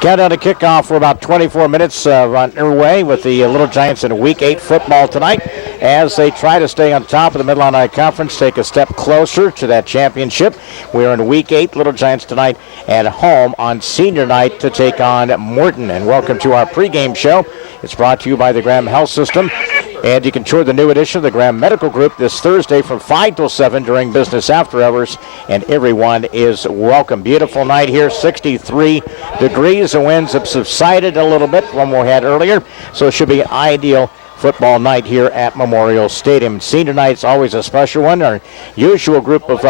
Countdown to kickoff for about 24 minutes underway with the Little Giants in Week 8 football tonight as they try to stay on top of the Mid Illini Conference, take a step closer to that championship. We are in Week 8. Little Giants tonight at home on senior night to take on Morton. And welcome to our pregame show. It's brought to you by the Graham Health System. And you can tour the new edition of the Graham Medical Group this Thursday from 5 till 7 during business after hours, and everyone is welcome. Beautiful night here, 63 degrees. The winds have subsided a little bit from what we had earlier, so it should be an ideal football night here at Memorial Stadium. Senior night's always a special one. Our usual group of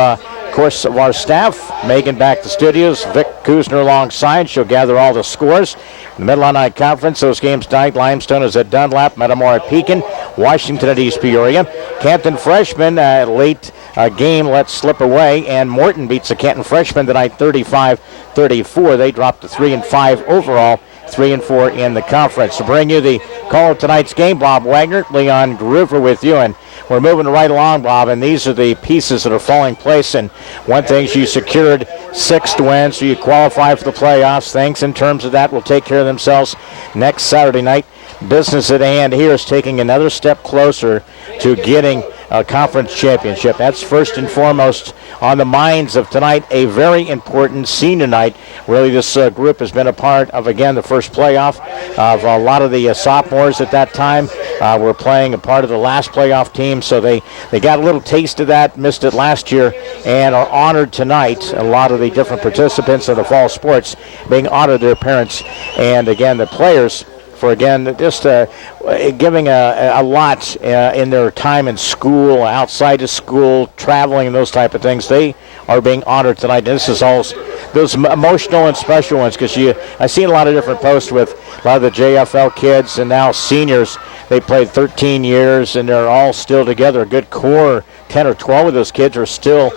course, of our staff. Megan back to studios. Vic Kuzner alongside. She'll gather all the scores. The Mid Illini Conference, those games tonight. Limestone is at Dunlap, Metamora at Pekin, Washington at East Peoria. Canton Freshman, late game let slip away, and Morton beats the Canton Freshman tonight 35-34. They dropped to 3-5 overall, 3-4 in the conference. To bring you the call of tonight's game, Bob Wagner, Leon Groover with you, and we're moving right along, Bob, and these are the pieces that are falling in place. And one thing, you secured 6th win, so you qualify for the playoffs. Things in terms of that will take care of themselves next Saturday night. Business at hand here is taking another step closer to getting a conference championship. That's first and foremost on the minds of tonight, a very important senior night. Really, this group has been a part of, again, the first playoff of a lot of the sophomores at that time. Were playing a part of the last playoff team, so they got a little taste of that, missed it last year, and are honored tonight. A lot of the different participants of the fall sports being honored, their parents, and again, the players, for, again, just giving a lot in their time in school, outside of school, traveling, and those type of things. They are being honored tonight. This is all those emotional and special ones, because I see a lot of different posts with a lot of the JFL kids and now seniors. They played 13 years, and they're all still together. A good core, 10 or 12 of those kids are still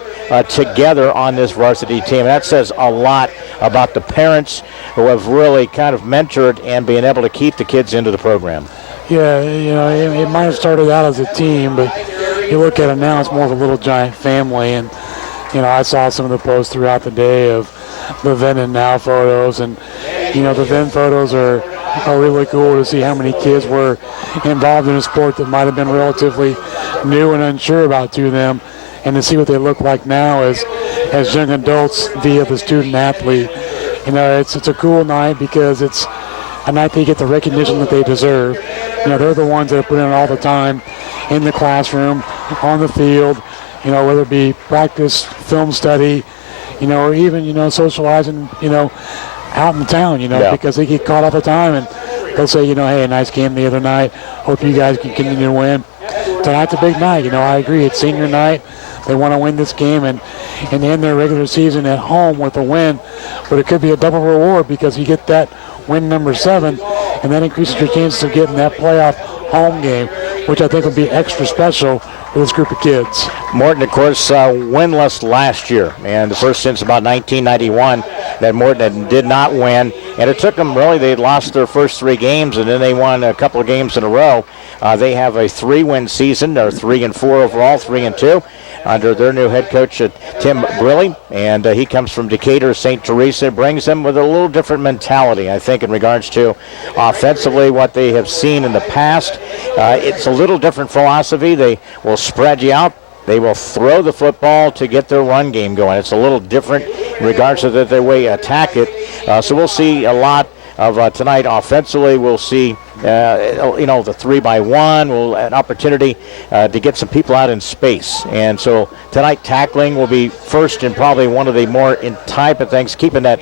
together on this varsity team. That says a lot about the parents who have really kind of mentored and been able to keep the kids into the program. Yeah, it might have started out as a team, but you look at it now, it's more of a Little Giant family. And, I saw some of the posts throughout the day of the then and now photos, and, the then photos are really cool to see how many kids were involved in a sport that might have been relatively new and unsure about to them, and to see what they look like now as young adults via the student athlete. It's a cool night because it's a night they get the recognition that they deserve. They're the ones that are putting in all the time in the classroom, on the field, whether it be practice, film study, or even, socializing, out in town, because they get caught all the time, and they'll say, hey, a nice game the other night. Hope you guys can continue to win. Tonight's a big night. I agree. It's senior night. They want to win this game and end their regular season at home with a win. But it could be a double reward because you get that win number 7, and that increases your chances of getting that playoff home game, which I think will be extra special for this group of kids. Morton, of course, winless last year, and the first since about 1991 that Morton did not win. And it took them, really, they lost their first 3 games, and then they won a couple of games in a row. They have a 3-win season. They're 3-4 overall, 3-2. Under their new head coach, Tim Briley, and he comes from Decatur, St. Teresa, brings them with a little different mentality, I think, in regards to offensively what they have seen in the past. It's a little different philosophy. They will spread you out. They will throw the football to get their run game going. It's a little different in regards to the way they attack it. So we'll see a lot of tonight offensively. We'll see the 3-by-1, an opportunity to get some people out in space. And so tonight tackling will be first and probably one of the more type of things, keeping that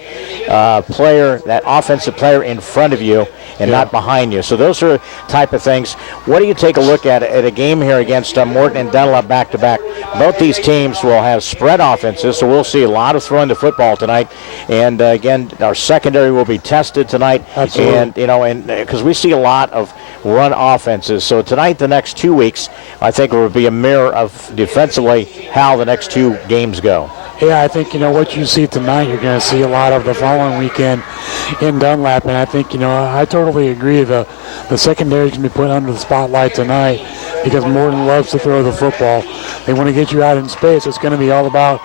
player, that offensive player in front of you and not behind you. So those are type of things. What do you take a look at a game here against Morton and Dunlap back-to-back? Both these teams will have spread offenses, so we'll see a lot of throwing the football tonight. And again, our secondary will be tested tonight. Absolutely. And because we see a lot of run offenses. So tonight, the next 2 weeks, I think it will be a mirror of defensively how the next 2 games go. Yeah, I think, what you see tonight, you're going to see a lot of the following weekend in Dunlap. And I think, I totally agree. The secondary can be put under the spotlight tonight because Morton loves to throw the football. They want to get you out in space. It's going to be all about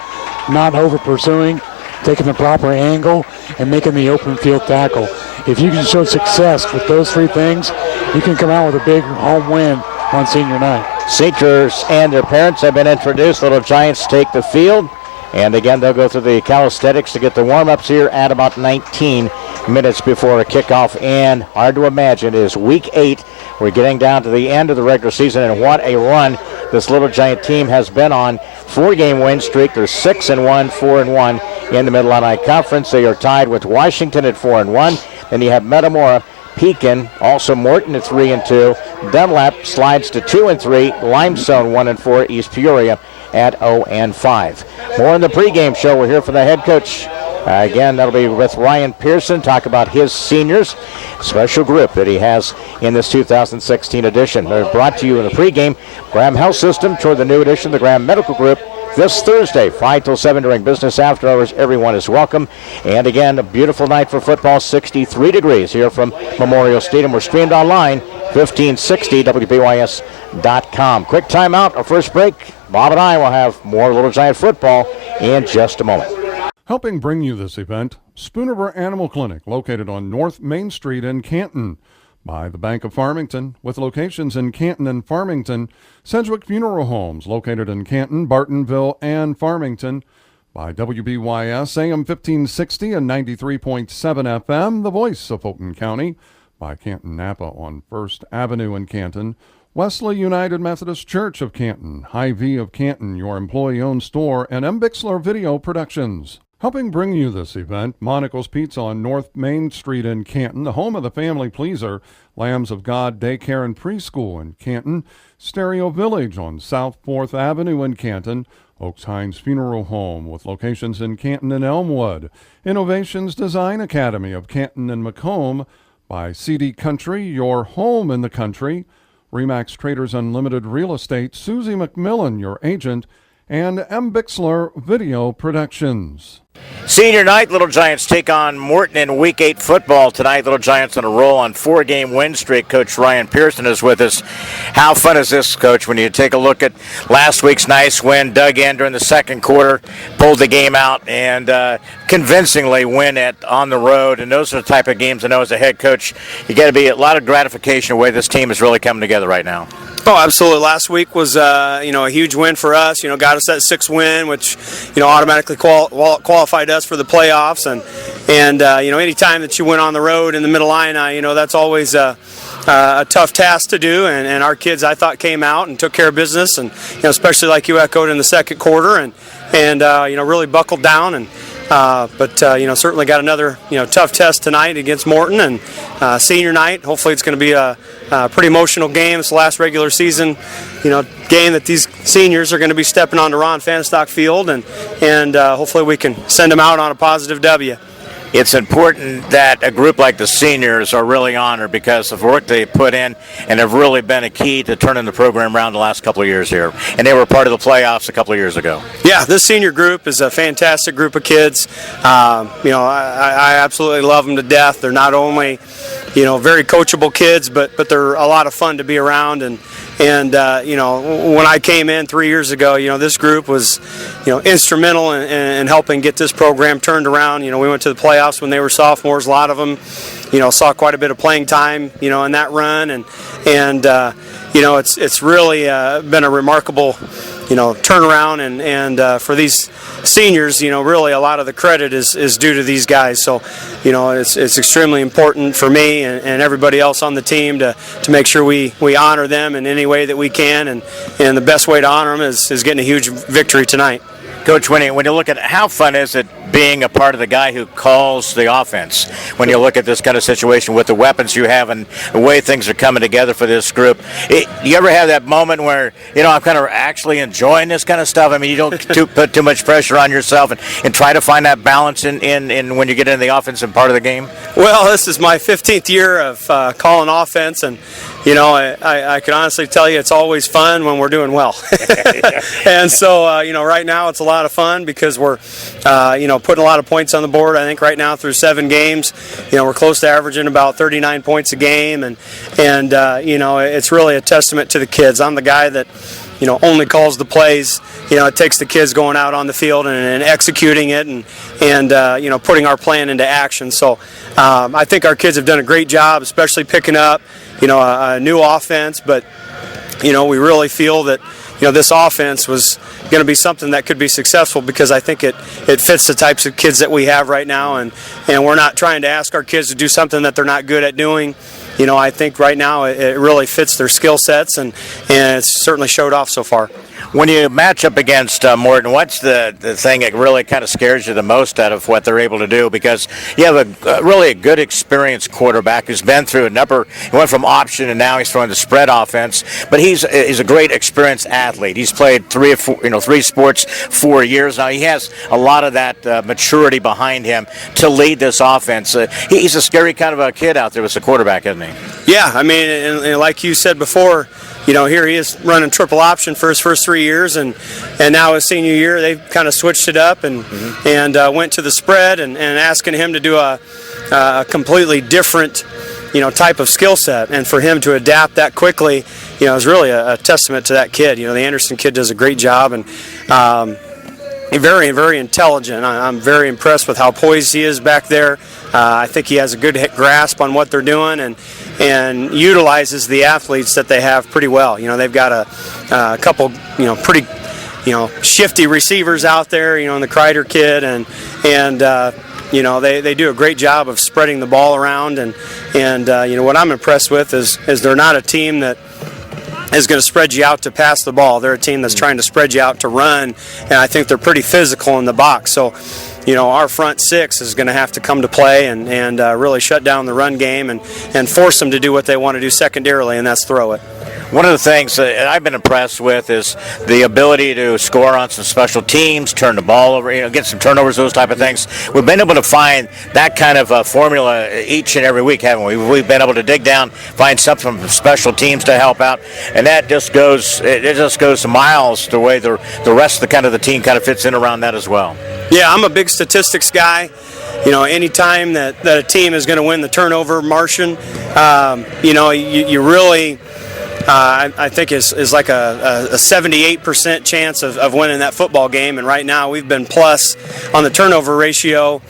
not over-pursuing, taking the proper angle, and making the open field tackle. If you can show success with those three things, you can come out with a big home win on senior night. Seniors and their parents have been introduced. Little Giants take the field. And again, they'll go through the calisthenics to get the warm-ups here at about 19 minutes before a kickoff. And hard to imagine, it is week 8. We're getting down to the end of the regular season, and what a run this Little Giant team has been on. 4-game win streak. They're 6-1, 4-1 in the Mid Illini Conference. They are tied with Washington at 4-1. Then you have Metamora, Pekin, also Morton at 3-2. Dunlap slides to 2-3. Limestone 1-4. East Peoria at 0-5. More in the pregame show. We'll hear from the head coach. Again, that'll be with Ryan Pearson. Talk about his seniors. Special group that he has in this 2016 edition. They're brought to you in the pregame. Graham Health System toward the new edition of the Graham Medical Group. This Thursday, 5 till 7 during business after hours. Everyone is welcome. And again, a beautiful night for football. 63 degrees here from Memorial Stadium. We're streamed online, 1560 WBYS.com. Quick timeout, our first break. Bob and I will have more Little Giant football in just a moment. Helping bring you this event, Spoonerver Animal Clinic, located on North Main Street in Canton. By the Bank of Farmington, with locations in Canton and Farmington. Sedgwick Funeral Homes, located in Canton, Bartonville, and Farmington. By WBYS, AM 1560 and 93.7 FM, the voice of Fulton County. By Canton Napa on First Avenue in Canton. Wesley United Methodist Church of Canton, Hy-Vee of Canton, your employee-owned store, and M. Bixler Video Productions. Helping bring you this event, Monica's Pizza on North Main Street in Canton, the home of the family pleaser, Lambs of God Daycare and Preschool in Canton, Stereo Village on South 4th Avenue in Canton, Oaks Hines Funeral Home with locations in Canton and Elmwood, Innovations Design Academy of Canton and Macomb, by CD Country, your home in the country, Remax Traders Unlimited Real Estate, Susie McMillan, your agent, and M. Bixler Video Productions. Senior night, Little Giants take on Morton in Week 8 football tonight. Little Giants on a roll on 4-game win streak. Coach Ryan Pearson is with us. How fun is this, Coach, when you take a look at last week's nice win, dug in during the second quarter, pulled the game out, and convincingly win on the road. And those are the type of games I know as a head coach, you got to be a lot of gratification the way this team is really coming together right now. Oh, absolutely. Last week was, a huge win for us. Got us that 6th win, which, automatically qualified us for the playoffs. And anytime that you went on the road in the Mid Illini, that's always a tough task to do. And our kids, I thought, came out and took care of business. And, especially like you echoed in the second quarter and really buckled down. And but certainly got another tough test tonight against Morton, and senior night. Hopefully it's going to be a pretty emotional game. It's the last regular season game that these seniors are going to be stepping onto Ron Fahnestock Field, and hopefully we can send them out on a positive W. It's important that a group like the seniors are really honored because of the work they put in and have really been a key to turning the program around the last couple of years here. And they were part of the playoffs a couple of years ago. Yeah, this senior group is a fantastic group of kids. I absolutely love them to death. They're not only, very coachable kids, but they're a lot of fun to be around. And when I came in 3 years ago, this group was, instrumental in helping get this program turned around. We went to the playoffs when they were sophomores. A lot of them, saw quite a bit of playing time, in that run, and it's really been a remarkable, turnaround, and for these seniors, really a lot of the credit is due to these guys. So, it's extremely important for me and everybody else on the team to make sure we honor them in any way that we can, and the best way to honor them is getting a huge victory tonight. Coach, when you look at how fun is it being a part of the guy who calls the offense, when you look at this kind of situation with the weapons you have and the way things are coming together for this group, you ever have that moment where, I'm kind of actually enjoying this kind of stuff? I mean, you don't put too much pressure on yourself and try to find that balance in when you get into the offensive part of the game? Well, this is my 15th year of calling offense, and I can honestly tell you it's always fun when we're doing well. And so, right now it's a lot of fun because we're, putting a lot of points on the board. I think right now through 7 games, we're close to averaging about 39 points a game, and it's really a testament to the kids. I'm the guy that, only calls the plays. It takes the kids going out on the field and executing it and putting our plan into action. So I think our kids have done a great job, especially picking up, a new offense. But, we really feel that, this offense was going to be something that could be successful because I think it fits the types of kids that we have right now. And we're not trying to ask our kids to do something that they're not good at doing. I think right now it really fits their skill sets, and it's certainly showed off so far. When you match up against Morton, what's the thing that really kind of scares you the most out of what they're able to do? Because you have a really good experienced quarterback who's been through he went from option and now he's throwing the spread offense. But he's a great experienced athlete. He's played three sports 4 years now. He has a lot of that maturity behind him to lead this offense. He's a scary kind of a kid out there as a quarterback, isn't he? Yeah, I mean, and like you said before, here he is running triple option for his first 3 years, and now his senior year they've kind of switched it up and went to the spread and asking him to do a completely different type of skill set, and for him to adapt that quickly is really a testament to that kid. The Anderson kid does a great job, and very, very intelligent. I'm very impressed with how poised he is back there. I think he has a good grasp on what they're doing and utilizes the athletes that they have pretty well. They've got a couple, pretty, shifty receivers out there, and the Kreider kid, and they do a great job of spreading the ball around. And what I'm impressed with is they're not a team that is going to spread you out to pass the ball. They're a team that's trying to spread you out to run, and I think they're pretty physical in the box. So, our front six is going to have to come to play and really shut down the run game and force them to do what they want to do secondarily, and that's throw it. One of the things that I've been impressed with is the ability to score on some special teams, turn the ball over, get some turnovers, those type of things. We've been able to find that kind of formula each and every week, haven't we? We've been able to dig down, find something from special teams to help out, and that just goes miles the way the rest of the team kind of fits in around that as well. Yeah, I'm a big statistics guy. Any time that a team is going to win the turnover margin, you really, I think is like a 78% chance of winning that football game. And right now we've been plus on the turnover ratio,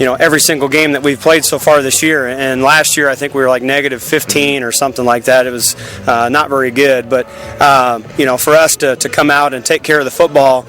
every single game that we've played so far this year. And last year I think we were like negative 15 or something like that. It was not very good. But, for us to come out and take care of the football,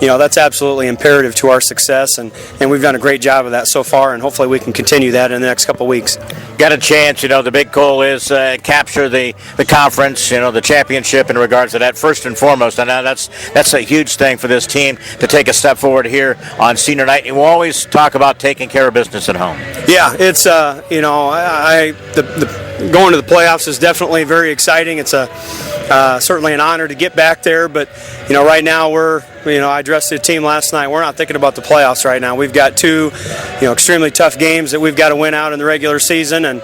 that's absolutely imperative to our success, and we've done a great job of that so far, and hopefully we can continue that in the next couple of weeks. Got a chance, the big goal is capture the conference, the championship in regards to that first and foremost, and now that's a huge thing for this team to take a step forward here on senior night. And we'll always talk about taking care of business at home. Yeah, it's going to the playoffs is definitely very exciting. It's certainly an honor to get back there, but right now I addressed the team last night. We're not thinking about the playoffs right now. We've got two, extremely tough games that we've got to win out in the regular season, and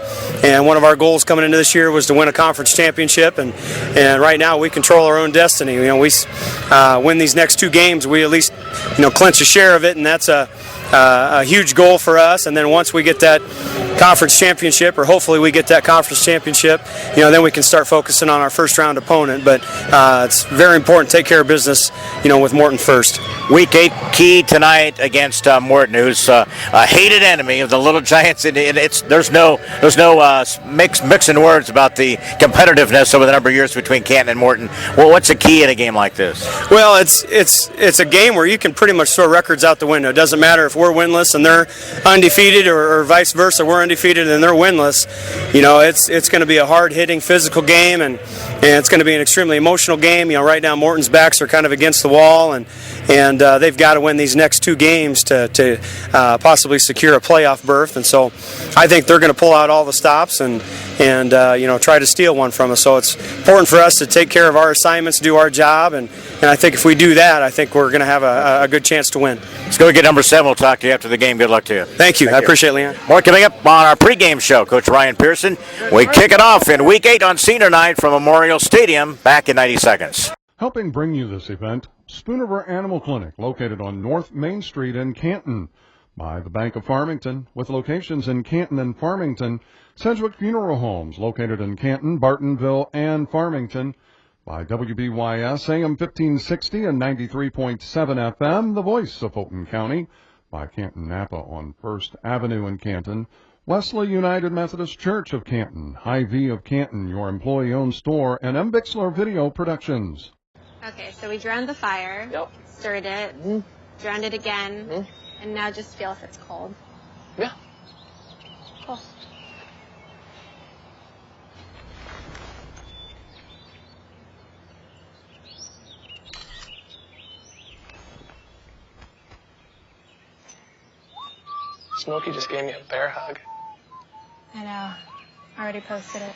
one of our goals coming into this year was to win a conference championship, and right now we control our own destiny. We win these next two games, we at least clinch a share of it, and that's a huge goal for us. And then once we get that conference championship, or hopefully we get that conference championship, then we can start focusing on our first round opponent. But it's very important to take care of business, with Morton first. Week 8 key tonight against Morton, who's a hated enemy of the Little Giants, and there's no mixing words about the competitiveness over the number of years between Canton and Morton. Well, what's the key in a game like this? Well, it's a game where you can pretty much throw records out the window. It doesn't matter if we're winless and they're undefeated, or vice versa. We're undefeated and they're winless. It's going to be a hard-hitting, physical game, and it's going to be an extremely emotional game. Right now Morton's backs are kind of against the wall, and they've got to win these next two games to possibly secure a playoff berth. And so I think they're going to pull out all the stops and try to steal one from us. So it's important for us to take care of our assignments, do our job, and I think if we do that, I think we're going to have a good chance to win. Let's go get number 7. We'll talk to you after the game. Good luck to you. Thank you. I appreciate it, Leon. More coming up on our pregame show. Coach Ryan Pearson. We kick it off in Week 8 on senior night from Memorial Stadium. Back in 90 seconds. Helping bring you this event, Spooner Animal Clinic, located on North Main Street in Canton. By the Bank of Farmington, with locations in Canton and Farmington. Sedgwick Funeral Homes, located in Canton, Bartonville, and Farmington. by WBYS AM 1560 and 93.7 FM, the voice of Fulton County, by Canton Napa on First Avenue in Canton, Wesley United Methodist Church of Canton, Hy-Vee of Canton, your employee-owned store, and M. Bixler Video Productions. Okay, so we drowned the fire, stirred it, drowned it again, and now just feel if it's cold. Yeah. Cool. Smokey just gave me a bear hug. I know. I already posted it.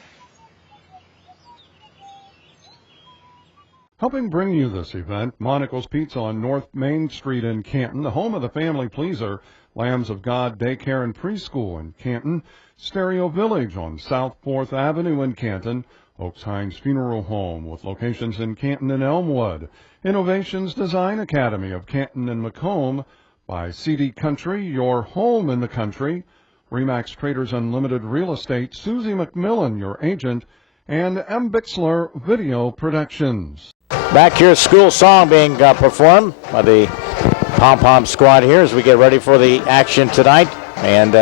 Helping bring you this event, Monaco's Pizza on North Main Street in Canton, the home of the Family Pleaser, Lambs of God Daycare and Preschool in Canton, Stereo Village on South 4th Avenue in Canton, Oaks Hines Funeral Home with locations in Canton and Elmwood, Innovations Design Academy of Canton and Macomb, by CD Country, your home in the country, Remax Traders Unlimited Real Estate, Susie McMillan, your agent, and M. Bixler Video Productions. Back here, school song being performed by the pom-pom squad here as we get ready for the action tonight. And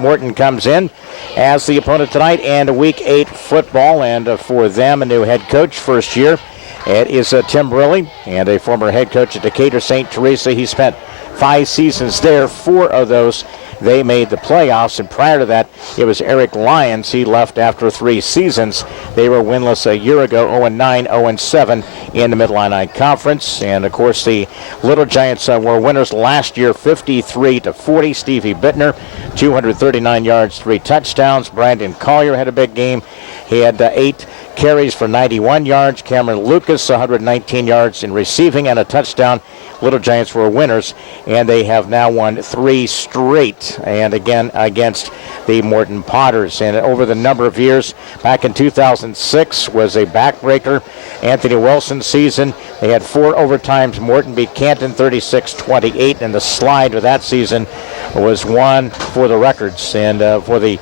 Morton comes in as the opponent tonight and Week 8 football. And for them, a new head coach, first year. It is Tim Briley, and a former head coach at Decatur St. Teresa. He spent 5 seasons there. 4 of those they made the playoffs, and prior to that, it was Eric Lyons. He left after 3 seasons. They were winless a year ago, 0-9, 0-7 in the Mid Illini Conference. And, of course, the Little Giants were winners last year, 53-40. Stevie Bittner, 239 yards, 3 touchdowns. Brandon Collier had a big game. He had 8 carries for 91 yards. Cameron Lucas, 119 yards in receiving and a touchdown. Little Giants were winners, and they have now won 3 straight, and again against the Morton Potters. And over the number of years, back in 2006 was a backbreaker. Anthony Wilson's season, they had 4 overtimes. Morton beat Canton 36-28, and the slide of that season was one for the records and for the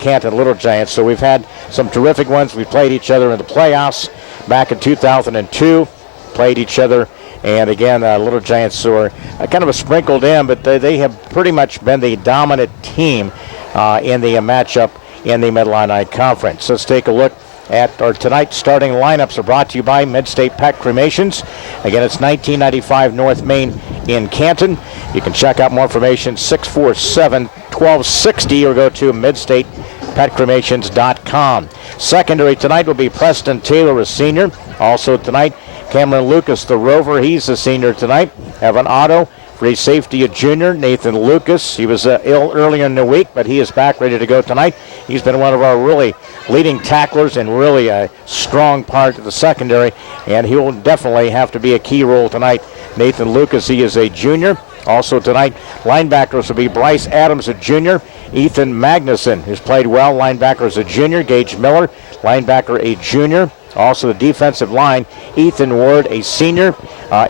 Canton Little Giants. So we've had some terrific ones. We played each other in the playoffs back in 2002, played each other. And again, Little Giants were kind of a sprinkled in, but they have pretty much been the dominant team in the matchup in the Mid Illini Conference. Let's take a look at our tonight's starting lineups. Are brought to you by Mid-State Pet Cremations. Again, it's 1995 North Main in Canton. You can check out more information, 647-1260, or go to midstatepetcremations.com. Secondary tonight will be Preston Taylor, a senior. Also tonight, Cameron Lucas, the Rover, he's a senior tonight. Evan Otto, free safety, a junior. Nathan Lucas, he was ill earlier in the week, but he is back ready to go tonight. He's been one of our really leading tacklers and really a strong part of the secondary, and he will definitely have to be a key role tonight. Nathan Lucas, he is a junior. Also tonight, linebackers will be Bryce Adams, a junior. Ethan Magnuson, who's played well, linebacker is a junior. Gage Miller, linebacker, a junior. Also the defensive line, Ethan Ward, a senior,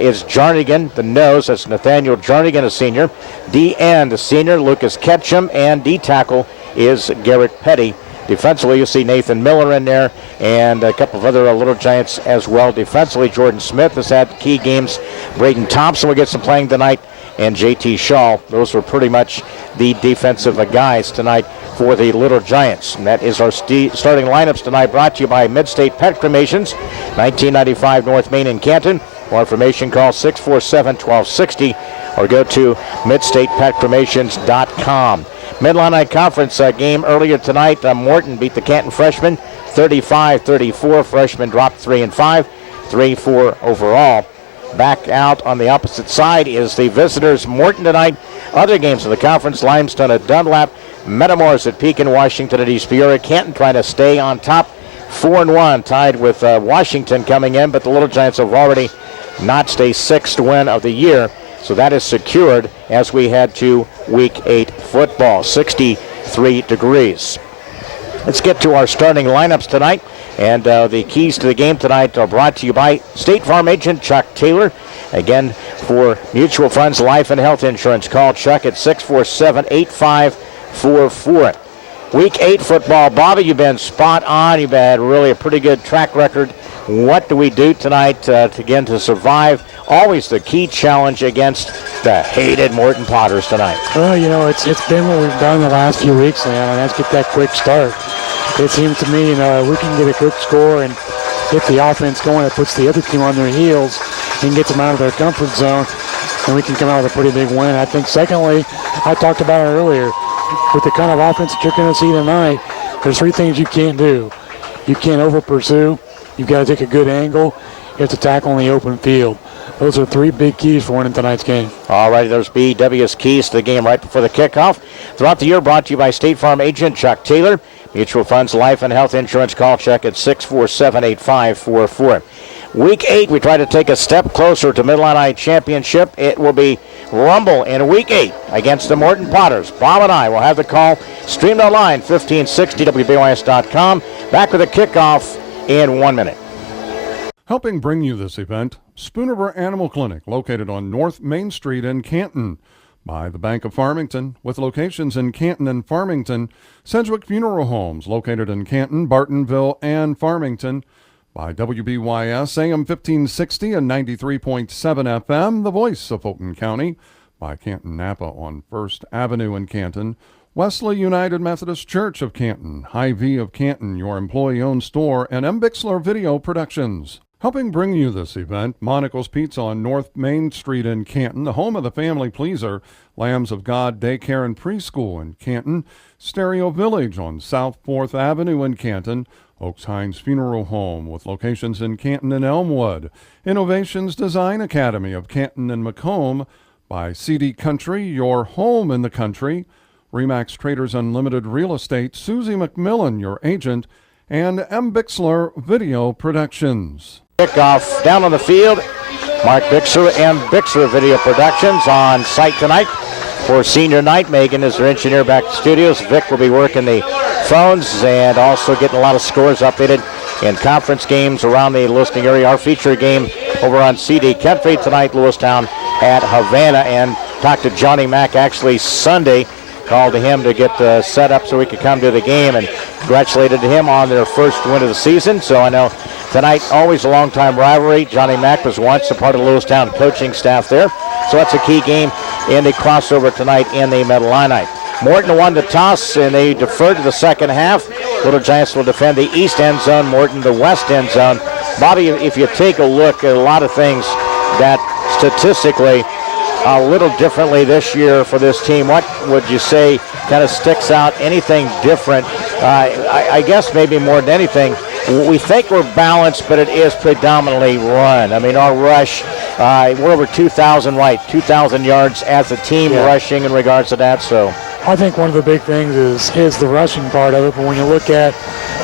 is Jarnigan, the nose. That's Nathaniel Jarnigan, a senior. D-end, a senior, Lucas Ketchum, and D-tackle is Garrett Petty. Defensively, you'll see Nathan Miller in there and a couple of other Little Giants as well. Defensively, Jordan Smith has had key games. Braden Thompson will get some playing tonight, and J.T. Shaw. Those were pretty much the defensive guys tonight for the Little Giants. And that is our starting lineups tonight, brought to you by Mid-State Pet Cremations, 1995 North Main in Canton. More information, call 647-1260 or go to midstatepetcremations.com. Mid Illini Conference game earlier tonight. Morton beat the Canton freshmen 35-34. Freshmen dropped 3-5, 3-4 overall. Back out on the opposite side is the visitors, Morton tonight. Other games of the conference, Limestone at Dunlap, Metamours at Pekin, Washington at East Peoria. Canton trying to stay on top, 4-1, tied with Washington coming in, but the Little Giants have already notched a 6th win of the year. So that is secured as we head to Week 8 football, 63 degrees. Let's get to our starting lineups tonight. And the keys to the game tonight are brought to you by State Farm agent Chuck Taylor. Again, for mutual funds, life and health insurance, call Chuck at 647-8544. Week 8 football. Bobby, you've been spot on. You've had really a pretty good track record What do we do tonight to survive? Always the key challenge against the hated Morton Potters tonight. Well, it's been what we've done the last few weeks now, and that's get that quick start. It seems to me, we can get a quick score and get the offense going. It puts the other team on their heels and gets them out of their comfort zone, and we can come out with a pretty big win. I think, secondly, I talked about it earlier, with the kind of offense that you're going to see tonight, there's three things you can't do. You can't over-pursue. You've got to take a good angle. You have to tackle in the open field. Those are three big keys for winning tonight's game. All right, there's BW's keys to the game right before the kickoff. Throughout the year, brought to you by State Farm agent Chuck Taylor. Mutual Funds Life and Health Insurance. Call Chuck at 647-8544. Week 8, we try to take a step closer to Mid Illini Championship. It will be Rumble in Week 8 against the Morton Potters. Bob and I will have the call streamed online, 1560 WBOS.com. Back with a kickoff in 1 minute. Helping bring you this event, Spooner Animal Clinic, located on North Main Street in Canton. By the Bank of Farmington, with locations in Canton and Farmington. Sedgwick Funeral Homes, located in Canton, Bartonville, and Farmington. By WBYS, AM 1560 and 93.7 FM, the voice of Fulton County. By Canton Napa on 1st Avenue in Canton. Wesley United Methodist Church of Canton, Hy-Vee of Canton, your employee-owned store, and M. Bixler Video Productions. Helping bring you this event, Monica's Pizza on North Main Street in Canton, the home of the family pleaser, Lambs of God Daycare and Preschool in Canton, Stereo Village on South 4th Avenue in Canton, Oaks Hines Funeral Home with locations in Canton and Elmwood, Innovations Design Academy of Canton and Macomb, by CD Country, your home in the country, Remax Traders Unlimited Real Estate, Susie McMillan, your agent, and M. Bixler Video Productions. Kickoff down on the field. Mark Bixler and Bixler Video Productions on site tonight for senior night. Megan is their engineer back to studios. Vic will be working the phones and also getting a lot of scores updated in conference games around the listening area. Our feature game over on CD Country tonight, Lewistown at Havana, and talked to Johnny Mack actually Sunday. Called to him to get set up so he could come to the game, and congratulated him on their first win of the season. So I know tonight, always a long-time rivalry. Johnny Mack was once a part of the Lewistown coaching staff there. So that's a key game in the crossover tonight in the Mid Illini. Morton won the toss, and they deferred to the second half. Little Giants will defend the east end zone, Morton the west end zone. Bobby, if you take a look at a lot of things that statistically a little differently this year for this team, what would you say kind of sticks out? Anything different? I guess maybe more than anything, we think we're balanced, but it is predominantly run. I mean, our rush, we're over 2,000 yards as a team rushing in regards to that. So I think one of the big things is the rushing part of it, but when you look at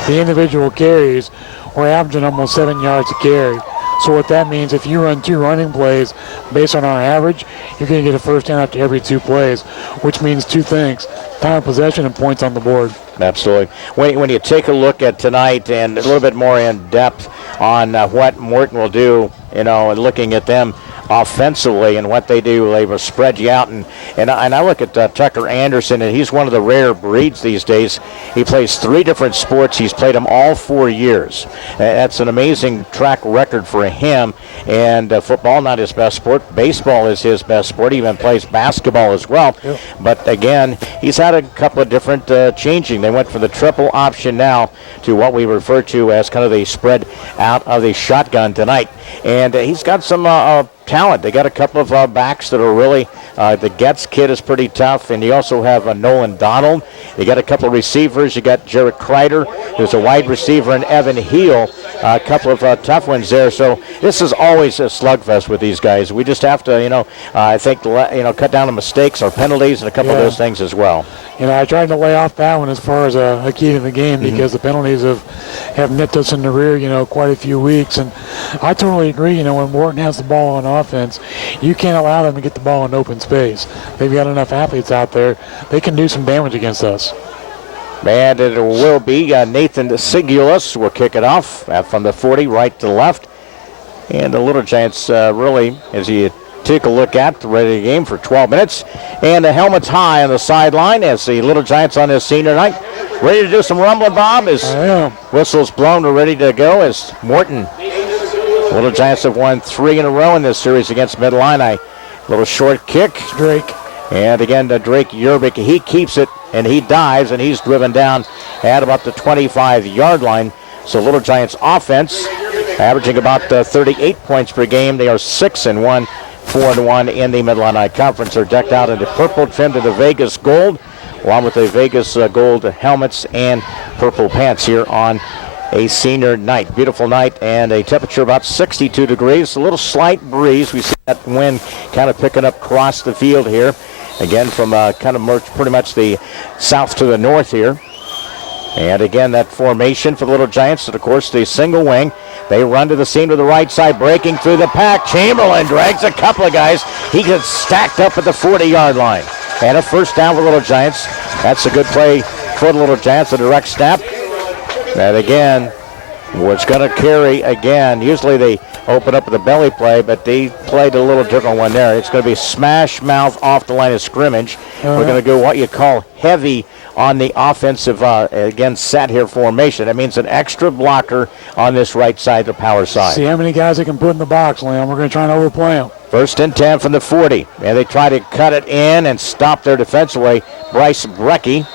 the individual carries, we're averaging almost 7 yards a carry. So what that means, if you run 2 running plays based on our average, you're going to get a first down after every 2 plays, which means 2 things: time of possession and points on the board. Absolutely. When you take a look at tonight and a little bit more in depth on what Morton will do, and looking at them offensively and what they do, they will spread you out. And I look at Tucker Anderson, and he's one of the rare breeds these days. He plays 3 different sports. He's played them all 4 years. That's an amazing track record for him. And football, not his best sport. Baseball is his best sport. He even plays basketball as well. Yep. But again, he's had a couple of different changing. They went from the triple option now to what we refer to as kind of the spread out of the shotgun tonight. And he's got some talent. They got a couple of backs that are really, the Getz kid is pretty tough, and you also have Nolan Donald. You got a couple of receivers. You got Jared Kreider, who's a wide receiver, and Evan Heel, a couple of tough ones there. So this is always a slugfest with these guys. We just have to, I think, cut down the mistakes or penalties and a couple of those things as well. I tried to lay off that one as far as a key to the game because the penalties have nipped us in the rear, quite a few weeks. And I totally agree, when Morton has the ball on offense, you can't allow them to get the ball in open space. They've got enough athletes out there. They can do some damage against us. And it will be Nathan Sigulus will kick it off from the 40 right to left. And the Little Giants really, as you take a look at the ready game for 12 minutes. And the helmets high on the sideline as the Little Giants on this senior night. Ready to do some rumbling, Bob? As whistles blown, we're ready to go as Morton Little Giants have won 3 in a row in this series against Mid Illini. Little short kick. Drake. And again, Drake Yerbick, he keeps it, and he dives, and he's driven down at about the 25-yard line. So Little Giants offense averaging about 38 points per game. They are 6-1, 4-1 in the Mid Illini Conference. They're decked out in the purple trimmed to the Vegas gold, along with the Vegas gold helmets and purple pants here on a senior night. Beautiful night, and a temperature about 62 degrees. A little slight breeze. We see that wind kind of picking up across the field here. Again, from kind of pretty much the south to the north here. And again, that formation for the Little Giants, and of course the single wing. They run to the seam to the right side, breaking through the pack. Chamberlain drags a couple of guys. He gets stacked up at the 40-yard line. And a first down for Little Giants. That's a good play for the Little Giants, a direct snap. And again, was going to carry again. Usually they open up with a belly play, but they played a little different one there. It's going to be smash mouth off the line of scrimmage. We're going to go what you call heavy on the offensive, again, set here formation. That means an extra blocker on this right side, the power side. See how many guys they can put in the box, Liam. We're going to try and overplay them. 1st and 10 from the 40. And they try to cut it in and stop there defensively. Bryce Brecky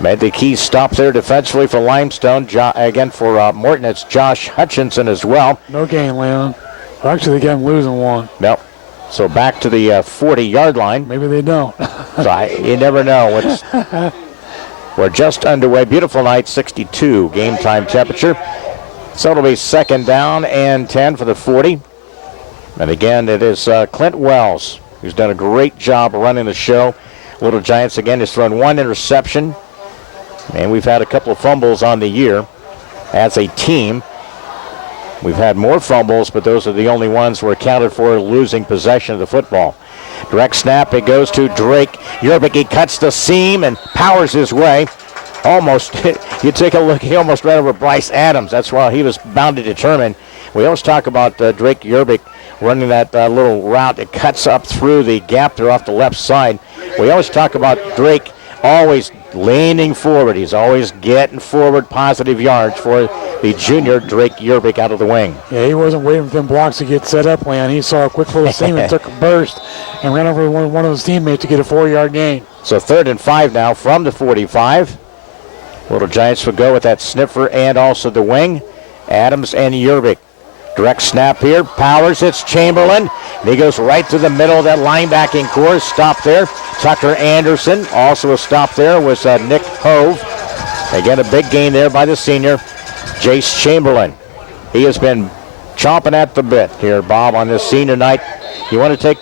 made the key stop there defensively for Limestone. Again, for Morton, it's Josh Hutchinson as well. No gain, Leon. Actually, they got him losing one. Nope. So back to the 40-yard line. Maybe they don't. You never know. We're just underway. Beautiful night, 62 game time temperature. So it'll be 2nd down and 10 for the 40. And again, it is Clint Wells, who's done a great job running the show. Little Giants, again, has thrown 1 interception. And we've had a couple of fumbles on the year as a team. We've had more fumbles, but those are the only ones we're accounted for losing possession of the football. Direct snap, it goes to Drake Yerbick. He cuts the seam and powers his way. Almost, you take a look, he almost ran over Bryce Adams. That's why he was bound to determine. We always talk about Drake Yerbick running that little route that cuts up through the gap there off the left side. We always talk about Drake always leaning forward. He's always getting forward positive yards for the junior Drake Yerbick out of the wing. Yeah, he wasn't waiting for them blocks to get set up, Leon. He saw a quick little seam and took a burst and ran over one of his teammates to get a 4-yard gain. So 3rd and 5 now from the 45. Little Giants will go with that sniffer and also the wing. Adams and Yerbick. Direct snap here. Powers, it's Chamberlain. And he goes right to the middle of that linebacking core. Stop there. Tucker Anderson. Also a stop there was Nick Hove. Again, a big gain there by the senior, Jace Chamberlain. He has been chomping at the bit here, Bob, on this senior night. You want to take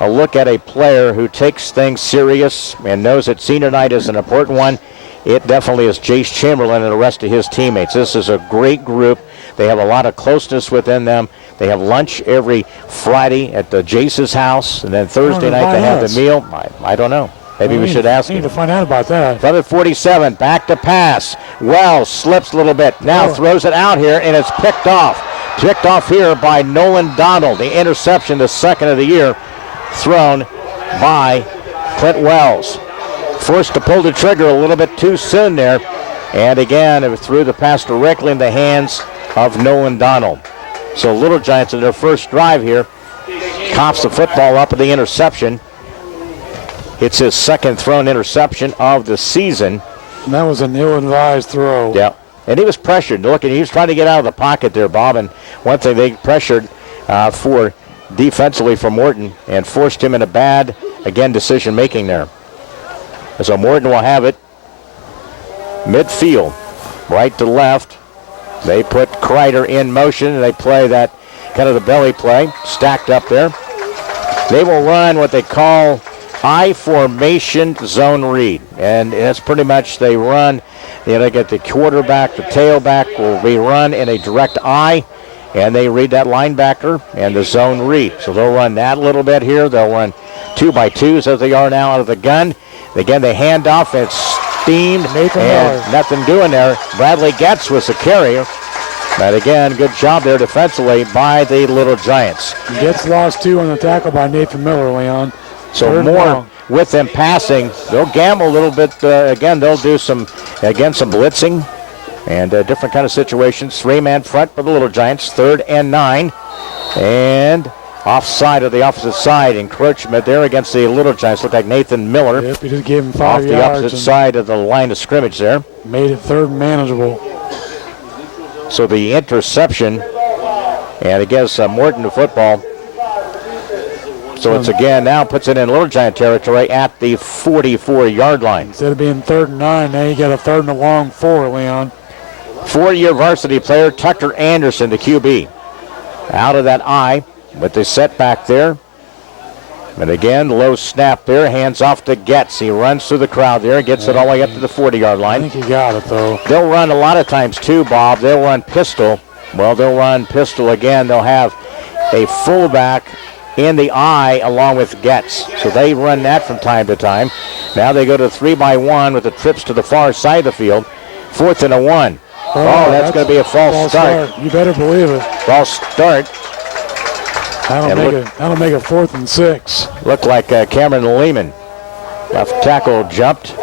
a look at a player who takes things serious and knows that senior night is an important one. It definitely is Jace Chamberlain and the rest of his teammates. This is a great group. They have a lot of closeness within them. They have lunch every Friday at Jace's house, and then Thursday night they have the meal. I don't know. Maybe we should ask him. I need to find out about that. From the 47, back to pass. Wells slips a little bit. Now throws it out here, and it's picked off. Picked off here by Nolan Donald. The interception, the 2nd of the year, thrown by Clint Wells. Forced to pull the trigger a little bit too soon there. And again, it threw the pass directly in the hands of Nolan Donald. So Little Giants in their first drive here coughs the football up at the interception. It's his 2nd thrown interception of the season. And that was an ill-advised throw. Yeah, and he was pressured. Look, he was trying to get out of the pocket there, Bob. And one thing, they pressured for defensively for Morton and forced him in a bad, again, decision-making there. So Morton will have it midfield, right to left. They put Kreider in motion, and they play that kind of the belly play, stacked up there. They will run what they call I formation zone read, and that's pretty much they run. They get the quarterback, the tailback will be run in a direct I, and they read that linebacker and the zone read. So they'll run that a little bit here. They'll run 2x2s as they are now out of the gun. Again, they hand off. It's steamed and nothing doing there. Bradley Getz was the carrier. But again, good job there defensively by the Little Giants. Getz lost 2 on the tackle by Nathan Miller, Leon. So more with them passing. They'll gamble a little bit. Again, they'll do some blitzing. And different kind of situations. 3-man front for the Little Giants, 3rd and 9. And offside of the opposite side, encroachment there against the Little Giants. Looked like Nathan Miller. Yep, he just gave him 5 off yards. the opposite side of the line of scrimmage there. Made it 3rd and manageable. So the interception, and it gives Morton the football. So it's again now puts it in Little Giant territory at the 44-yard line. Instead of being 3rd and 9, now you got a 3rd and a long 4, Leon. 4-year varsity player Tucker Anderson, the QB. Out of that eye with the setback there. And again, low snap there, hands off to Getz. He runs through the crowd there, gets it all the way up to the 40-yard line. I think he got it, though. They'll run a lot of times, too, Bob. They'll run pistol. Well, they'll run pistol again. They'll have a fullback in the eye along with Getz. So they run that from time to time. Now they go to 3-by-1 with the trips to the far side of the field. 4th and 1. Oh, that's going to be a false start. You better believe it. False start. That'll make it 4th and 6. Looked like Cameron Lehman. Left tackle jumped.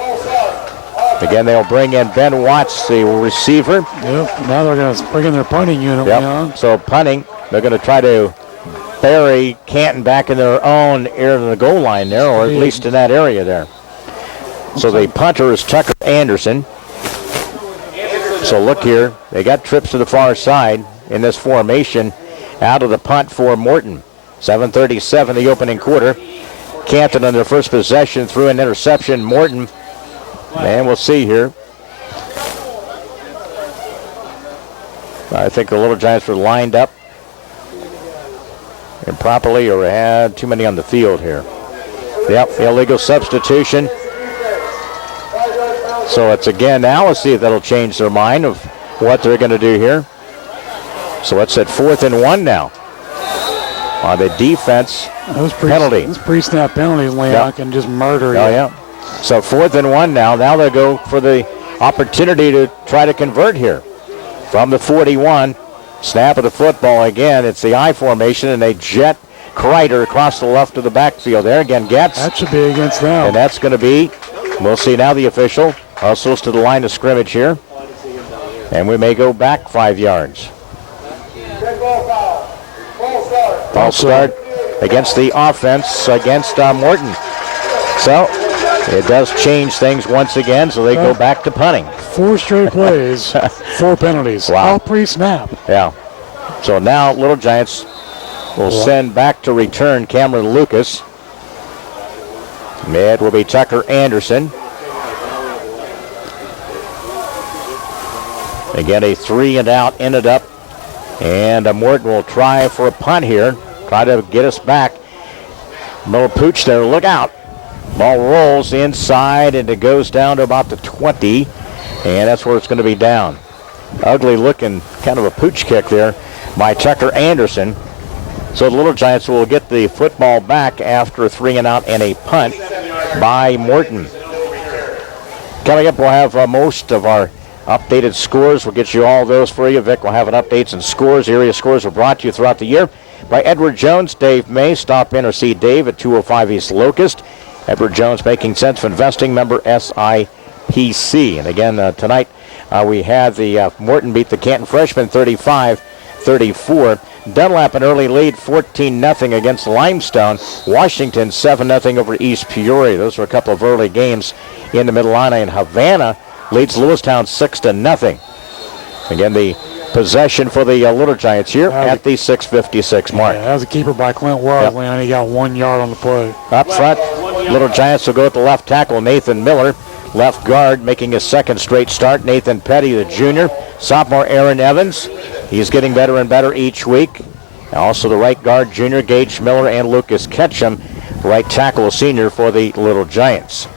Again, they'll bring in Ben Watts, the receiver. Yep. Now they're going to bring in their punting unit. Yep. So punting, they're going to try to bury Canton back in their own area of the goal line there, or at least in that area there. So the punter is Tucker Anderson. So look here, they got trips to the far side in this formation. Out of the punt for Morton. 7:37 the opening quarter. Canton on their first possession threw an interception. Morton, and we'll see here. I think the Little Giants were lined up improperly or had too many on the field here. Yep, illegal substitution. So it's again, now let's see if that'll change their mind of what they're going to do here. So it's at 4th and 1 now. On the defense penalty. Those pre-snap penalties, Leon, can just murder you. Oh, yeah. So 4th and 1 now. Now they'll go for the opportunity to try to convert here. From the 41, snap of the football again. It's the I formation, and they jet Kreider across the left of the backfield there. Again, Getz. That should be against them. And that's going to be, we'll see now the official. Hustles to the line of scrimmage here. And we may go back 5 yards. False start against the offense against Morton. So it does change things once again, so they go back to punting. 4 straight plays, 4 penalties. Wow. All pre-snap. Yeah. So now Little Giants will send back to return Cameron Lucas. Mid will be Tucker Anderson. Again, a 3-and-out ended up. And Morton will try for a punt here. Try to get us back. Little pooch there. Look out. Ball rolls inside, and it goes down to about the 20. And that's where it's going to be down. Ugly looking, kind of a pooch kick there by Tucker Anderson. So the Little Giants will get the football back after a 3-and-out and a punt by Morton. Coming up, we'll have most of our updated scores. We'll get you all those for you. Vic will have an updates and scores. Area scores are brought to you throughout the year by Edward Jones. Dave May. Stop in or see Dave at 205 East Locust. Edward Jones, making sense of investing, member SIPC. And again, tonight we had the Morton beat the Canton freshmen 35-34. Dunlap an early lead 14-0 against Limestone. Washington 7-0 over East Peoria. Those were a couple of early games in the Mid Illini, and Havana leads Lewistown 6-0. Again, the possession for the Little Giants here at the 6:56 mark. Yeah, that was a keeper by Clint Wells, Leon. He got 1 yard on the play. Up front, Little Giants will go at the left tackle, Nathan Miller. Left guard making his second straight start, Nathan Petty, the junior. Sophomore Aaron Evans. He's getting better and better each week. Also the right guard, junior Gage Miller and Lucas Ketchum. Right tackle, senior for the Little Giants.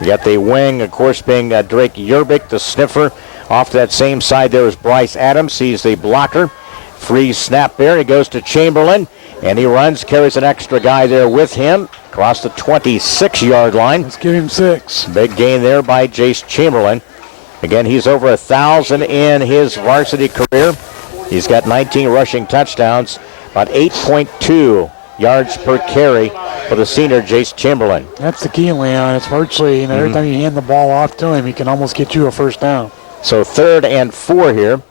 You got the wing, of course, being Drake Yerbick, the sniffer. Off to that same side there is Bryce Adams. He's the blocker. Free snap there. He goes to Chamberlain, and he runs, carries an extra guy there with him across the 26-yard line. Let's give him 6. Big gain there by Jace Chamberlain. Again, he's over 1,000 in his varsity career. He's got 19 rushing touchdowns, about 8.2 yards per carry for the senior Jace Chamberlain. That's the key, Leon. It's virtually, every time you hand the ball off to him, he can almost get you a first down. So 3rd and 4 here.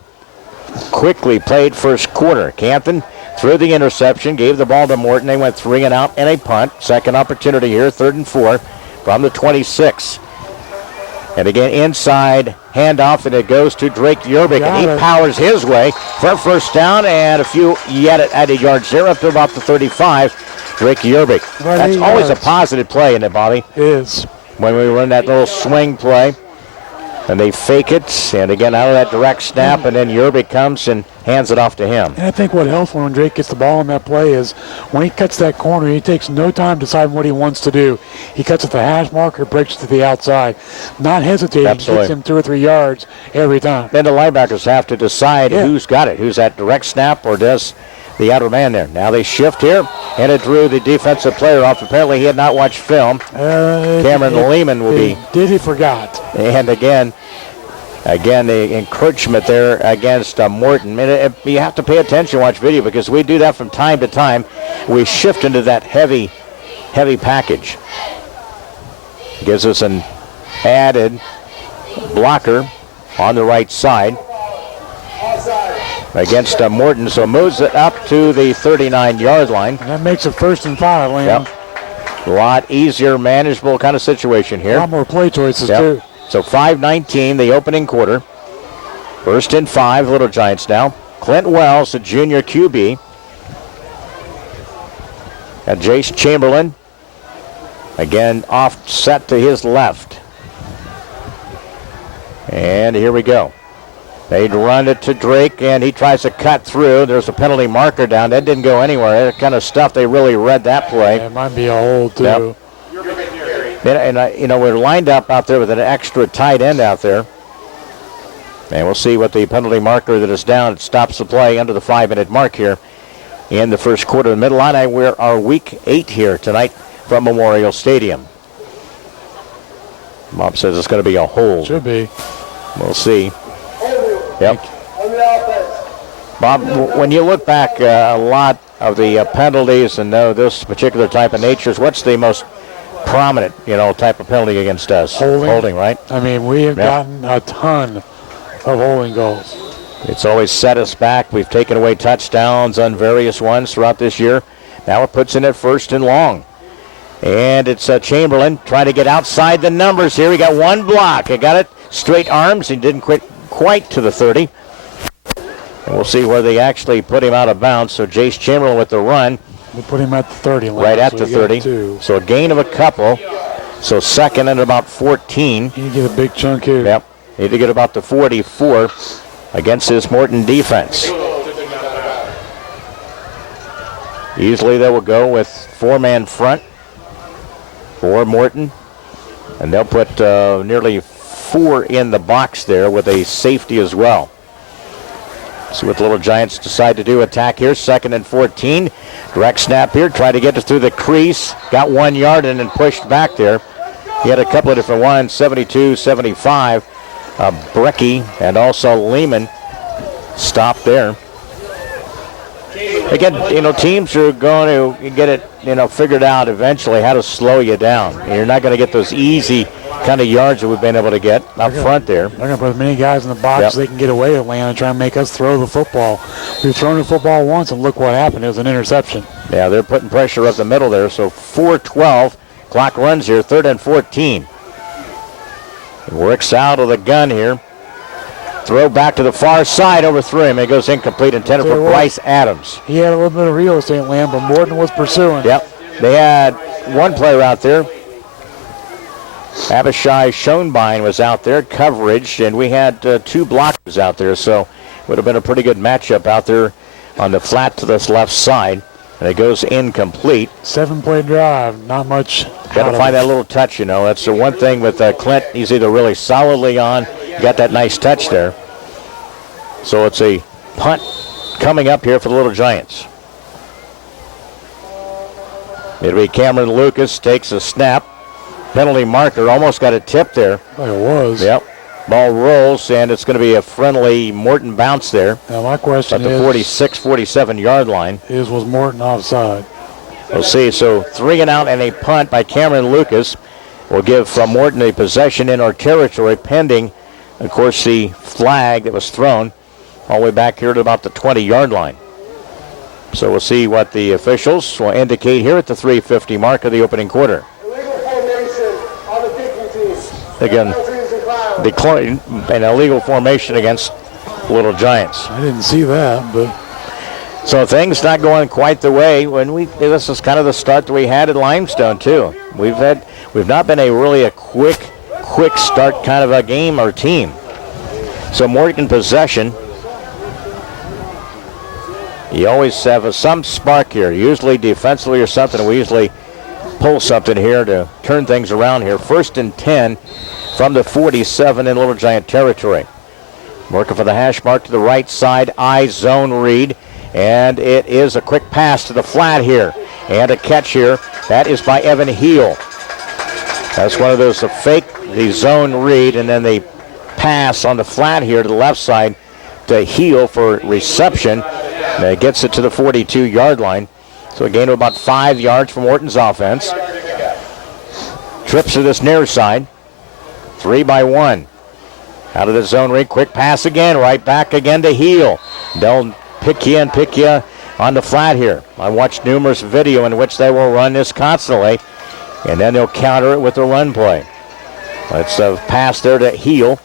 Quickly played first quarter. Canton threw the interception, gave the ball to Morton. They went 3 and out and a punt. Second opportunity here, 3rd and 4 from the 26. And again, inside handoff, and it goes to Drake Yerbick, and he powers his way for a first down and a few yet added yards there up to about the 35. Drake Yerbick. That's always a positive play, isn't it, Bobby? It is. When we run that little swing play, and they fake it, and again, out of that direct snap, and then Yerbick comes and hands it off to him. And I think what helps when Drake gets the ball on that play is when he cuts that corner, he takes no time deciding what he wants to do. He cuts at the hash mark or breaks to the outside. Not hesitating. Absolutely. Gets him 2 or 3 yards every time. Then the linebackers have to decide who's got it, who's that direct snap or does the outer man there. Now they shift here, and it drew the defensive player off. Apparently he had not watched film. Cameron Lehman will be. Did he forgot? And again, the encroachment there against Morton. You have to pay attention, watch video, because we do that from time to time. We shift into that heavy package. Gives us an added blocker on the right side against Morton, so moves it up to the 39-yard line. And that makes it 1st and 5, Liam. Yep. A lot easier, manageable kind of situation here. A lot more play choices, too. So 5:19, the opening quarter. 1st and 5, Little Giants now. Clint Wells, the junior QB. And Jace Chamberlain, again, offset to his left. And here we go. They'd run it to Drake, and he tries to cut through. There's a penalty marker down. That didn't go anywhere. That kind of stuff, they really read that play. Yeah, it might be a hold, too. Yep. And we're lined up out there with an extra tight end out there. And we'll see what the penalty marker that is down. It stops the play under the 5-minute mark here in the first quarter. The Mid Illini, we're our week 8 here tonight from Memorial Stadium. Bob says it's going to be a hold. Should be. We'll see. Yep. Bob, when you look back, a lot of the penalties and this particular type of natures, what's the most prominent, type of penalty against us? Holding, right? I mean, we have gotten a ton of holding goals. It's always set us back. We've taken away touchdowns on various ones throughout this year. Now it puts in at 1st and long. And it's Chamberlain trying to get outside the numbers here. He got one block. He got it straight arms. He didn't quite to the 30. And we'll see where they actually put him out of bounds. So Jace Chamberlain with the run. We'll put him at the 30 line. Right at the 30. So a gain of a couple. So 2nd and about 14. You get a big chunk here. Yep. Need to get about the 44 against this Morton defense. Usually they will go with 4-man front for Morton. And they'll put nearly 4 in the box there with a safety as well. See what the Little Giants decide to do. Attack here, 2nd and 14. Direct snap here, try to get it through the crease. Got 1 yard and then pushed back there. He had a couple of different ones, 72, 75. Brecky and also Lehman stopped there. Again, teams are going to get it, figured out eventually how to slow you down. You're not going to get those easy kind of yards that we've been able to get up front there. They're going to put as many guys in the box as they can get away with, and try and make us throw the football. We've thrown the football once, and look what happened. It was an interception. Yeah, they're putting pressure up the middle there. So 4:12. Clock runs here, 3rd and 14. Works out of the gun here. Throw back to the far side, overthrew him. It goes incomplete, intended for Bryce Adams. He had a little bit of real estate land, but Morton was pursuing. Yep. They had one player out there. Abishai Schoenbein was out there, coverage, and we had 2 blockers out there, so would have been a pretty good matchup out there on the flat to this left side. And it goes incomplete. 7-play drive, not much. Got to find that little touch, That's the one thing with Clint. He's either really solidly on, got that nice touch there. So it's a punt coming up here for the Little Giants. It'll be Cameron Lucas, takes a snap. Penalty marker, almost got a tip there. Like it was. Yep. Ball rolls, and it's going to be a friendly Morton bounce there. Now my question is, at the 46, 47-yard line. Was Morton offside? We'll see. So 3 and out and a punt by Cameron Lucas will give Morton a possession in our territory pending Of course, the flag that was thrown all the way back here to about the 20-yard line. So we'll see what the officials will indicate here at the 3:50 mark of the opening quarter. Again, declaring an illegal formation against Little Giants. I didn't see that, but so things not going quite the way. This is kind of the start that we had at Limestone too. We've not been a quick start kind of a game or team. So Morton possession. You always have some spark here, usually defensively or something. We usually pull something here to turn things around here. 1st and 10 from the 47 in Little Giant territory. Working for the hash mark to the right side, I zone read, and it is a quick pass to the flat here, and a catch here. That is by Evan Heel. That's one of those the zone read, and then they pass on the flat here to the left side to Heel for reception. And gets it to the 42-yard line. So a gain of about 5 yards from Morton's offense. Trips to this near side. 3-1. Out of the zone read, quick pass again, right back again to Heel. They'll pick you on the flat here. I watched numerous video in which they will run this constantly, and then they'll counter it with a run play. Let's pass there to Heel.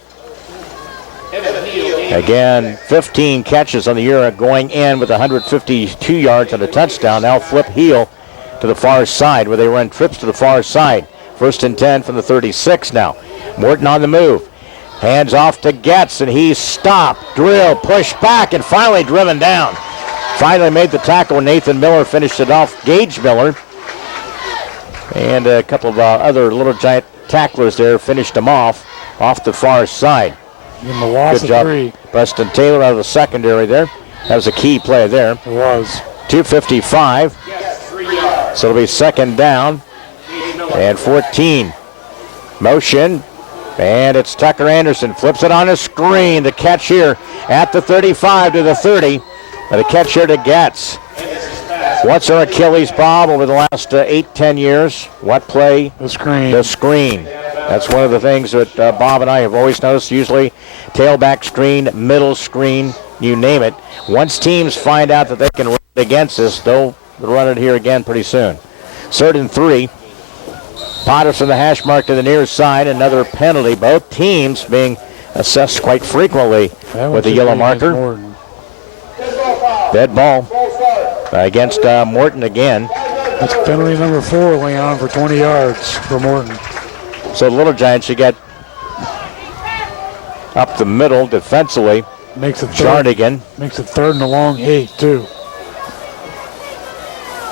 Again, 15 catches on the year going in with 152 yards and a touchdown. Now flip Heel to the far side where they run trips to the far side. 1st and 10 from the 36 now. Morton on the move. Hands off to Getz, and he's stopped, drilled, pushed back, and finally driven down. Finally made the tackle. Nathan Miller finished it off. Gage Miller and a couple of other Little Giant tacklers there finished him off the far side. Good job, 3. Preston Taylor out of the secondary there. That was a key play there. It was. 2:55. So it'll be 2nd down and 14. Motion, and it's Tucker Anderson. Flips it on a screen. The catch here at the 35 to the 30. And the catch here to Getz. What's our Achilles, Bob, over the last 8-10 years? What play? The screen. The screen. That's one of the things that Bob and I have always noticed. Usually tailback screen, middle screen, you name it. Once teams find out that they can run it against us, they'll run it here again pretty soon. 3rd and 3. Potters from the hash mark to the near side. Another penalty. Both teams being assessed quite frequently with the yellow marker. Dead ball against Morton again. That's penalty number 4 laying on for 20 yards for Morton. So the Little Giants, you get up the middle defensively. Makes it Jardigan. Makes it 3rd and a long 8, too.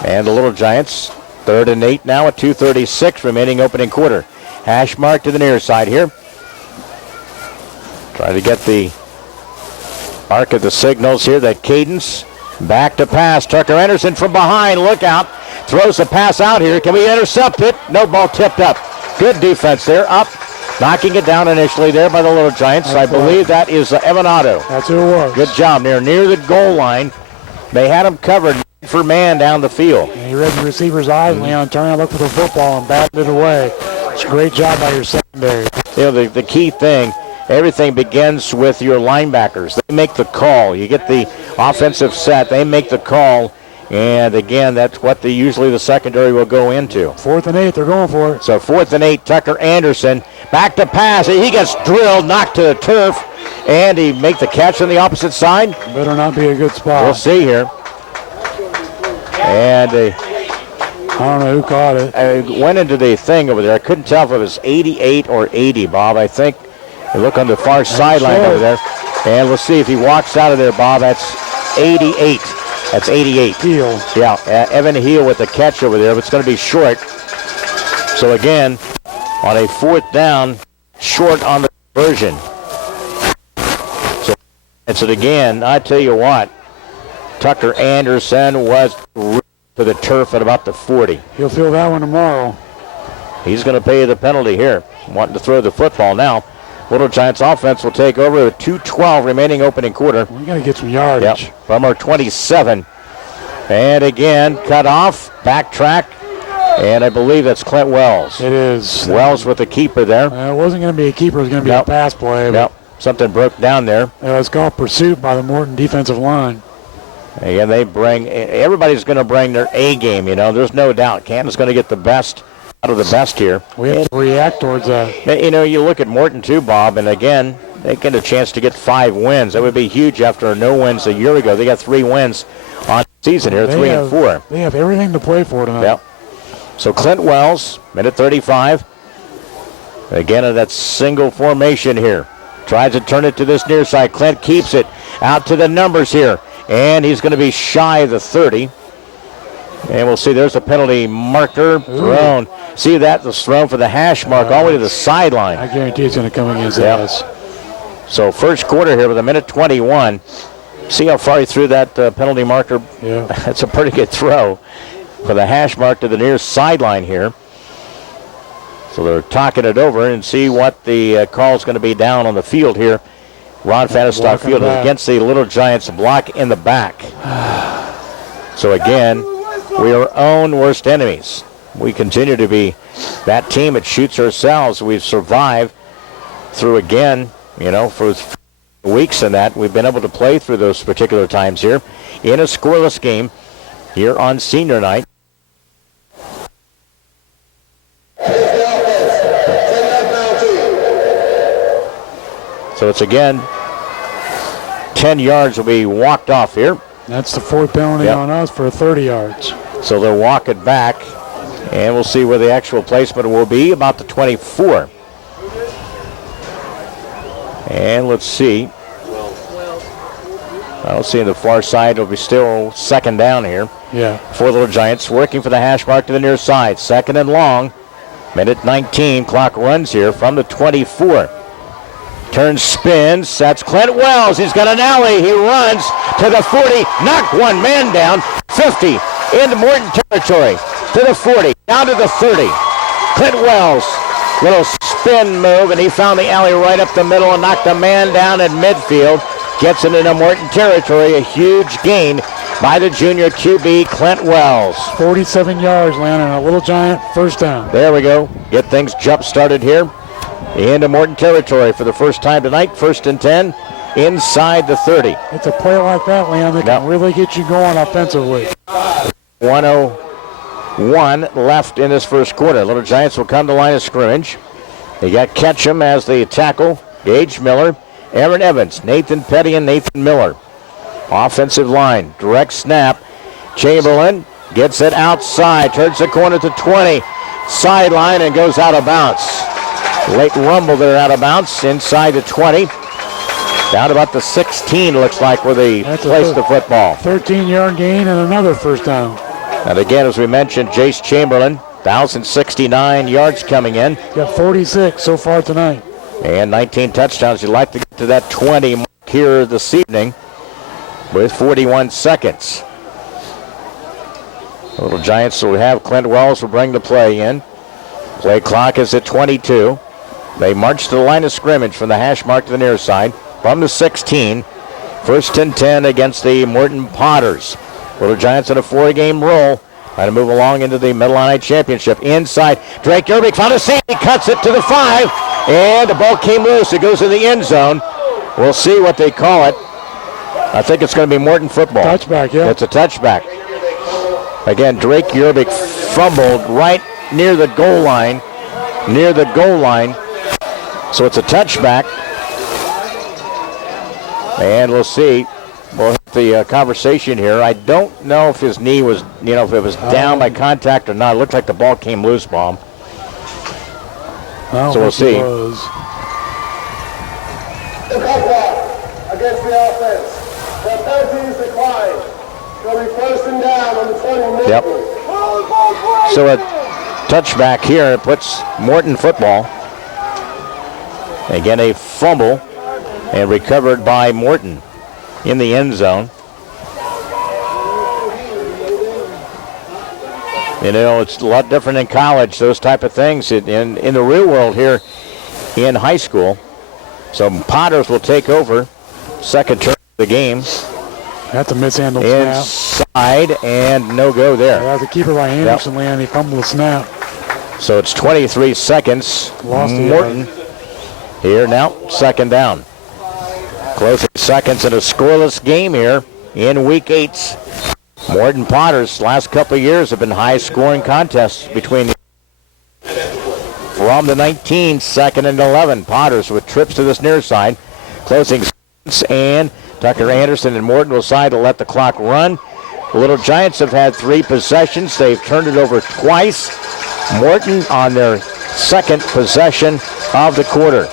And the Little Giants, 3rd and 8 now at 2:36 remaining opening quarter. Hash mark to the near side here. Trying to get the arc of the signals here, that cadence. Back to pass. Tucker Anderson from behind. Look out. Throws the pass out here. Can we intercept it? No, ball tipped up. Good defense there. Up. Knocking it down initially there by the Little Giants. I believe that is Evan Otto. That's who it was. Good job. Near the goal line. They had him covered for man down the field. And he read the receiver's eyes, Leon, turning to look for the football and batted it away. It's a great job by your secondary. You know, the key thing, everything begins with your linebackers. They make the call. You get the offensive set. They make the call. And again, that's what usually the secondary will go into. 4th and 8, they're going for it. So 4th and 8, Tucker Anderson. Back to pass. He gets drilled, knocked to the turf. And he make the catch on the opposite side. Better not be a good spot. We'll see here. And I don't know who caught it. I went into the thing over there. I couldn't tell if it was 88 or 80, Bob. I think you look on the far sideline over there. And we'll see if he walks out of there, Bob. That's 88. That's 88. Heel. Yeah, Evan Heel with the catch over there, but it's going to be short. So again, on a 4th down, short on the conversion. So it's it again. I tell you what, Tucker Anderson was to the turf at about the 40. He'll feel that one tomorrow. He's going to pay the penalty here. Wanting to throw the football now. Little Giants offense will take over with 2:12 remaining opening quarter. We got to get some yardage. Yep, from our 27. And again, cut off, backtrack, and I believe that's Clint Wells. It is. Wells with the keeper there. It wasn't going to be a keeper. It was going to be a pass play. Yep. something broke down there. It's called pursuit by the Morton defensive line. Again, everybody's going to bring their A game, There's no doubt. Canton's going to get the best out of the best here. We have to react towards that. You look at Morton too, Bob, and again, they get a chance to get 5 wins. That would be huge after no wins a year ago. They got 3 wins on the season here, 3 and 4. They have everything to play for tonight. Yep. So Clint Wells, minute 35. Again, in that single formation here. Tries to turn it to this near side. Clint keeps it out to the numbers here. And he's going to be shy of the 30. And we'll see there's a penalty marker thrown. See that? It's thrown for the hash mark all the way to the sideline. I guarantee it's going to come against us. So first quarter here with a minute 21. See how far he threw that penalty marker? Yeah. That's a pretty good throw for the hash mark to the near sideline here. So they're talking it over and see what the call is going to be down on the field here. Ron Fahnestock Field is against the Little Giants block in the back. So again, we are own worst enemies. We continue to be that team that shoots ourselves. We've survived through, again, for weeks and that. We've been able to play through those particular times here in a scoreless game here on senior night. So it's again 10 yards will be walked off here. That's the 4th penalty on us for 30 yards. So they'll walk it back, and we'll see where the actual placement will be, about the 24. And let's see. I don't see on the far side. It'll be still second down here. Yeah. For the Little Giants working for the hash mark to the near side. Second and long. Minute 19. Clock runs here from the 24. Turns, spins. That's Clint Wells. He's got an alley. He runs to the 40. Knocked one man down. 50 into Morton territory. To the 40. Down to the 30. Clint Wells. Little spin move, and he found the alley right up the middle and knocked a man down at midfield. Gets it into Morton territory. A huge gain by the junior QB, Clint Wells. 47 yards, landing a Little Giant first down. There we go. Get things jump started here into Morton territory for the first time tonight. 1st and 10 inside the 30. It's a play like that, Leon, that can really get you going offensively. 1:01 left in this first quarter. Little Giants will come to line of scrimmage. They got Ketchum as the tackle, Gage Miller, Aaron Evans, Nathan Petty, and Nathan Miller. Offensive line, direct snap. Chamberlain gets it outside, turns the corner to 20. Sideline and goes out of bounds. Late rumble there out of bounds inside the 20. Down about the 16, looks like, where they placed the football. 13-yard gain and another first down. And again, as we mentioned, Jace Chamberlain, 1,069 yards coming in. Got 46 so far tonight. And 19 touchdowns. You'd like to get to that 20 mark here this evening with 41 seconds. The Little Giants will have Clint Wells will bring the play in. Play clock is at 22. They march to the line of scrimmage from the hash mark to the near side from the 16. 1st and 10 against the Morton Potters. Little Giants in a 4-game roll. Trying to move along into the Mid Illini Championship. Inside, Drake Yerbick found a seam. He cuts it to the 5. And the ball came loose. It goes in the end zone. We'll see what they call it. I think it's going to be Morton football. Touchback, yeah. It's a touchback. Again, Drake Yerbick fumbled right near the goal line. So it's a touchback. And we'll see. We'll hit the conversation here. I don't know if his knee was, if it was down by contact or not. It looked like the ball came loose, Bob. So we'll see. The clock against the offense. The penalty is declined. It'll be 1st and down on the 20. Yep. So a touchback here. It puts Morton football. Again, a fumble and recovered by Morton in the end zone. It's a lot different in college, those type of things. In the real world here in high school. So Potters will take over. Second turn of the game. That's a mishandled snap. Inside and no go there. That was a keeper by Anderson, Leon. He fumbled the snap. So it's 23 seconds. Lost Morton here now, second down. Closing seconds in a scoreless game here in Week 8. Morton Potters, last couple of years have been high-scoring contests between from the 19, 2nd and 11. Potters with trips to this near side. Closing seconds, and Tucker Anderson and Morton will side to let the clock run. The Little Giants have had 3 possessions. They've turned it over twice. Morton on their second possession of the quarter.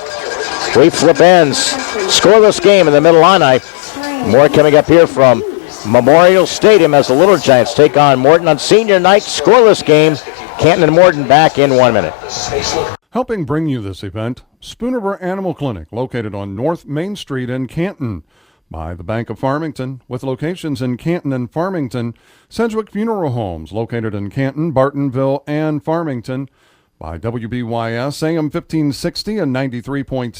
We flip ends. Scoreless game in the Mid Illini. More coming up here from Memorial Stadium as the Little Giants take on Morton on senior night. Scoreless game. Canton and Morton back in 1 minute. Helping bring you this event, Spooner Animal Clinic, located on North Main Street in Canton. By the Bank of Farmington, with locations in Canton and Farmington. Sedgwick Funeral Homes, located in Canton, Bartonville, and Farmington. By WBYS, AM 1560 and 93.7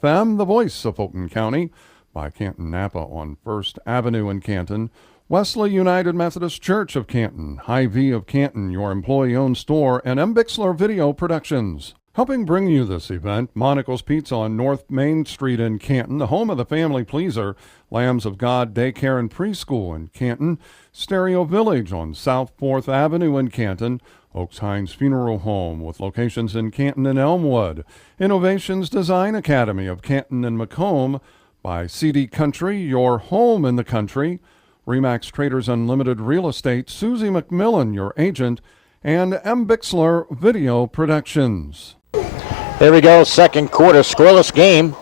FM, the voice of Fulton County. By Canton Napa on First Avenue in Canton. Wesley United Methodist Church of Canton, Hy-Vee of Canton, your employee-owned store, and M. Bixler Video Productions. Helping bring you this event, Monica's Pizza on North Main Street in Canton, the home of the family pleaser, Lambs of God Daycare and Preschool in Canton, Stereo Village on South 4th Avenue in Canton, Oaks Hines Funeral Home with locations in Canton and Elmwood, Innovations Design Academy of Canton and Macomb, by CD Country, your home in the country, Remax Traders Unlimited Real Estate, Susie McMillan, your agent, and M. Bixler Video Productions. There we go, second quarter, scoreless game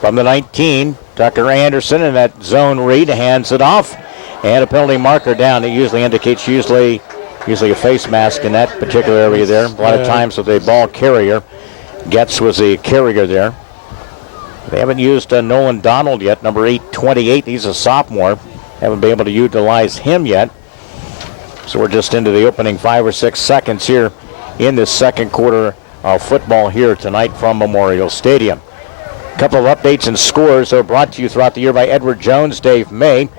from the 19. Tucker Anderson in that zone read hands it off, and a penalty marker down. It usually indicates usually a face mask in that particular area there. A lot of times with the ball carrier. Getz was the carrier there. They haven't used Nolan Donald yet, number 828. He's a sophomore. Haven't been able to utilize him yet. So we're just into the opening 5 or 6 seconds here in this second quarter of football here tonight from Memorial Stadium. A couple of updates and scores are brought to you throughout the year by Edward Jones, Dave May,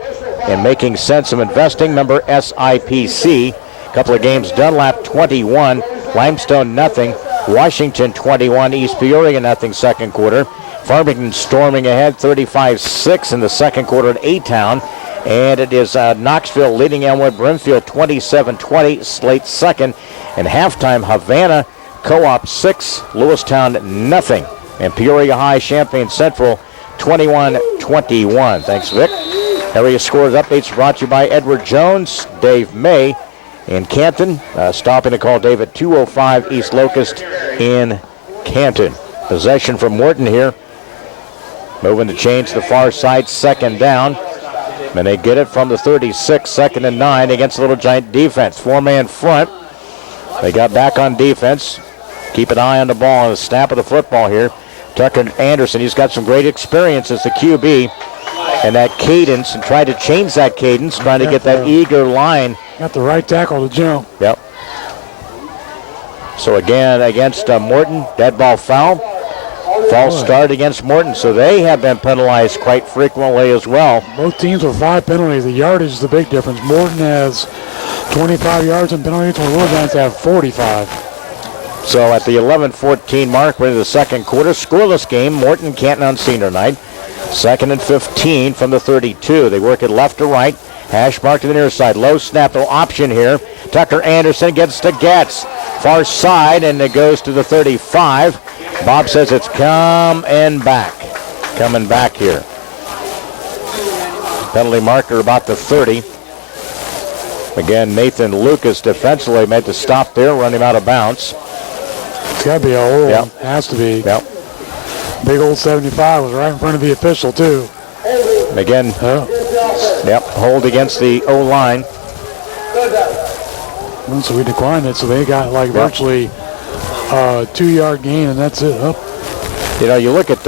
and Making Sense of Investing, member SIPC. A couple of games, Dunlap 21, Limestone nothing, Washington 21, East Peoria nothing second quarter. Farmington storming ahead 35-6 in the second quarter at A-Town. And it is Knoxville leading Elmwood Brimfield 27-20, Slate second. And halftime, Havana Co-op 6, Lewistown nothing. And Peoria High Champaign Central 21-21. Thanks, Vic. Area scores updates brought to you by Edward Jones, Dave May, and Canton. Stopping to call Dave at 205 East Locust in Canton. Possession from Morton here. Moving the chains to the far side, second down. And they get it from the 36, 2nd and 9 against the Little Giant defense. 4-man front. They got back on defense. Keep an eye on the ball and the snap of the football here. Tucker Anderson, he's got some great experience as the QB. And that cadence, and tried to change that cadence, trying to get that eager line. Got the right tackle to jump. Yep. So again, against Morton, dead ball foul. False start against Morton, so they have been penalized quite frequently as well. Both teams with 5 penalties. The yardage is the big difference. Morton has 25 yards in penalties, while the Little Giants have 45. So at the 11-14 mark, we're in the second quarter. Scoreless game, Morton Canton on senior night. 2nd and 15 from the 32. They work it left to right. Hash mark to the near side. Low snap, no option here. Tucker Anderson gets to Getz. Far side, and it goes to the 35. Bob says it's coming back here. Penalty marker about the 30. Again, Nathan Lucas defensively made the stop there, run him out of bounds. It's got to be a hold. Yep. Has to be. Yep. Big old 75 was right in front of the official, too. Again, hold against the O-line. So we declined it, so they got virtually 2-yard gain, and that's it. You look at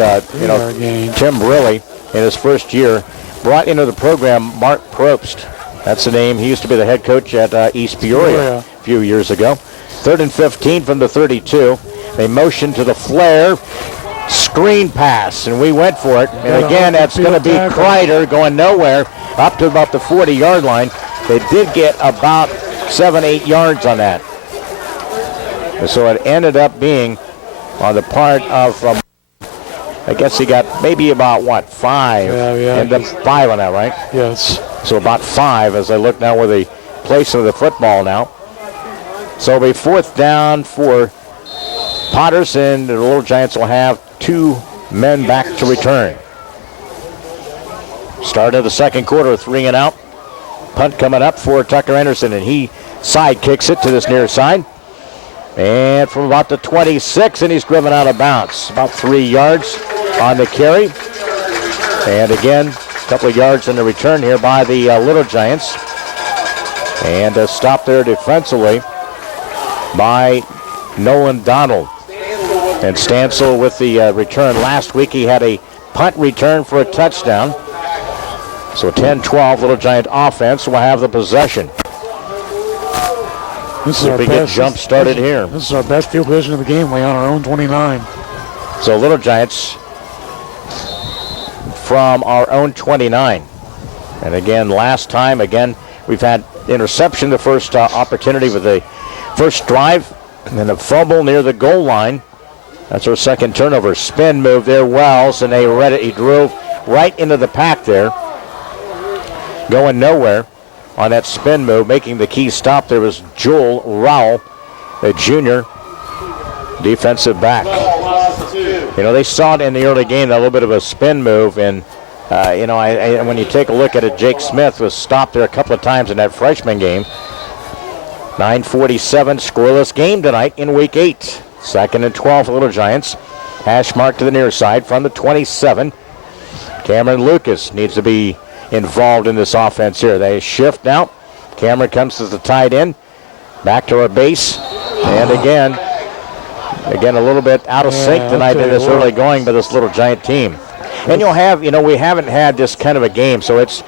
Tim Briley in his first year, brought into the program Mark Probst. That's the name. He used to be the head coach at East Peoria a few years ago. 3rd and 15 from the 32. They motion to the flare. Screen pass, and we went for it. And again, that's going to be Kreider going nowhere up to about the 40-yard line. They did get about 7-8 yards on that. And so it ended up being on the part of I guess he got maybe about, 5? Yeah. End up 5 on that, right? Yes. So about 5 as I look now where the placement of the football now. So it'll be 4th down for Potters, and the Little Giants will have 2 men back to return. Start of the second quarter, 3 and out. Punt coming up for Tucker Anderson, and he side kicks it to this near side. And from about the 26, and he's driven out of bounds. About 3 yards on the carry. And again, a couple of yards in the return here by the Little Giants. And a stop there defensively by Nolan Donald. And Stansel with the return. Last week he had a punt return for a touchdown. So 10-12, Little Giant offense will have the possession. This is our big jump started here. This is our best field position of the game. We're on our own 29. So Little Giants from our own 29. And again, last time, we've had interception the first opportunity with the first drive, and then a fumble near the goal line. That's our second turnover. Spin move there, Wells, and he drove right into the pack there. Going nowhere on that spin move. Making the key stop there was Joel Rowell, the junior defensive back. They saw it in the early game, a little bit of a spin move, and when you take a look at it, Jake Smith was stopped there a couple of times in that freshman game. 9:47 scoreless game tonight in week 8. 2nd and 12 for Little Giants. Hash mark to the near side from the 27. Cameron Lucas needs to be involved in this offense here. They shift now. Cameron comes as the tight end. Back to our base. And again, a little bit out of sync tonight in this early going by this Little Giant team. And you'll have, we haven't had this kind of a game, so it's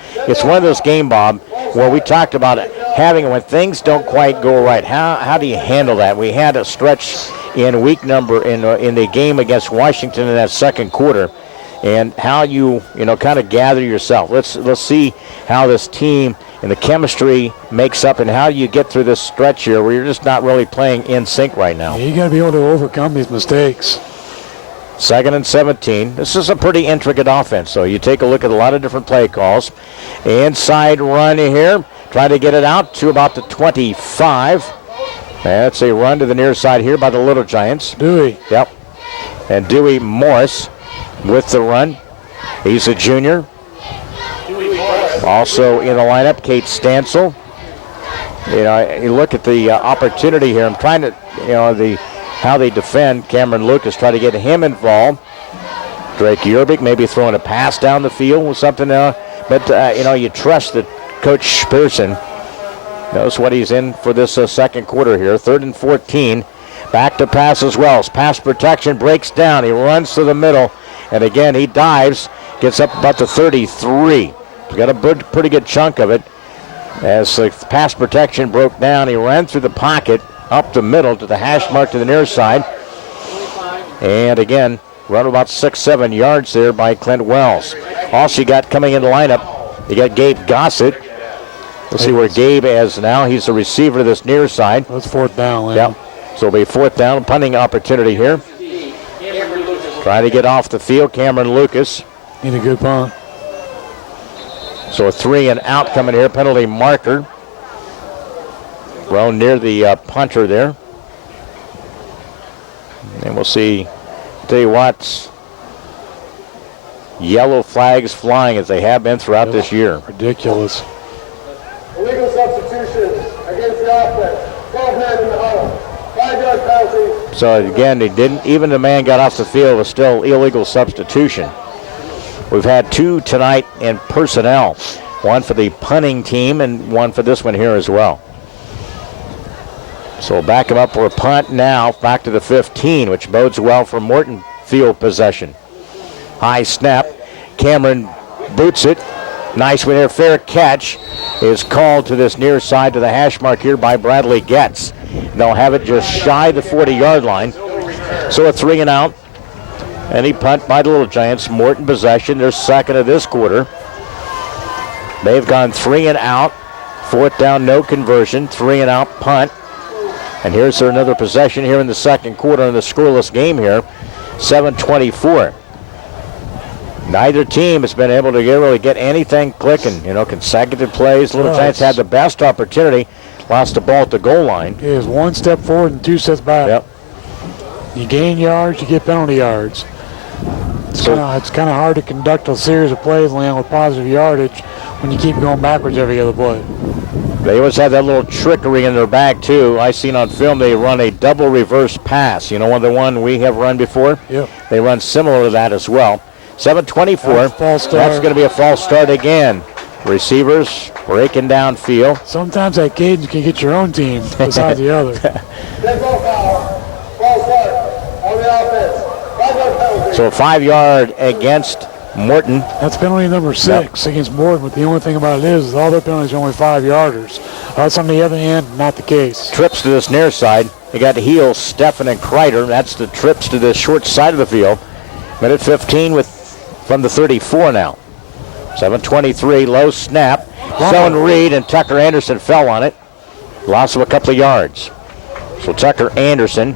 one of those games, Bob, where we talked about it, having when things don't quite go right. How do you handle that? We had a stretch in in the game against Washington in that second quarter, and how you kind of gather yourself. Let's see how this team and the chemistry makes up, and how you get through this stretch here where you're just not really playing in sync right now. You got to be able to overcome these mistakes. 2nd and 17. This is a pretty intricate offense, so you take a look at a lot of different play calls. Inside run here, trying to get it out to about the 25. That's a run to the near side here by the Little Giants. Dewey. Yep. And Dewey Morris with the run. He's a junior. Also in the lineup, Kate Stansel. You look at the opportunity here. I'm trying to, how they defend. Cameron Lucas, try to get him involved. Drake Yerbik maybe throwing a pass down the field with something there. But, you trust that Coach Pearson knows what he's in for this second quarter here. 3rd and 14. Back to pass as well. Pass protection breaks down. He runs to the middle. And again, he dives. Gets up about the 33. He's got a pretty good chunk of it. As the pass protection broke down, he ran through the pocket up the middle to the hash mark to the near side. And again, run about 6-7 yards there by Clint Wells. Also, you got coming in the lineup, you got Gabe Gossett. Let's see where Gabe is now. He's the receiver to this near side. That's 4th down. Yep. So it'll be 4th down, punting opportunity here. Trying to get off the field, Cameron Lucas. Need a good punt. So a 3 and out coming here, penalty marker. Thrown near the punter there. And we'll see, tell you what, yellow flags flying as they have been throughout this year. Ridiculous. Illegal substitution against the offense. 12 men in the huddle. 5-yard penalty. So again, they didn't, even the man got off the field, was still illegal substitution. We've had 2 tonight in personnel. One for the punting team and one for this one here as well. So back him up for a punt now, back to the 15, which bodes well for Morton field possession. High snap. Cameron boots it. Nice one there. Fair catch is called to this near side to the hash mark here by Bradley Getz. They'll have it just shy the 40-yard line. So a 3 and out. Any punt by the Little Giants. Morton possession. Their second of this quarter. They've gone 3 and out. 4th down, no conversion. 3 and out punt. And here's another possession here in the second quarter in the scoreless game here. 7:24. Neither team has been able to really get anything clicking. Consecutive plays. Little Giants had the best opportunity. Lost the ball at the goal line. It is 1 step forward and 2 steps back. Yep. You gain yards, you get penalty yards. It's kind of hard to conduct a series of plays, Leon, with positive yardage when you keep going backwards every other play. They always have that little trickery in their bag, too. I seen on film they run a double reverse pass. The one we have run before? Yep. They run similar to that as well. 7:24. That's going to be a false start again. Receivers breaking downfield. Sometimes that cadence can get your own team besides the other. So a 5-yard against Morton. That's penalty number 6 against Morton, but the only thing about it is all their penalties are only 5-yarders. That's on the other end, not the case. Trips to this near side. They got Heel, Steffen, and Kreider. That's the trips to the short side of the field. Minute 15 from the 34 now. 7:23, low snap. Selwyn Reed and Tucker Anderson fell on it. Loss of a couple of yards. So Tucker Anderson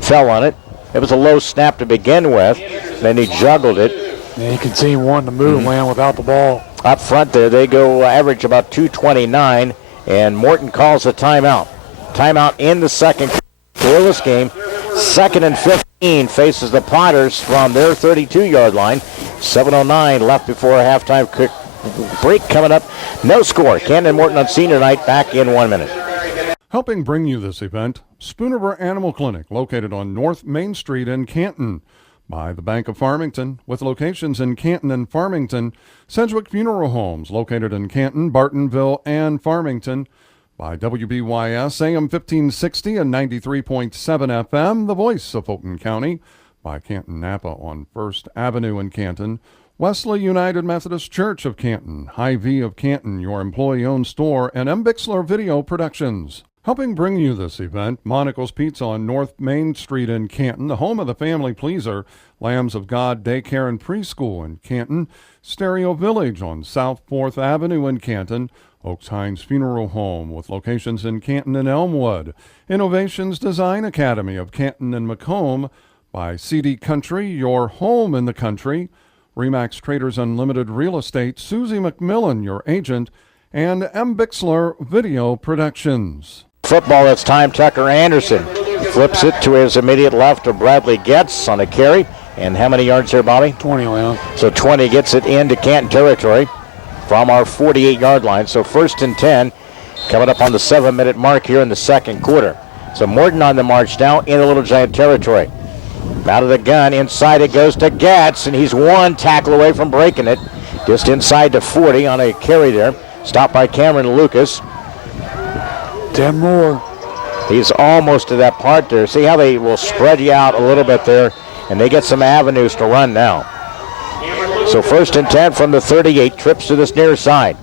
fell on it. It was a low snap to begin with. Then he juggled it. Yeah, you can see him wanting to move, man, without the ball. Up front there, they go average about 2:29, and Morton calls a timeout. Timeout in the second scoreless game. 2nd and 15 faces the Potters from their 32-yard line. 7:09 left before a halftime break coming up. No score. Canton Morton on senior night. Back in 1 minute. Helping bring you this event, Spooner Animal Clinic, located on North Main Street in Canton. By the Bank of Farmington, with locations in Canton and Farmington. Sedgwick Funeral Homes, located in Canton, Bartonville, and Farmington. By WBYS, AM 1560 and 93.7 FM, the voice of Fulton County. By Canton Napa on 1st Avenue in Canton. Wesley United Methodist Church of Canton, Hy-Vee of Canton, your employee-owned store, and M. Bixler Video Productions. Helping bring you this event, Monica's Pizza on North Main Street in Canton, the home of the family pleaser, Lambs of God Daycare and Preschool in Canton, Stereo Village on South 4th Avenue in Canton, Oaks Hines Funeral Home with locations in Canton and Elmwood, Innovations Design Academy of Canton and Macomb, by CD Country, your home in the country, Remax Traders Unlimited Real Estate, Susie McMillan, your agent, and M. Bixler Video Productions. Football, it's time. Tucker Anderson flips it to his immediate left to Bradley Getz on a carry. And how many yards here, Bobby? 20, Leon. So 20 gets it into Canton territory from our 48-yard line. So 1st and 10 coming up on the 7-minute mark here in the second quarter. So Morton on the march now in the Little Giant territory. Out of the gun, inside it goes to Getz, and he's one tackle away from breaking it. Just inside the 40 on a carry there. Stopped by Cameron Lucas. 10 more. He's almost to that part there. See how they will spread you out a little bit there, and they get some avenues to run now. So 1st and 10 from the 38, trips to this near side.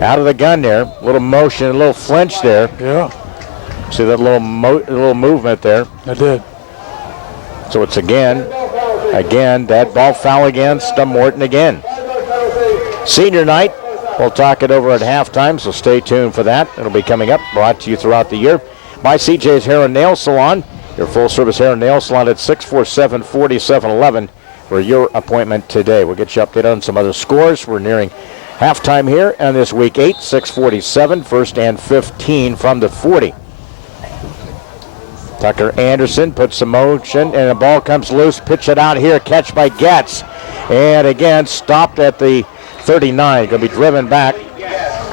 Out of the gun there, little motion, a little flinch there. Yeah. See that little movement there. I did. So it's again, that ball foul against Morton again. Senior night, we'll talk it over at halftime, so stay tuned for that. It'll be coming up, brought to you throughout the year by CJ's Hair and Nail Salon, your full-service hair and nail salon at 647-4711 for your appointment today. We'll get you updated on some other scores. We're nearing halftime here on this week 8, 6:47, 1st and 15 from the 40. Tucker Anderson puts some motion, and the ball comes loose. Pitch it out here, catch by Getz. And again, stopped at the 39. Going to be driven back.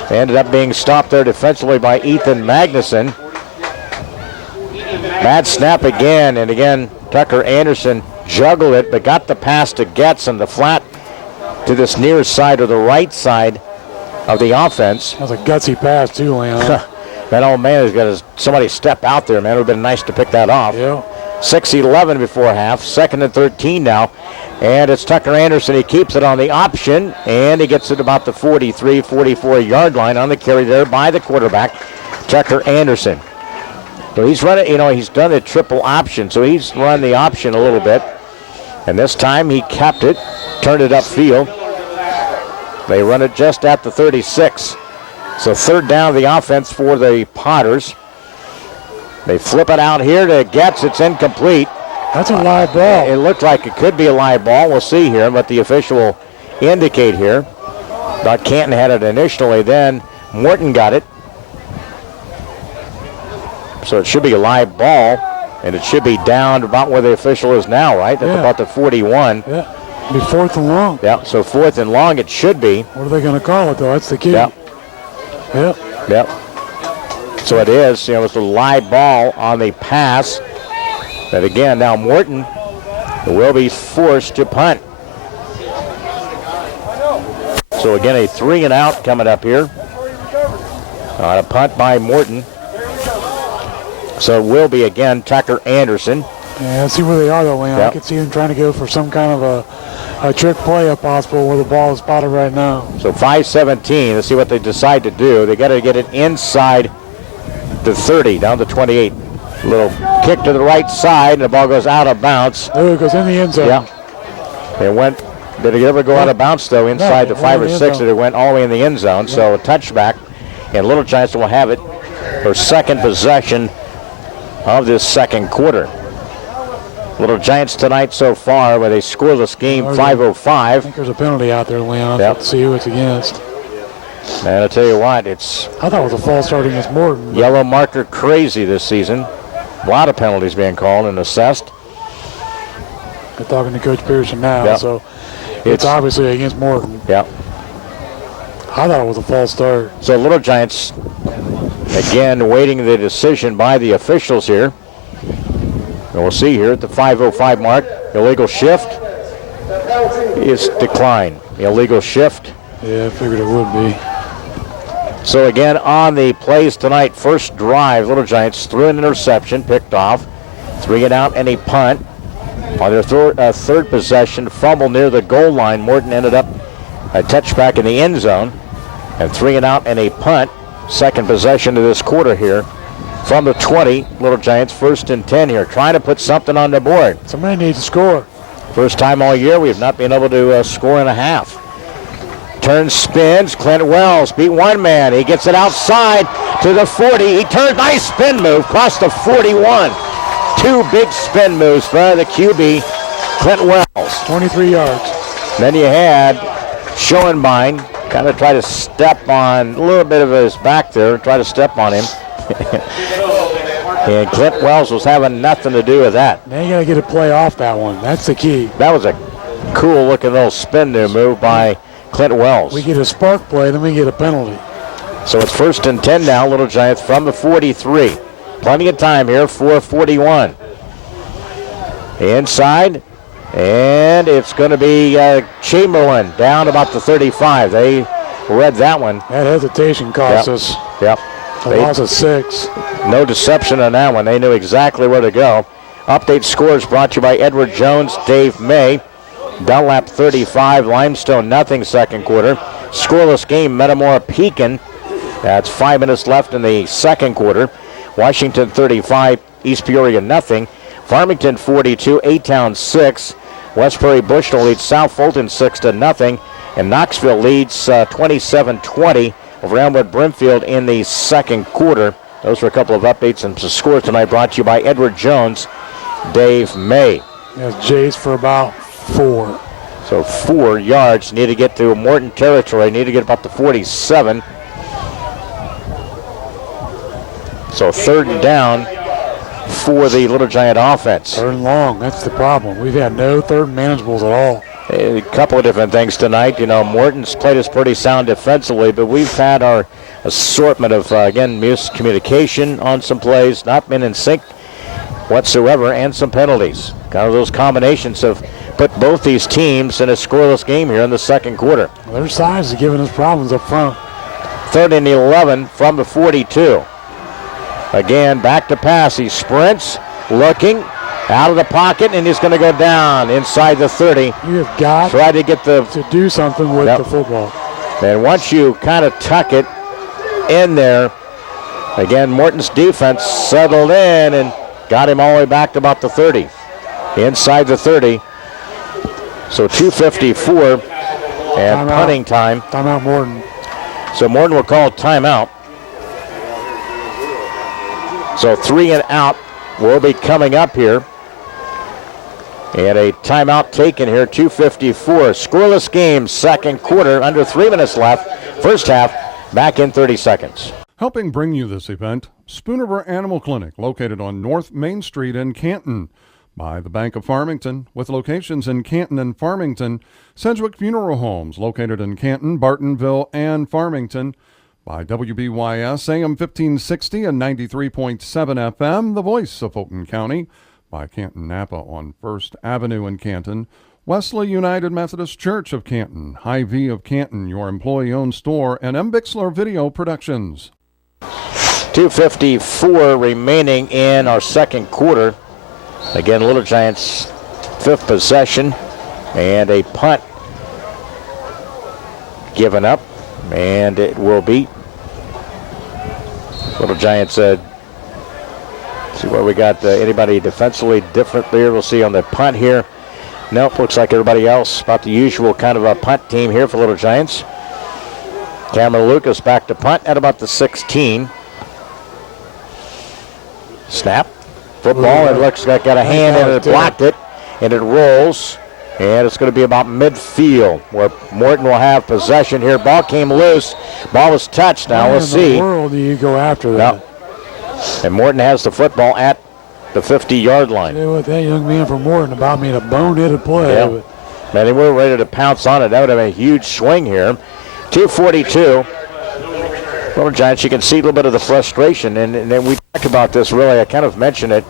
Ended up being stopped there defensively by Ethan Magnuson. Bad snap again, and again, Tucker Anderson juggled it, but got the pass to Getz on the flat to this near side or the right side of the offense. That was a gutsy pass, too, Leon. That old man has got somebody step out there, man. It would have been nice to pick that off. Yeah. 6:11 before half. 2nd and 13 now. And it's Tucker Anderson. He keeps it on the option, and he gets it about the 43, 44-yard line on the carry there by the quarterback, Tucker Anderson. So he's run it, he's done a triple option, so he's run the option a little bit. And this time he kept it, turned it upfield. They run it just at the 36. So 3rd down of the offense for the Potters. They flip it out here to Getz. It's incomplete. That's a live ball. It looked like it could be a live ball. We'll see here, but the official indicate here. Thought Canton had it initially, then Morton got it. So it should be a live ball, and it should be down about where the official is now, right? That's about the 41. Yeah, be 4th and long. Yeah, so 4th and long it should be. What are they going to call it, though? That's the key. Yep. Yep. Yep. So it is, it's a live ball on the pass. And again, now Morton will be forced to punt. So again, a 3 and out coming up here. On a punt by Morton. So it will be again Tucker Anderson. Yeah, let's see where they are though, Leon. Yep. I can see them trying to go for some kind of a trick play if possible where the ball is spotted right now. So 5:17. Let's see what they decide to do. They got to get it inside the 30, down to 28. A little kick to the right side, and the ball goes out of bounds. Oh, it goes in the end zone. Yeah. It went. Did it ever go out of bounds though? Inside the 5 or 6, it went all the way in the end zone. Yeah. So a touchback, and Little Giants will have it for second possession of this second quarter. Little Giants tonight so far with a scoreless game, 5:05. I think there's a penalty out there, Leon. Yep. Let's see who it's against. And I'll tell you what, I thought it was a false start against Morton. Yellow marker crazy this season. A lot of penalties being called and assessed. They're talking to Coach Pearson now, yep. So it's obviously against Morton. Yeah. I thought it was a false start. So Little Giants, again, waiting the decision by the officials here. And we'll see here at the 5:05 mark, illegal shift is declined. Illegal shift. Yeah, I figured it would be. So again, on the plays tonight, first drive, Little Giants threw an interception, picked off, 3 and out, and a punt. On their third possession, fumble near the goal line. Morton ended up a touchback in the end zone, and 3 and out and a punt. Second possession of this quarter here. From the 20, Little Giants 1st and 10 here, trying to put something on the board. Somebody needs to score. First time all year we have not been able to score in a half. Turns, spins. Clint Wells beat one man. He gets it outside to the 40. He turns, nice spin move, across the 41. 2 big spin moves for the QB, Clint Wells. 23 yards. Then you had Schoenbein kind of try to step on a little bit of his back there, try to step on him. And Clint Wells was having nothing to do with that. Now you got to get a play off that one. That's the key. That was a cool looking little spin move by Clint Wells. We get a spark play, then we get a penalty. So it's 1st and 10 now, Little Giants from the 43. Plenty of time here, 4:41. Inside, and it's going to be Chamberlain down about the 35. They read that one. That hesitation cost us. Yep. A loss of 6. No deception on that one. They knew exactly where to go. Update scores brought to you by Edward Jones, Dave May. Dunlap 35, Limestone nothing second quarter. Scoreless game, Metamora Pekin. That's 5 minutes left in the second quarter. Washington 35, East Peoria nothing. Farmington 42, A-Town 6. West Prairie Bushnell leads South Fulton 6-0. And Knoxville leads 27-20 over Elmwood Brimfield in the second quarter. Those were a couple of updates and some scores tonight brought to you by Edward Jones, Dave May. That's Jays for about 4. So 4 yards. Need to get to Morton territory. Need to get about the 47. So 3rd and down for the Little Giant offense. 3rd and long. That's the problem. We've had no third manageables at all. A couple of different things tonight. Morton's played us pretty sound defensively, but we've had our assortment of, again, miscommunication on some plays, not been in sync whatsoever, and some penalties. Kind of those combinations have put both these teams in a scoreless game here in the second quarter. Well, their size is giving us problems up front. 3rd and 11 from the 42. Again, back to pass. He sprints, looking, out of the pocket, and he's going to go down inside the 30. You have got Try to get to do something with the football. And once you kind of tuck it in there, again, Morton's defense settled in and got him all the way back to about the 30. Inside the 30. So 2:54 and punting time. Timeout Morton. So Morton will call timeout. So 3 and out will be coming up here. And a timeout taken here, 2:54. Scoreless game, second quarter, under 3 minutes left. First half, back in 30 seconds. Helping bring you this event, Spooner Animal Clinic, located on North Main Street in Canton. By the Bank of Farmington, with locations in Canton and Farmington. Sedgwick Funeral Homes, located in Canton, Bartonville, and Farmington. By WBYS, AM 1560 and 93.7 FM, the voice of Fulton County. By Canton Napa on First Avenue in Canton. Wesley United Methodist Church of Canton, Hy-Vee of Canton, your employee-owned store, and M. Bixler Video Productions. 2:54 remaining in our second quarter. Again, Little Giants' fifth possession, and a punt given up, and it will be Little Giants. See what we got. Anybody defensively different there? We'll see on the punt here. Nope, looks like everybody else. About the usual kind of a punt team here for Little Giants. Cameron Lucas back to punt at about the 16. Snap. Football, it looks like got a hand in it, blocked it, and it rolls. And it's going to be about midfield where Morton will have possession here. Ball came loose. Ball was touched now. We'll see. In the world do you go after that? Yep. And Morton has the football at the 50-yard line. You know what, that young man from Morton about made a boneheaded play. Yeah. Man, they were ready to pounce on it. That would have been a huge swing here. 2:42. Little Giants, you can see a little bit of the frustration. And then we talked about this, really. I kind of mentioned it,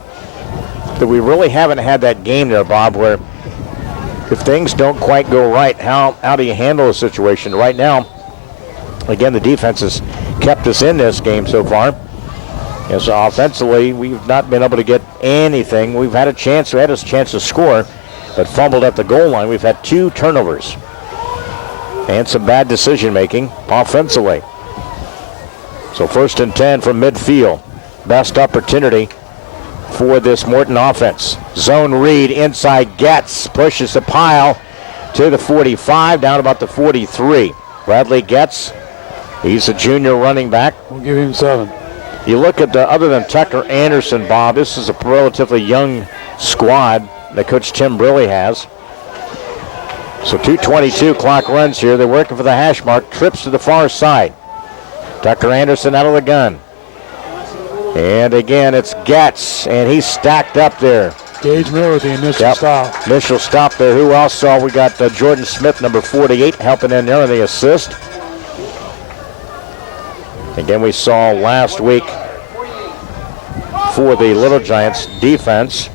that we really haven't had that game there, Bob, where if things don't quite go right, how do you handle a situation? Right now, again, the defense has kept us in this game so far. And so offensively, we've not been able to get anything. We had a chance to score, but fumbled at the goal line. We've had 2 turnovers and some bad decision-making offensively. So 1st and 10 from midfield. Best opportunity for this Morton offense. Zone read inside Getz, pushes the pile to the 45, down about the 43. Bradley Getz, he's a junior running back. We'll give him 7. You look at other than Tucker Anderson, Bob, this is a relatively young squad that Coach Tim Briley has. So 2:22 clock runs here. They're working for the hash mark. Trips to the far side. Tucker Anderson out of the gun. And again, it's Getz, and he's stacked up there. Gage Miller with the initial stop. Initial stop there. Who else saw? We got Jordan Smith, number 48, helping in there on the assist. Again, we saw last week for the Little Giants defense.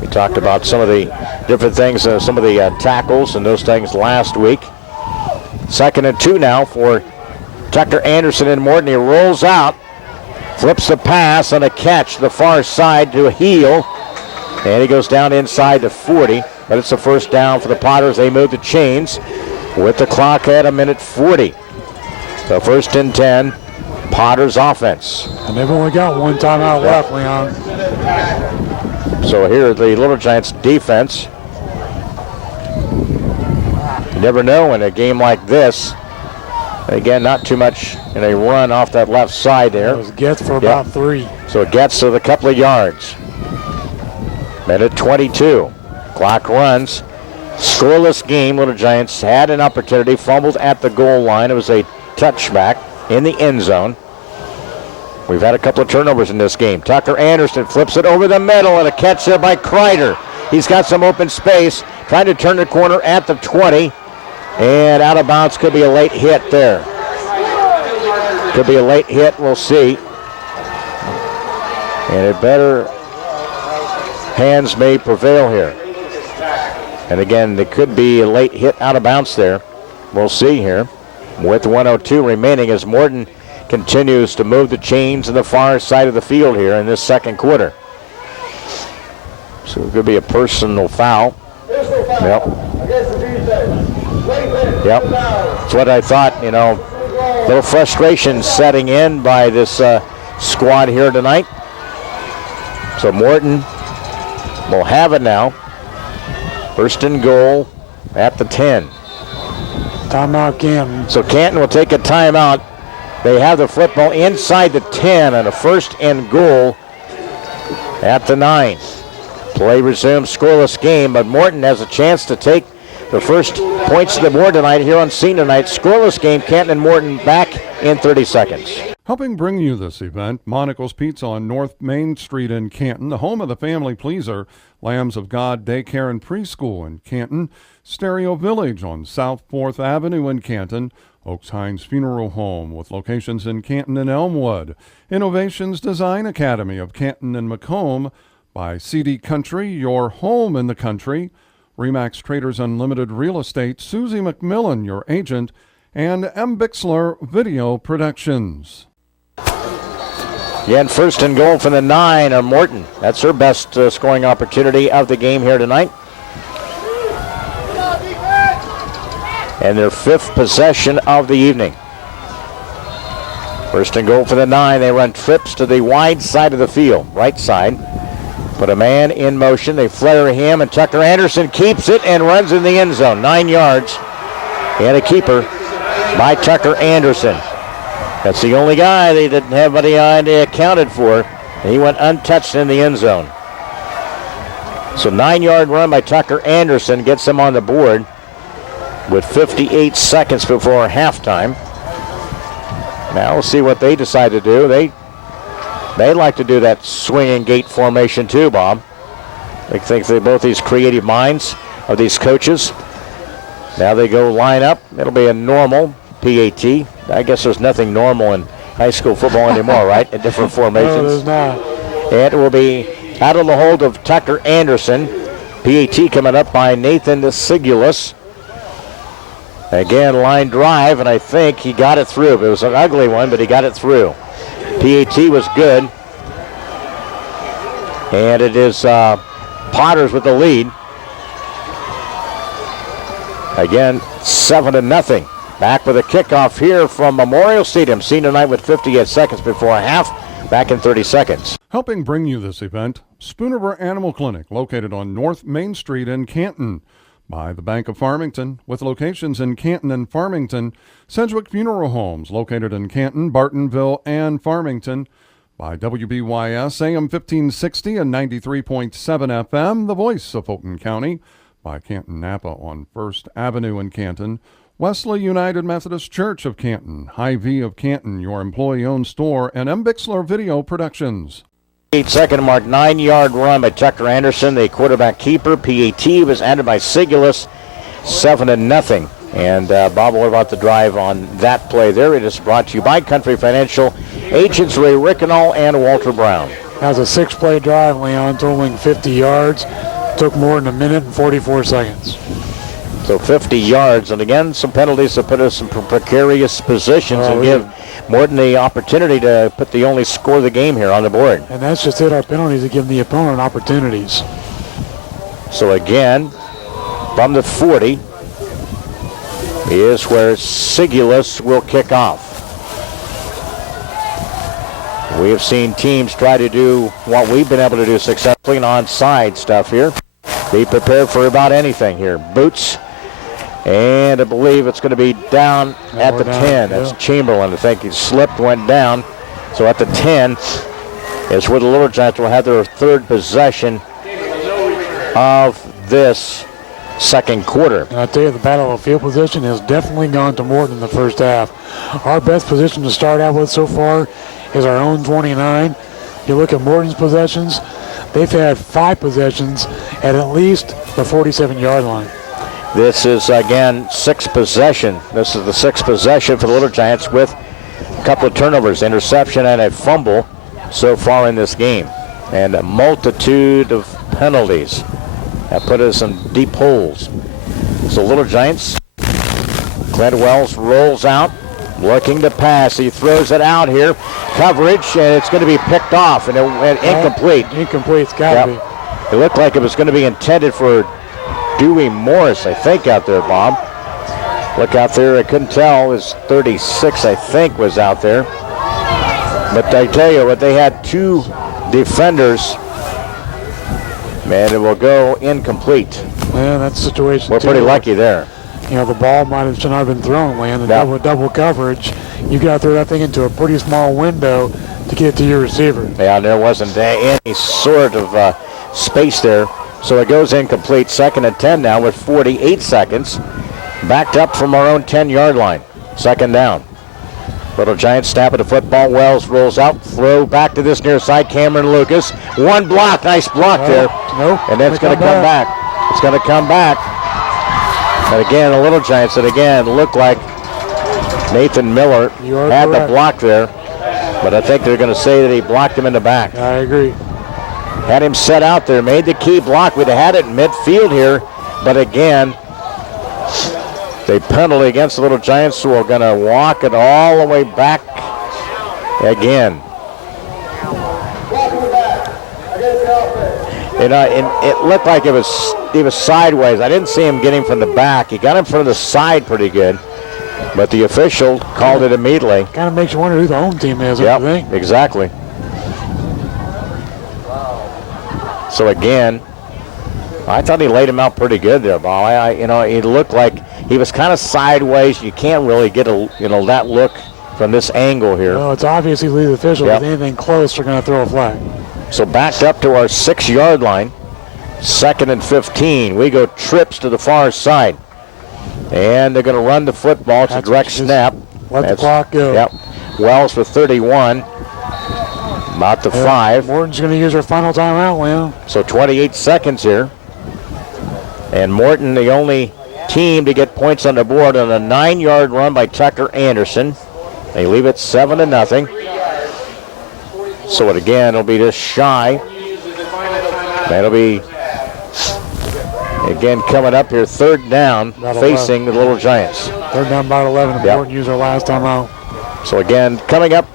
We talked about some of the different things, some of the tackles and those things last week. 2nd and 2 now for Tucker Anderson and Morton. He rolls out, flips the pass on a catch to the far side to a heel, and he goes down inside the 40. But it's a first down for the Potters. They move the chains with the clock at 1:40. So 1st and 10, Potters offense. And they've only got 1 timeout left, Leon. So here the Little Giants defense. You never know in a game like this. Again, not too much in a run off that left side there. It gets for about 3. So it gets to the couple of yards. Minute 22. Clock runs. Scoreless game. Little Giants had an opportunity, fumbled at the goal line. It was a touchback in the end zone. We've had a couple of turnovers in this game. Tucker Anderson flips it over the middle, and a catch there by Kreider. He's got some open space, trying to turn the corner at the 20, and out of bounds. Could be a late hit there. Could be a late hit, we'll see. And it better hands may prevail here. And again, there could be a late hit out of bounds there. We'll see here. With 1:02 remaining as Morton continues to move the chains to the far side of the field here in this second quarter. So it could be a personal foul. Yep. Yep. That's what I thought, you know. A little frustration setting in by this squad here tonight. So Morton will have it now. 1st and goal at the 10. Timeout, Canton. So Canton will take a timeout. They have the football inside the 10 and a 1st and goal at the 9. Play resumes, scoreless game, but Morton has a chance to take the first points to the board tonight here on senior night. Scoreless game, Canton and Morton back in 30 seconds. Helping bring you this event, Monaco's Pizza on North Main Street in Canton, the home of the family pleaser, Lambs of God Daycare and Preschool in Canton, Stereo Village on South 4th Avenue in Canton, Oaks Hines Funeral Home with locations in Canton and Elmwood, Innovations Design Academy of Canton and Macomb, by CD Country, your home in the country, Remax Traders Unlimited Real Estate, Susie McMillan, your agent, and M. Bixler Video Productions. Again, first and goal for the 9 of Morton. That's her best scoring opportunity of the game here tonight. And their 5th possession of the evening. First and goal for the 9. They run trips to the wide side of the field, right side. Put a man in motion. They flare him, and Tucker Anderson keeps it and runs in the end zone. 9 yards. And a keeper by Tucker Anderson. That's the only guy they didn't have anybody accounted for. He went untouched in the end zone. So 9-yard run by Tucker Anderson gets them on the board with 58 seconds before halftime. Now we'll see what they decide to do. They like to do that swinging gate formation too, Bob. I think they both these creative minds of these coaches. Now they go line up. It'll be a normal PAT. I guess there's nothing normal in high school football anymore, right? In different formations. No, there's not. And it will be out of the hold of Tucker Anderson. PAT coming up by Nathan Sigulus. Again, line drive, and I think he got it through. It was an ugly one, but he got it through. PAT was good. And it is Potters with the lead. Again, 7-0. Back with a kickoff here from Memorial Stadium. Senior night with 58 seconds before half. Back in 30 seconds. Helping bring you this event, Spoonerville Animal Clinic, located on North Main Street in Canton. By the Bank of Farmington, with locations in Canton and Farmington. Sedgwick Funeral Homes, located in Canton, Bartonville, and Farmington. By WBYS, AM 1560 and 93.7 FM, the voice of Fulton County. By Canton Napa on First Avenue in Canton. Wesley United Methodist Church of Canton, Hy-Vee of Canton, your employee-owned store, and M. Bixler Video Productions. 8-second mark, 9-yard run by Tucker Anderson, the quarterback keeper. PAT was added by Sigulus, 7-0. And Bob, what about the drive on that play there? It is brought to you by Country Financial, agents Ray Rickenall and Walter Brown. That was a 6-play drive, Leon, totaling 50 yards. Took more than a minute and 44 seconds. So 50 yards, and again, some penalties that put us in precarious positions and give Morton the opportunity to put the only score of the game here on the board. And that's just it, our penalties to give the opponent opportunities. So again, from the 40 is where Sigulus will kick off. We have seen teams try to do what we've been able to do successfully, and onside stuff here. Be prepared for about anything here. Boots. And I believe it's going to be down at the 10. That's Chamberlain. I think he slipped, went down. So at the 10 is where the Little Giants will have their 3rd possession of this second quarter. And I tell you, the battle of field position has definitely gone to Morton in the first half. Our best position to start out with so far is our own 29. You look at Morton's possessions, they've had 5 possessions at least the 47-yard line. This is, again, 6th possession. This is the 6th possession for the Little Giants with a couple of turnovers, interception, and a fumble so far in this game. And a multitude of penalties that put us in deep holes. So Little Giants, Clint Wells rolls out, looking to pass. He throws it out here. Coverage, and it's going to be picked off, and it went incomplete. Incomplete's got to be. It looked like it was going to be intended for Dewey Morris, I think, out there, Bob. Look out there. I couldn't tell. It was 36, I think, was out there. But I tell you what, they had 2 defenders. Man, it will go incomplete. Yeah, that's the situation. We're pretty lucky there. You know, the ball might have should not have been thrown, Land. The double coverage, you got to throw that thing into a pretty small window to get to your receiver. Yeah, and there wasn't any sort of space there. So it goes incomplete. 2nd and 10 now with 48 seconds. Backed up from our own 10-yard line. 2nd down. Little Giants snap at the football. Wells rolls out. Throw back to this near side. Cameron Lucas. One block. Nice block there. Nope. And then it's going to come back. It's going to come back. And again, the Little Giants, that again looked like Nathan Miller had the block there. But I think they're going to say that he blocked him in the back. I agree. Had him set out there, made the key block. We'd have had it in midfield here, but again, the penalty against the Little Giants, who are going to walk it all the way back again. And it looked like he was sideways. I didn't see him getting from the back. He got him from the side pretty good, but the official called it immediately. Kind of makes you wonder who the home team is. Yep, exactly. So again, I thought he laid him out pretty good there, Ball. He looked like he was kind of sideways. You can't really get that look from this angle here. Well, it's obviously the official. Yep. With anything close, they're going to throw a flag. So backed up to our 6-yard line, 2nd and 15. We go trips to the far side, and they're going to run the football. It's a direct snap. Let the clock go. Yep. Wells for 31. About the 5. Morton's going to use her final timeout, Leo. So 28 seconds here. And Morton, the only team to get points on the board on a 9-yard run by Tucker Anderson. They leave it 7-0. So it'll be just shy. That'll be, again, coming up here, 3rd down, facing the Little Giants. 3rd down, about 11. Morton used her last timeout. So again, coming up,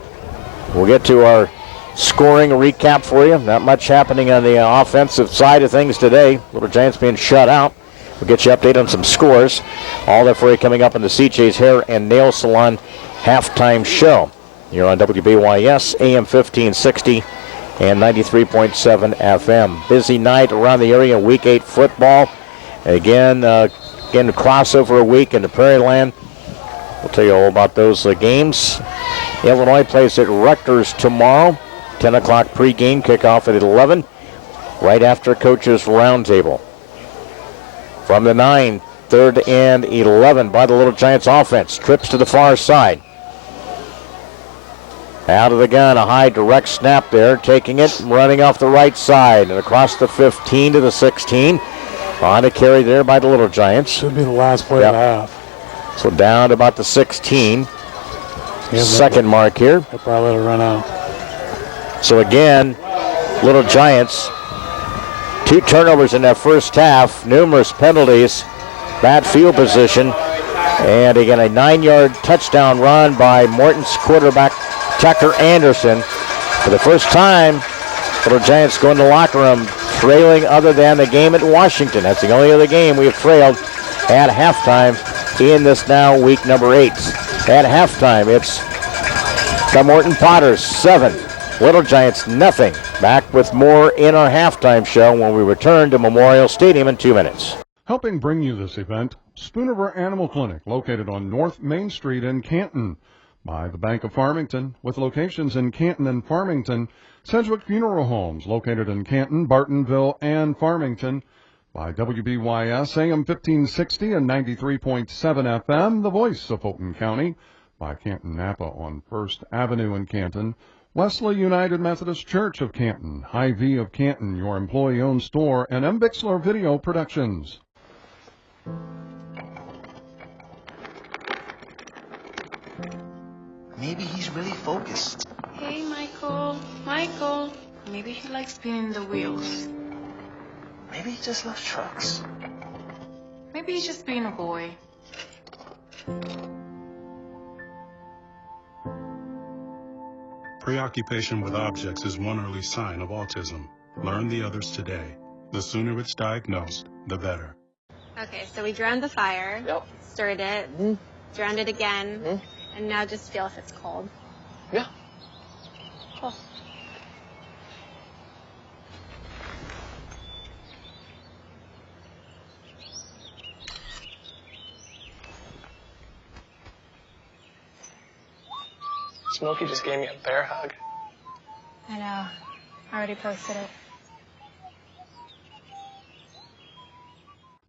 we'll get to our scoring recap for you. Not much happening on the offensive side of things today. Little Giants being shut out. We'll get you update on some scores. All that for you coming up in the CJ's Hair and Nail Salon halftime show. You're on WBYS, AM 1560 and 93.7 FM. Busy night around the area, Week 8 football. Again, the crossover week in the Prairie Land. We'll tell you all about those games. Illinois plays at Rutgers tomorrow. 10 o'clock pregame, kickoff at 11, right after Coach's Roundtable. From the 9, 3rd and 11 by the Little Giants offense. Trips to the far side. Out of the gun, a high direct snap there, taking it, running off the right side, and across the 15 to the 16. On a carry there by the Little Giants. Should be the last play of the half. So down to about the 16. Second mark here. They'll probably let it run out. So again, Little Giants, 2 turnovers in that first half, numerous penalties, bad field position, and again a 9-yard touchdown run by Morton's quarterback Tucker Anderson. For the first time, Little Giants go in the locker room trailing other than the game at Washington. That's the only other game we have trailed at halftime in this now week number 8. At halftime, it's the Morton Potters 7. Little Giants nothing. Back with more in our halftime show when we return to Memorial Stadium in 2 minutes. Helping bring you this event, Spooner Animal Clinic, located on North Main Street in Canton. By the Bank of Farmington, with locations in Canton and Farmington. Sedgwick Funeral Homes, located in Canton, Bartonville, and Farmington. By WBYS, AM 1560 and 93.7 FM, the voice of Fulton County. By Canton Napa on 1st Avenue in Canton. Wesley United Methodist Church of Canton, Hy-Vee of Canton, your employee-owned store, and M. Bixler Video Productions. Maybe he's really focused. Hey, Michael. Michael. Maybe he likes spinning the wheels. Maybe he just loves trucks. Maybe he's just being a boy. Preoccupation with objects is one early sign of autism. Learn the others today. The sooner it's diagnosed, the better. Okay, so we drowned the fire. Yep. Stirred it. Drowned it again. And now just feel if it's cold. Yeah. Cool. Smokey just gave me a bear hug. I know. I already posted it.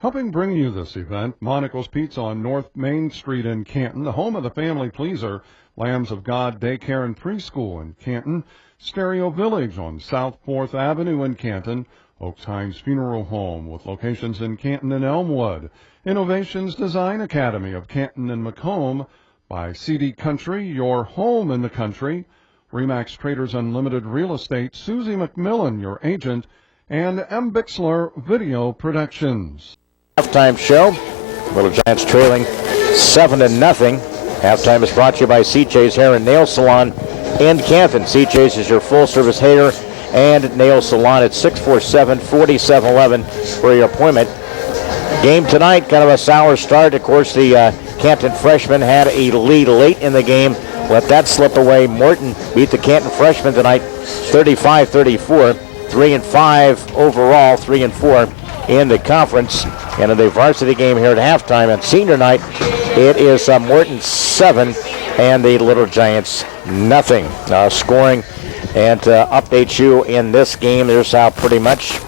Helping bring you this event, Monica's Pizza on North Main Street in Canton, the home of the family pleaser, Lambs of God Daycare and Preschool in Canton, Stereo Village on South 4th Avenue in Canton, Oaks Hines Funeral Home with locations in Canton and Elmwood, Innovations Design Academy of Canton and Macomb, by CD Country, your home in the country, Remax Traders Unlimited Real Estate, Susie McMillan, your agent, and M. Bixler Video Productions. Halftime show. Little Giants trailing 7-0. Halftime is brought to you by CJ's Hair and Nail Salon in Canton. CJ's is your full-service hair and nail salon at 647-4711 for your appointment. Game tonight, kind of a sour start. Of course, the Canton freshmen had a lead late in the game. Let that slip away. Morton beat the Canton freshmen tonight 35-34. 3-5 overall, 3-4 in the conference. And in the varsity game here at halftime and senior night, it is Morton 7 and the Little Giants nothing. Scoring and update you in this game. There's how pretty much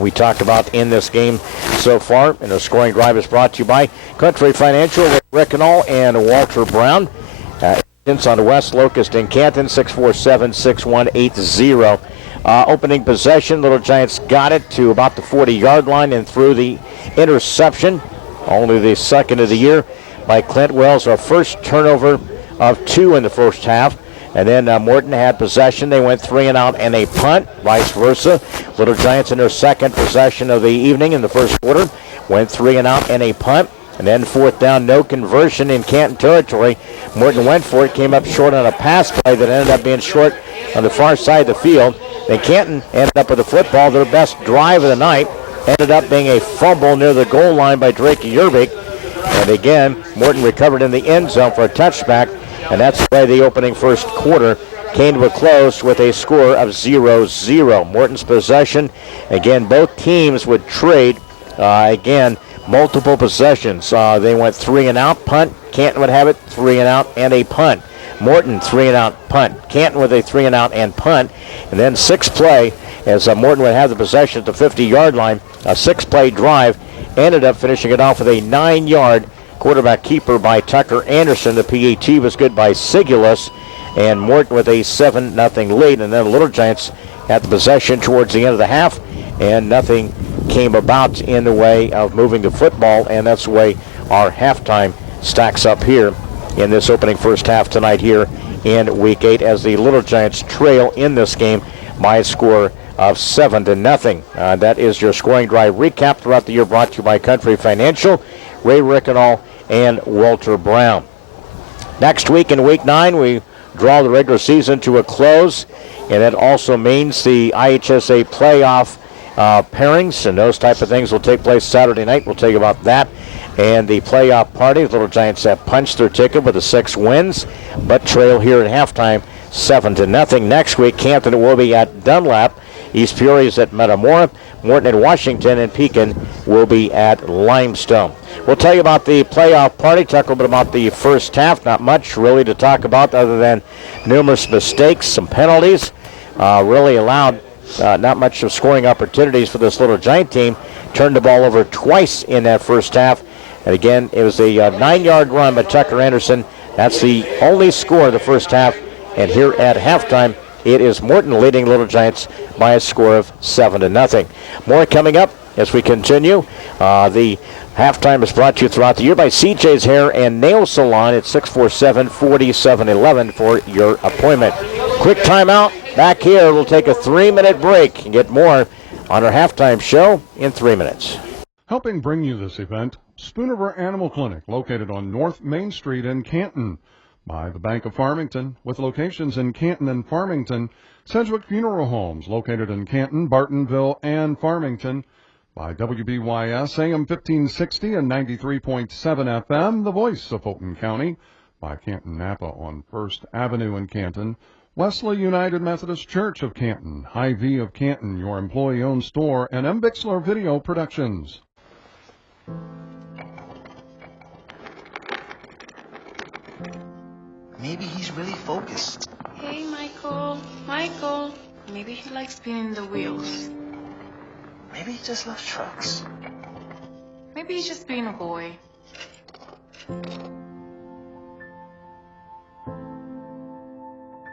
we talked about in this game so far. And the scoring drive is brought to you by Country Financial, Rick Ricknall and Walter Brown. On West Locust in Canton, 647-6180. Opening possession, Little Giants got it to about the 40-yard line and threw the interception, only the second of the year, by Clint Wells. Our first turnover of 2 in the first half. And then Morton had possession. They went 3 and out and a punt, vice versa. Little Giants in their second possession of the evening in the first quarter went 3 and out and a punt. And then fourth down, no conversion in Canton territory. Morton went for it, came up short on a pass play that ended up being short on the far side of the field. Then Canton ended up with the football. Their best drive of the night ended up being a fumble near the goal line by Drake Yerbig. And again, Morton recovered in the end zone for a touchback. And that's the way the opening first quarter came to a close with a score of 0-0. Morton's possession. Again, both teams would trade, multiple possessions. They went 3 and out, punt. Canton would have it 3 and out and a punt. Morton 3 and out, punt. Canton with a 3 and out and punt. And then 6-play as Morton would have the possession at the 50-yard line. A 6-play drive ended up finishing it off with a 9-yard quarterback keeper by Tucker Anderson. The PAT was good by Sigulus. And Morton with a 7-0 lead. And then the Little Giants had the possession towards the end of the half. And nothing came about in the way of moving the football, and that's the way our halftime stacks up here in this opening first half tonight here in Week 8 as the Little Giants trail in this game by a score of 7-0. That is your scoring drive recap throughout the year, brought to you by Country Financial, Ray Ricknall, and Walter Brown. Next week in Week 9, we draw the regular season to a close, and that also means the IHSA playoff pairings and those type of things will take place Saturday night. We'll tell you about that. And the playoff party, the Little Giants have punched their ticket with the 6 wins, but trail here at halftime 7-0. Next week, Canton will be at Dunlap. East Peoria is at Metamora. Morton at Washington, and Pekin will be at Limestone. We'll tell you about the playoff party, talk a little bit about the first half. Not much really to talk about other than numerous mistakes, some penalties. Really allowed not much of scoring opportunities for this Little Giant team. Turned the ball over twice in that first half. And again, it was a 9-yard run by Tucker Anderson. That's the only score of the first half. And here at halftime, it is Morton leading Little Giants by a score of 7-0. More coming up as we continue. The halftime is brought to you throughout the year by CJ's Hair and Nail Salon at 647-4711 for your appointment. Quick timeout. Back here, we'll take a 3-minute break and get more on our halftime show in 3 minutes. Helping bring you this event, Spooner Animal Clinic, located on North Main Street in Canton. By the Bank of Farmington, with locations in Canton and Farmington. Sedgwick Funeral Homes, located in Canton, Bartonville, and Farmington. By WBYS, AM 1560 and 93.7 FM, the voice of Fulton County. By Canton Napa on First Avenue in Canton. Wesley United Methodist Church of Canton, Hy-Vee of Canton, your employee-owned store, and M. Bixler Video Productions. Maybe he's really focused. Hey, Michael. Maybe he likes spinning the wheels. Maybe he just loves trucks. maybe he's just being a boy.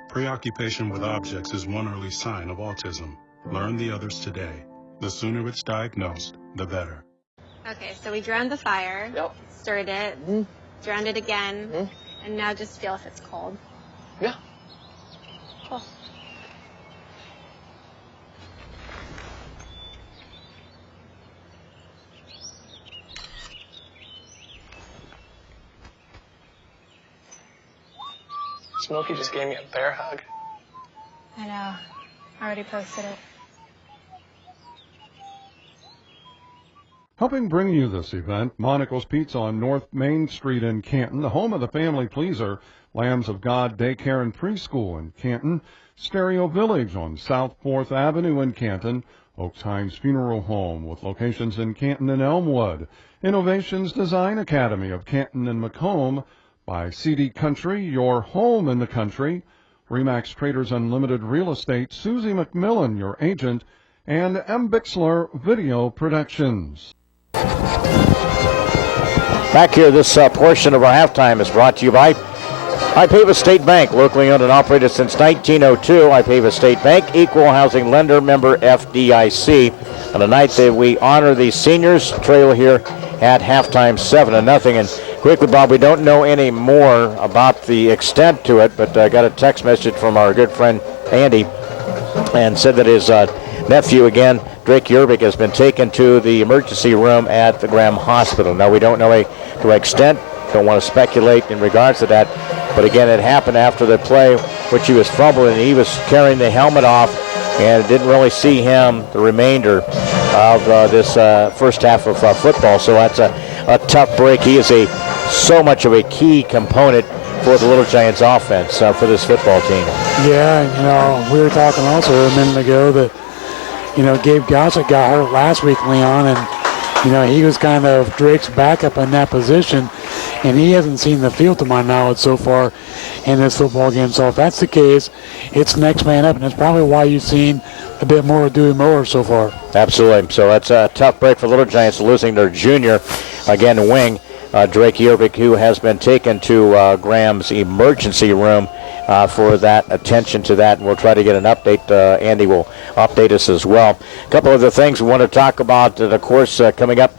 Preoccupation with objects is one early sign of autism. Learn the others today. The sooner it's diagnosed, the better. Okay, so we drowned the fire. Yep. Stirred it. Mm-hmm. Drowned it again. Mm-hmm. And now just feel if it's cold. Yeah. Cool. Smokey just gave me a bear hug. I know. I already posted it. Helping bring you this event, Monica's Pizza on North Main Street in Canton, the home of the family pleaser, Lambs of God Daycare and Preschool in Canton, Stereo Village on South 4th Avenue in Canton, Oak Times Funeral Home with locations in Canton and Elmwood, Innovations Design Academy of Canton and Macomb, by CD Country, your home in the country, Remax Traders Unlimited Real Estate, Susie McMillan, your agent, and M. Bixler Video Productions. Back here, this portion of our halftime is brought to you by Ipava State Bank, locally owned and operated since 1902. Ipava State Bank, equal housing lender, member FDIC. On the night that we honor the seniors, trail here at halftime 7-0. And quickly, Bob, we don't know any more about the extent to it, but I got a text message from our good friend Andy and said that his nephew, again, Drake Yerbick, has been taken to the emergency room at the Graham Hospital. Now, we don't know to extent, don't want to speculate in regards to that, but again, it happened after the play, which he was fumbling. He was carrying the helmet off and didn't really see him the remainder of this first half of football, so that's a tough break. He is so much of a key component for the Little Giants offense for this football team. Yeah, we were talking also a minute ago that, Gabe Gossett got hurt last week, Leon, and, he was kind of Drake's backup in that position, and he hasn't seen the field to my knowledge so far in this football game. So if that's the case, it's next man up, and that's probably why you've seen a bit more of Dewey Mower so far. Absolutely. So that's a tough break for Little Giants, losing their junior, again, wing, Drake Yerbick, who has been taken to Graham's emergency room for that attention to that, and we'll try to get an update. Andy will update us as well. A couple of the things we want to talk about, of course, coming up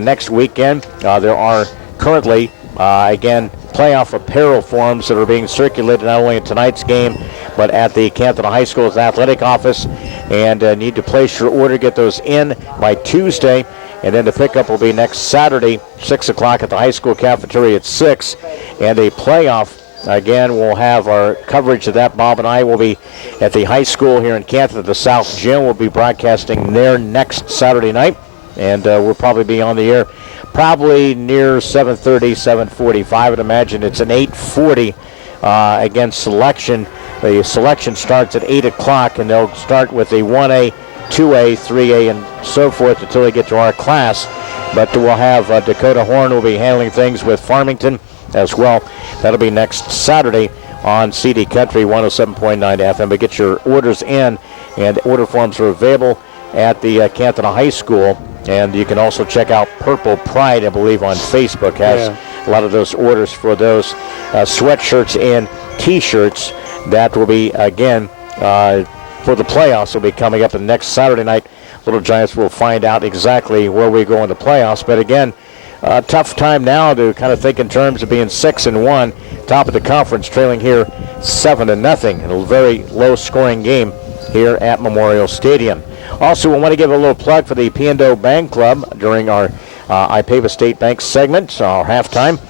next weekend. There are currently, again, playoff apparel forms that are being circulated not only in tonight's game, but at the Canton High School's athletic office, and need to place your order, get those in by Tuesday, and then the pickup will be next Saturday, 6 o'clock at the high school cafeteria at 6, and a playoff. Again, we'll have our coverage of that. Bob and I will be at the high school here in Canton at the South Gym. We'll be broadcasting there next Saturday night, and we'll probably be on the air probably near 7:30, 7:45. I'd imagine it's an 8:40 against selection. The selection starts at 8 o'clock, and they'll start with a 1A, 2A, 3A, and so forth until they get to our class. But we'll have Dakota Horn will be handling things with Farmington as well. That'll be next Saturday on CD Country 107.9 FM. But get your orders in, and order forms are available at the Canton High School. And you can also check out Purple Pride, I believe, on Facebook. Has a lot of those orders for those sweatshirts and T-shirts that will be, again, for the playoffs will be coming up the next Saturday night. Little Giants will find out exactly where we go in the playoffs. But, again, tough time now to kind of think in terms of being 6-1, top of the conference, trailing here 7-0 in a very low-scoring game here at Memorial Stadium. Also, we want to give a little plug for the P&O Bank Club during our Ipava State Bank segment, our halftime.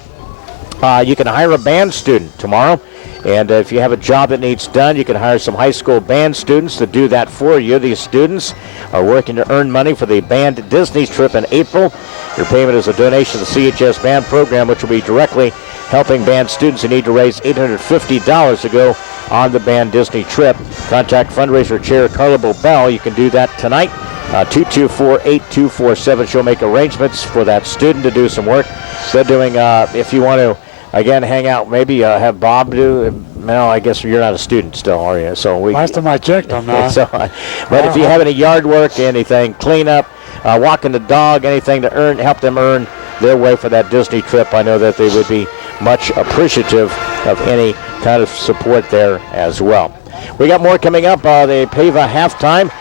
You can hire a band student tomorrow, and if you have a job that needs done, you can hire some high school band students to do that for you. These students are working to earn money for the band Disney trip in April. Your payment is a donation to the CHS Band Program, which will be directly helping band students who need to raise $850 to go on the band Disney trip. Contact fundraiser chair Carla Bell. You can do that tonight. 224-8247. She'll make arrangements for that student to do some work. They're doing, if you want to, again, hang out, maybe have Bob do. Well, I guess you're not a student still, are you? So last time I checked, I'm not. But if you have any yard work, anything, cleanup, walking the dog, anything to help them earn their way for that Disney trip. I know that they would be much appreciative of any kind of support there as well. We got more coming up. The Ipava halftime.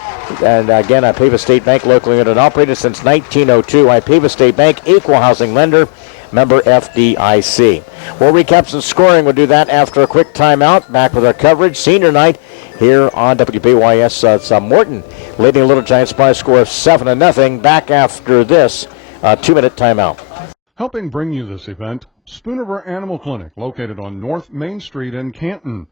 And again, Ipava State Bank, locally owned and operated since 1902. Ipava State Bank, equal housing lender, member FDIC. We'll recap some scoring. We'll do that after a quick timeout. Back with our coverage. Senior night here on WBYS. It's Morton leading Little Giants by a score of 7-0. Back after this 2-minute timeout. Helping bring you this event, Spooner Animal Clinic, located on North Main Street in Canton.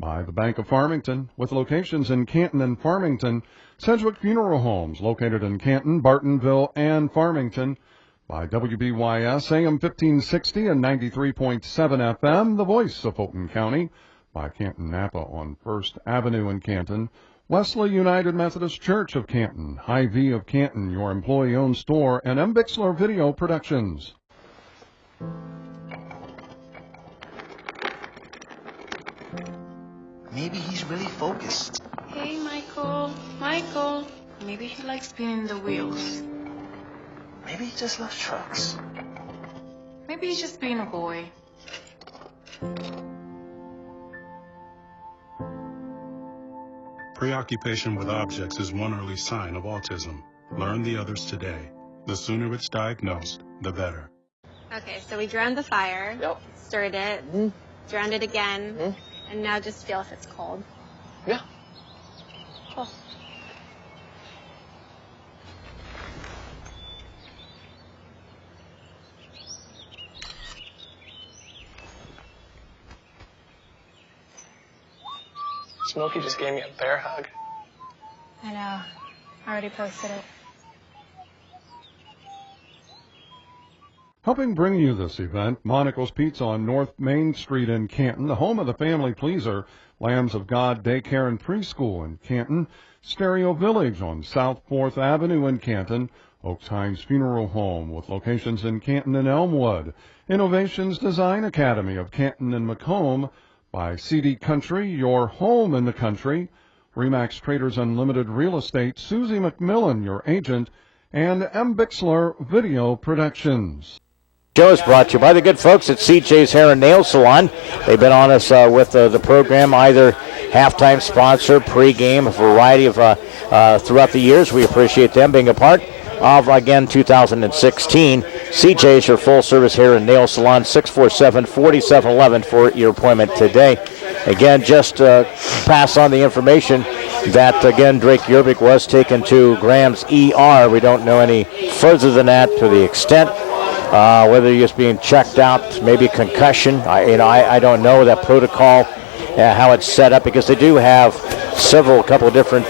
By the Bank of Farmington, with locations in Canton and Farmington. Sedgwick Funeral Homes, located in Canton, Bartonville, and Farmington. By WBYS, AM 1560 and 93.7 FM, the voice of Fulton County. By Canton Napa on First Avenue in Canton. Wesley United Methodist Church of Canton, Hy-Vee of Canton, your employee-owned store, and M. Bixler Video Productions. Maybe he's really focused. Hey, Michael. Michael. Maybe he likes spinning the wheels. Maybe he just loves trucks. Maybe he's just being a boy. Preoccupation with objects is one early sign of autism. Learn the others today. The sooner it's diagnosed, the better. Okay, so we drowned the fire. Yep. Stirred it. Mm-hmm. Drowned it again. Mm-hmm. And now just feel if it's cold. Yeah. Cool. Smokey just gave me a bear hug. I know. I already posted it. Helping bring you this event, Monica's Pizza on North Main Street in Canton, the home of the family pleaser, Lambs of God Daycare and Preschool in Canton, Stereo Village on South 4th Avenue in Canton, Oaks Hines Funeral Home with locations in Canton and Elmwood, Innovations Design Academy of Canton and Macomb, by CD Country, your home in the country, Remax Traders Unlimited Real Estate, Susie McMillan, your agent, and M. Bixler Video Productions. Show is brought to you by the good folks at CJ's Hair and Nail Salon. They've been on us with the program, either halftime sponsor, pregame, a variety of throughout the years. We appreciate them being a part of, again, 2016. CJ's, your full-service hair and nail salon, 647-4711 for your appointment today. Again, just pass on the information that, again, Drake Yerbick was taken to Graham's ER. We don't know any further than that to the extent. Whether he's being checked out, maybe concussion. I don't know that protocol, how it's set up, because they do have a couple of different,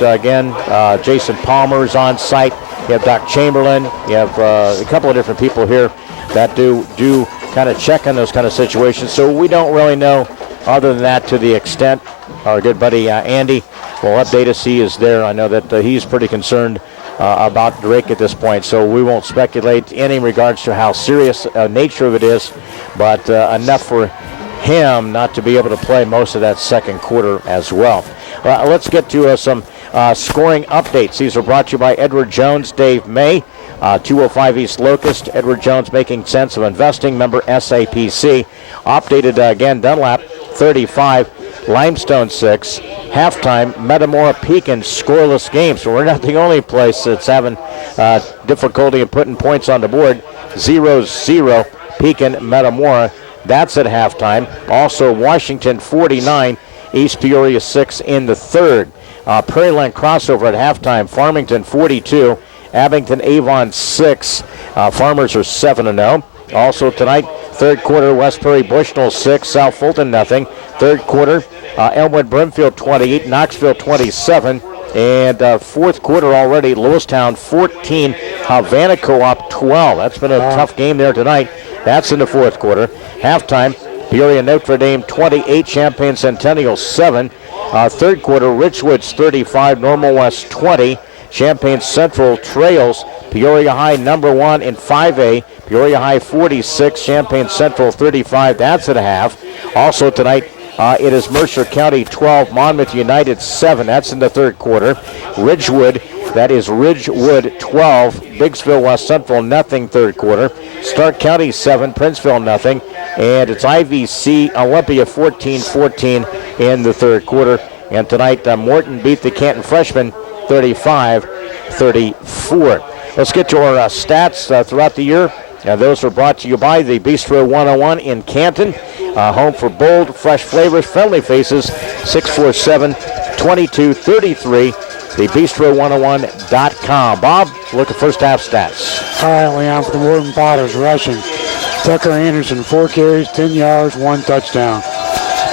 Jason Palmer's on site. You have Doc Chamberlain. You have a couple of different people here that do kind of check on those kind of situations. So we don't really know other than that to the extent. Our good buddy Andy will update us. He is there. I know that he's pretty concerned about Drake at this point, so we won't speculate in regards to how serious nature of it is, but enough for him not to be able to play most of that second quarter as well. Let's get to some scoring updates. These are brought to you by Edward Jones, Dave May, 205 East Locust. Edward Jones, making sense of investing, member SAPC. Updated again, Dunlap 35, Limestone 6. Halftime, Metamora Pekin scoreless game. So we're not the only place that's having difficulty in putting points on the board. 0-0, Pekin, Metamora. That's at halftime. Also, Washington 49, East Peoria 6 in the third. Prairie Land crossover at halftime. Farmington 42, Abington Avon 6. Farmers are 7-0. Also tonight, third quarter, West Prairie Bushnell 6, South Fulton nothing. Third quarter, Elmwood Brimfield 28, Knoxville 27. And fourth quarter already, Lewistown 14, Havana Co-op 12. That's been a tough game there tonight. That's in the fourth quarter. Halftime, Peoria Notre Dame 28, Champaign Centennial 7. Third quarter, Richwoods 35, Normal West 20. Champaign Central trails Peoria High number 1 in 5A. Peoria High 46, Champaign Central 35. That's at a half. Also tonight, it is Mercer County 12, Monmouth United 7. That's in the third quarter. Ridgewood That is Ridgewood 12, Biggsville West Central nothing third quarter. Stark County 7, Princeville nothing. And it's IVC Olympia 14-14 in the third quarter. And tonight, Morton beat the Canton freshmen 35-34. Let's get to our stats throughout the year. Those are brought to you by the Bistro 101 in Canton. Home for bold, fresh flavors, friendly faces, 647-2233. TheBistro101.com. Bob, look at first half stats. All right, Leon, for the Morton Potters rushing. Tucker Anderson, 4 carries, 10 yards, 1 touchdown.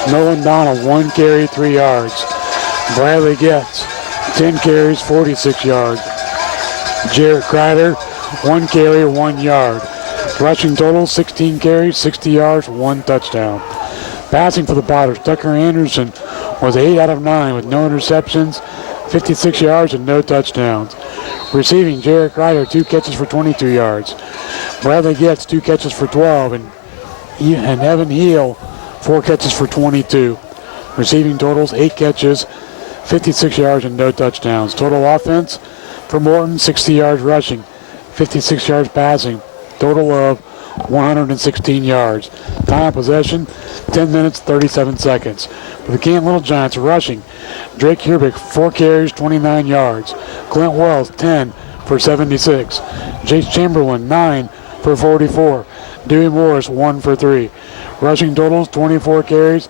Nolan Donald, 1 carry, 3 yards. Bradley Getz, 10 carries, 46 yards. Jarrett Kreider, 1 carry, 1 yard. Rushing total, 16 carries, 60 yards, 1 touchdown. Passing for the Potters, Tucker Anderson was 8 out of 9 with no interceptions, 56 yards, and no touchdowns. Receiving, Jarrett Kreider, 2 catches for 22 yards. Bradley Getz, 2 catches for 12, and Evan Heel, 4 catches for 22. Receiving totals, 8 catches, 56 yards, and no touchdowns. Total offense for Morton, 60 yards rushing, 56 yards passing. Total of 116 yards. Time of possession, 10 minutes, 37 seconds. For the Canton Little Giants rushing, Drake Hurbick, 4 carries, 29 yards. Clint Wells, 10 for 76. Jace Chamberlain, 9 for 44. Dewey Morris, 1 for 3. Rushing totals, 24 carries,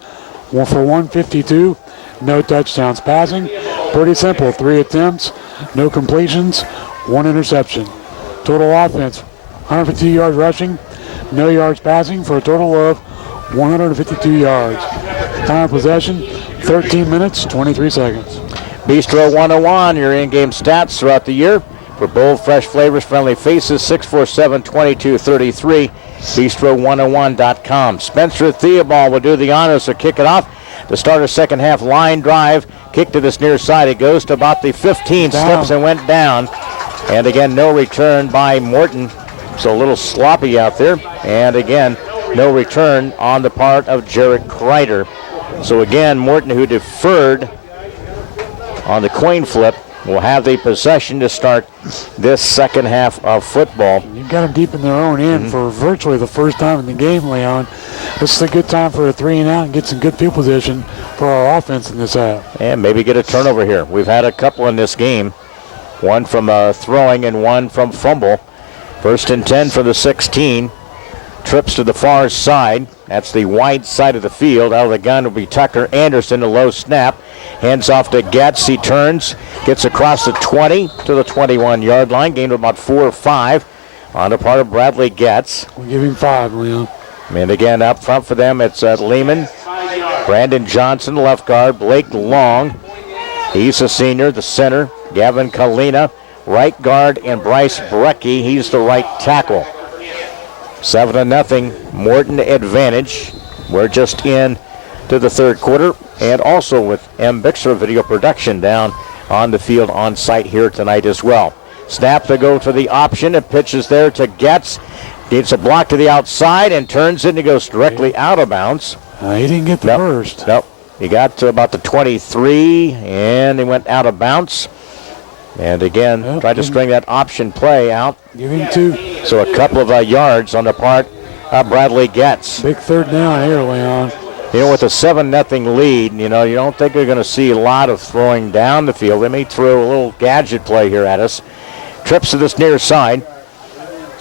1 for 152. No touchdowns. Passing, pretty simple. 3 attempts, no completions, 1 interception. Total offense, 152 yards rushing, no yards passing for a total of 152 yards. Time of possession, 13 minutes, 23 seconds. Bistro 101, your in-game stats throughout the year. For bold, fresh flavors, friendly faces, 647-2233, Bistro101.com. Spencer Theobald will do the honors to kick it off. To start a second half line drive, kick to this near side. It goes to about the 15, slips and went down. And again, no return by Morton. So a little sloppy out there. And again, no return on the part of Jarrett Kreider. So again, Morton, who deferred on the coin flip, will have the possession to start this second half of football. You've got them deep in their own end for virtually the first time in the game, Leon. This is a good time for a 3-and-out and get some good field position for our offense in this half. And maybe get a turnover here. We've had a couple in this game. One from throwing and one from fumble. 1st and 10 for the 16. Trips to the far side. That's the wide side of the field. Out of the gun will be Tucker Anderson, a low snap. Hands off to Getz. He turns, gets across the 20 to the 21-yard line. Gained about 4 or 5 on the part of Bradley Getz. We'll give him 5, Leon. And again, up front for them, it's Lehman, Brandon Johnson, left guard, Blake Long. He's a senior, the center. Gavin Kalina, right guard, and Bryce Brecky, he's the right tackle. 7-0, Morton advantage. We're just in to the third quarter, and also with M. Bixler video production down on the field on site here tonight as well. Snap to go to the option, and pitches there to Getz. Gets a block to the outside and turns it and goes directly out of bounds. He didn't get the first. Nope. He got to about the 23, and he went out of bounds. And again, tried to string that option play out. Give him 2. So a couple of yards on the part of Bradley Getz. Big third down here, Leon. You know, with a 7-0 lead, you don't think they're going to see a lot of throwing down the field. They may throw a little gadget play here at us. Trips to this near side.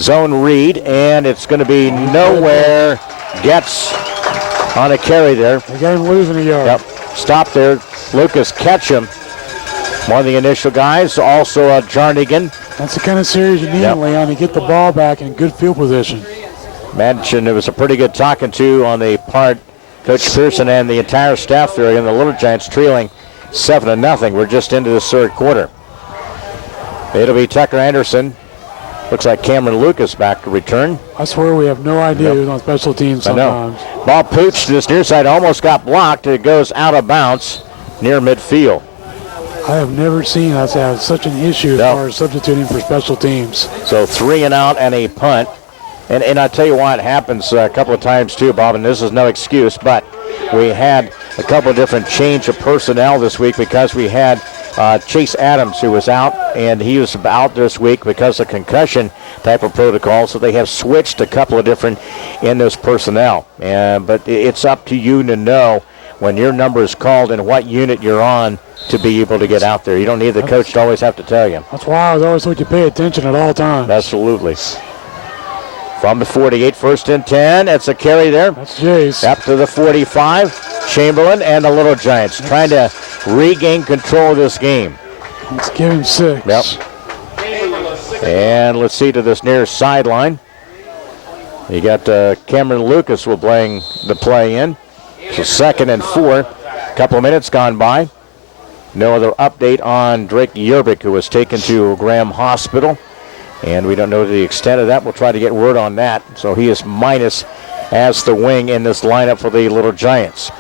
Zone read, and it's going to be nowhere. Getz on a carry there. They got him losing a yard. Yep. Stop there. Lucas Ketchum. One of the initial guys, also Jarnigan. That's the kind of series you need, Leon, to get the ball back in good field position. Mentioned it was a pretty good talking to on the part Coach Pearson and the entire staff there, and the Little Giants trailing 7-0. We're just into the third quarter. It'll be Tucker Anderson. Looks like Cameron Lucas back to return. I swear we have no idea who's on special teams sometimes. I know. Ball pooched to this near side, almost got blocked. It goes out of bounds near midfield. I have never seen us have such an issue as far as substituting for special teams. So 3 and out and a punt. And I tell you what, it happens a couple of times too, Bob, and this is no excuse, but we had a couple of different change of personnel this week because we had Chase Adams, who was out, and he was out this week because of concussion type of protocol, so they have switched a couple of different in this personnel. But it's up to you to know when your number is called and what unit you're on to be able to get out there. You don't need the coach to always have to tell you. That's why I was always told you pay attention at all times. Absolutely. From the 48, 1st and 10. That's a carry there. That's Jace. Up to the 45. Chamberlain and the Little Giants trying to regain control of this game. Let's give him 6. Yep. And let's see to this near sideline. You got Cameron Lucas will bring the play in. So 2nd and 4. A couple of minutes gone by. No other update on Drake Yerbick, who was taken to Graham Hospital. And we don't know the extent of that. We'll try to get word on that. So he is minus as the wing in this lineup for the Little Giants.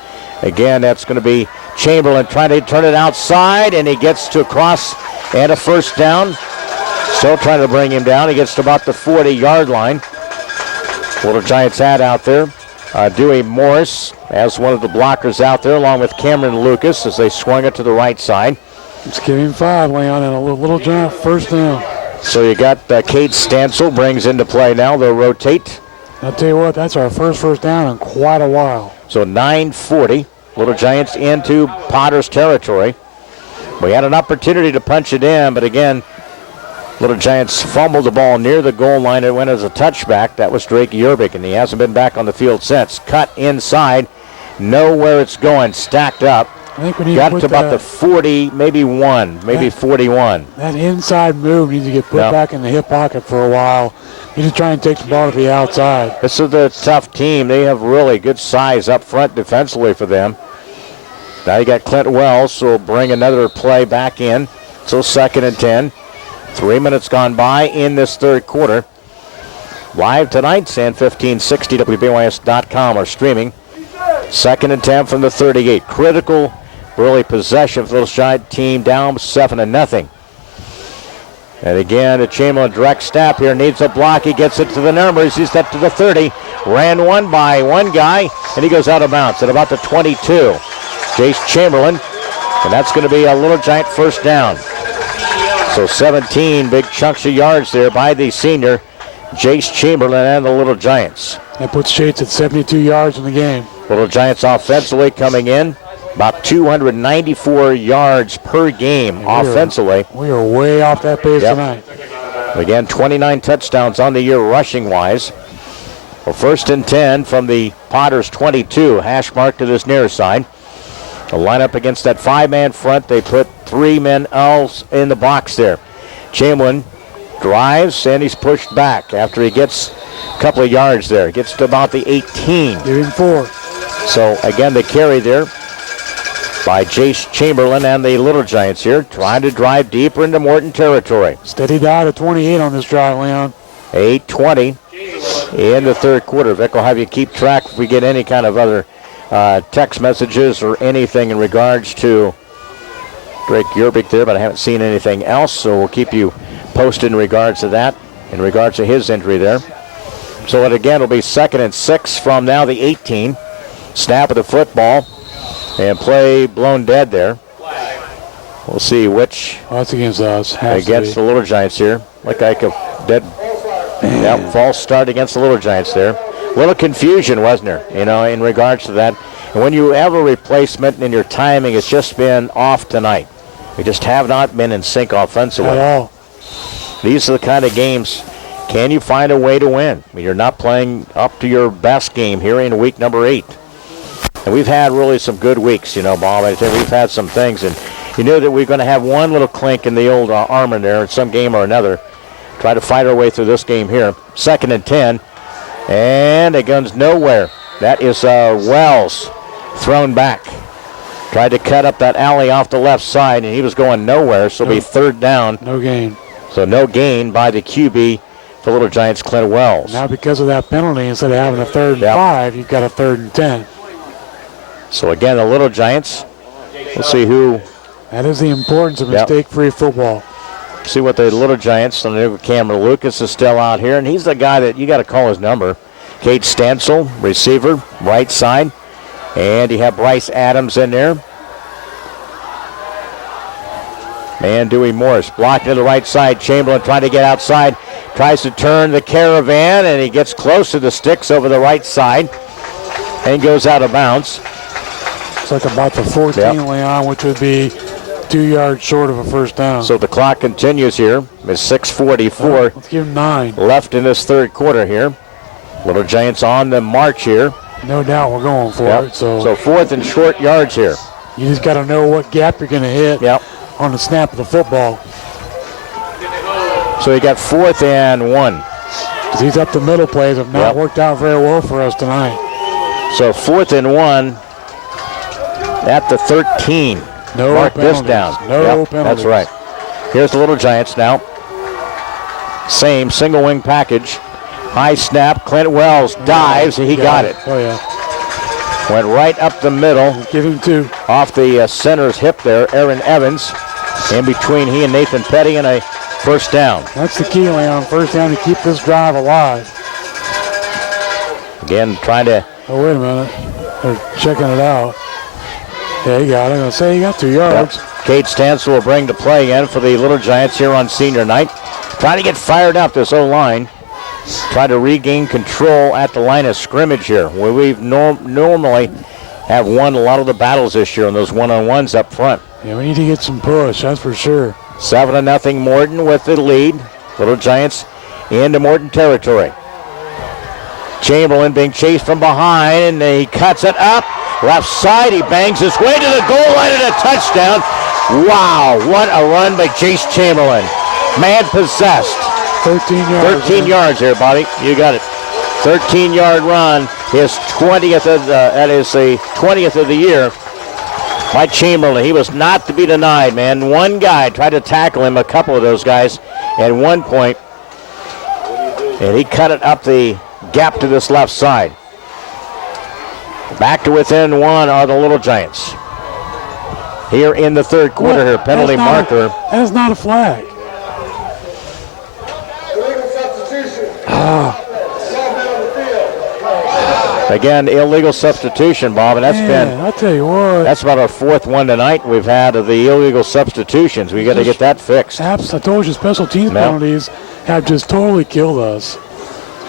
Again, that's going to be Chamberlain trying to turn it outside, and he gets to across and a 1st down. Still trying to bring him down. He gets to about the 40-yard line. Little Giants had out there Dewey Morris as one of the blockers out there, along with Cameron Lucas as they swung it to the right side. Let's give him 5, Leon, and a Little Giant 1st down. So you got Cade Stansel brings into play now. They'll rotate. I'll tell you what, that's our first down in quite a while. So 9:40, Little Giants into Potters territory. We had an opportunity to punch it in, but again, Little Giants fumbled the ball near the goal line. It went as a touchback. That was Drake Yerbick, and he hasn't been back on the field since. Cut inside. Know where it's going. Stacked up. I think we need got to to about the 40, maybe 41. That inside move needs to get put back in the hip pocket for a while. You just try and take the ball to the outside. This is a tough team. They have really good size up front defensively for them. Now you got Clint Wells, so we'll bring another play back in. So 2nd and 10. 3 minutes gone by in this 3rd quarter. Live tonight, San 1560 WBYS.com are streaming. 2nd and 10 from the 38. Critical early possession for the Little Giant team, down 7-0. And again, the Chamberlain direct snap here needs a block. He gets it to the numbers. He's up to the 30. Ran one by one guy, and he goes out of bounds at about the 22. Jace Chamberlain, and that's going to be a Little Giant 1st down. So 17 big chunks of yards there by the senior, Jace Chamberlain and the Little Giants. That puts Shades at 72 yards in the game. Little Giants offensively coming in about 294 yards per game offensively. We are way off that pace tonight. Again, 29 touchdowns on the year rushing-wise. Well, 1st and 10 from the Potters 22, hash mark to this near side. The lineup against that 5-man front, they put 3 men else in the box there. Chamberlain drives, and he's pushed back after he gets a couple of yards there. Gets to about the 18. Give him 4. So, again, the carry there by Jace Chamberlain and the Little Giants here, trying to drive deeper into Morton territory. Steady dive at 28 on this drive, Leon. 8:20 in the 3rd quarter. Vic will have you keep track if we get any kind of other text messages or anything in regards to Drake Yerbick there, but I haven't seen anything else, so we'll keep you posted in regards to that, in regards to his injury there. So it again will be 2nd and 6 from now the 18. Snap of the football and play blown dead there. We'll see which. Oh, that's against us. Against the Little Giants here. Look like a dead false start against the Little Giants there. A little confusion, wasn't there, in regards to that. And when you have a replacement and your timing has just been off tonight, we just have not been in sync offensively. At all. These are the kind of games, can you find a way to win? I mean, you're not playing up to your best game here in week number 8. And we've had really some good weeks, Bob. We've had some things, and you knew that we're going to have one little clink in the old armor there in some game or another. Try to fight our way through this game here. 2nd and 10. And it goes nowhere. That is Wells thrown back. Tried to cut up that alley off the left side, and he was going nowhere, so it'll be 3rd down. No gain. So no gain by the QB for Little Giants, Clint Wells. Now because of that penalty, instead of having a 3rd and 5, you've got a 3rd and 10. So again, the Little Giants, we'll see who. That is the importance of mistake-free football. See what the Little Giants, Cameron Lucas is still out here, and he's the guy that you got to call his number. Cade Stansel, receiver, right side. And you have Bryce Adams in there. Man, Dewey Morris blocked to the right side. Chamberlain trying to get outside. Tries to turn the Caravan, and he gets close to the sticks over the right side and goes out of bounds. It's like about the 14, Leon, which would be 2 yards short of a first down. So the clock continues here. It's 6:44. Let's give him 9. Left in this third quarter here. Little Giants on the march here. No doubt we're going for it. So fourth and short yards here. You just got to know what gap you're going to hit on the snap of the football. So he got 4th and 1. Because these up the middle plays have not worked out very well for us tonight. So 4th and 1 at the 13. No Mark penalties. this down. No penalties. That's right. Here's the Little Giants now. Same single wing package. High snap. Clint Wells dives, and he got it. Oh, yeah. Went right up the middle. Give him 2. Off the center's hip there, Aaron Evans. In between he and Nathan Petty, and a first down. That's the key, Leon. First down to keep this drive alive. Again, trying to... Oh, wait a minute. They're checking it out. Yeah, he got it. I'm going to say he got 2 yards. Kate Stansel will bring the play in for the Little Giants here on senior night. Trying to get fired up, this O-line. Try to regain control at the line of scrimmage here, where we've normally have won a lot of the battles this year on those one-on-ones up front. Yeah, we need to get some push, that's for sure. 7-0 Morton with the lead. Little Giants into Morton territory. Chamberlain being chased from behind, and he cuts it up. Left side, he bangs his way to the goal line and a touchdown. Wow, what a run by Jace Chamberlain. Man possessed. 13 yards. 13 yards there, buddy. You got it. 13-yard run. His 20th of that is the 20th of the year by Chamberlain. He was not to be denied, man. One guy tried to tackle him, a couple of those guys, at one point, and he cut it up the gap to this left side. Back to within 1 are the Little Giants. Here in the third quarter here, penalty marker. That is not a flag. Again, illegal substitution, Bob, and I'll tell you what. That's about our 4th one tonight we've had of the illegal substitutions. We got to get that fixed. I told you, special teams penalties have just totally killed us.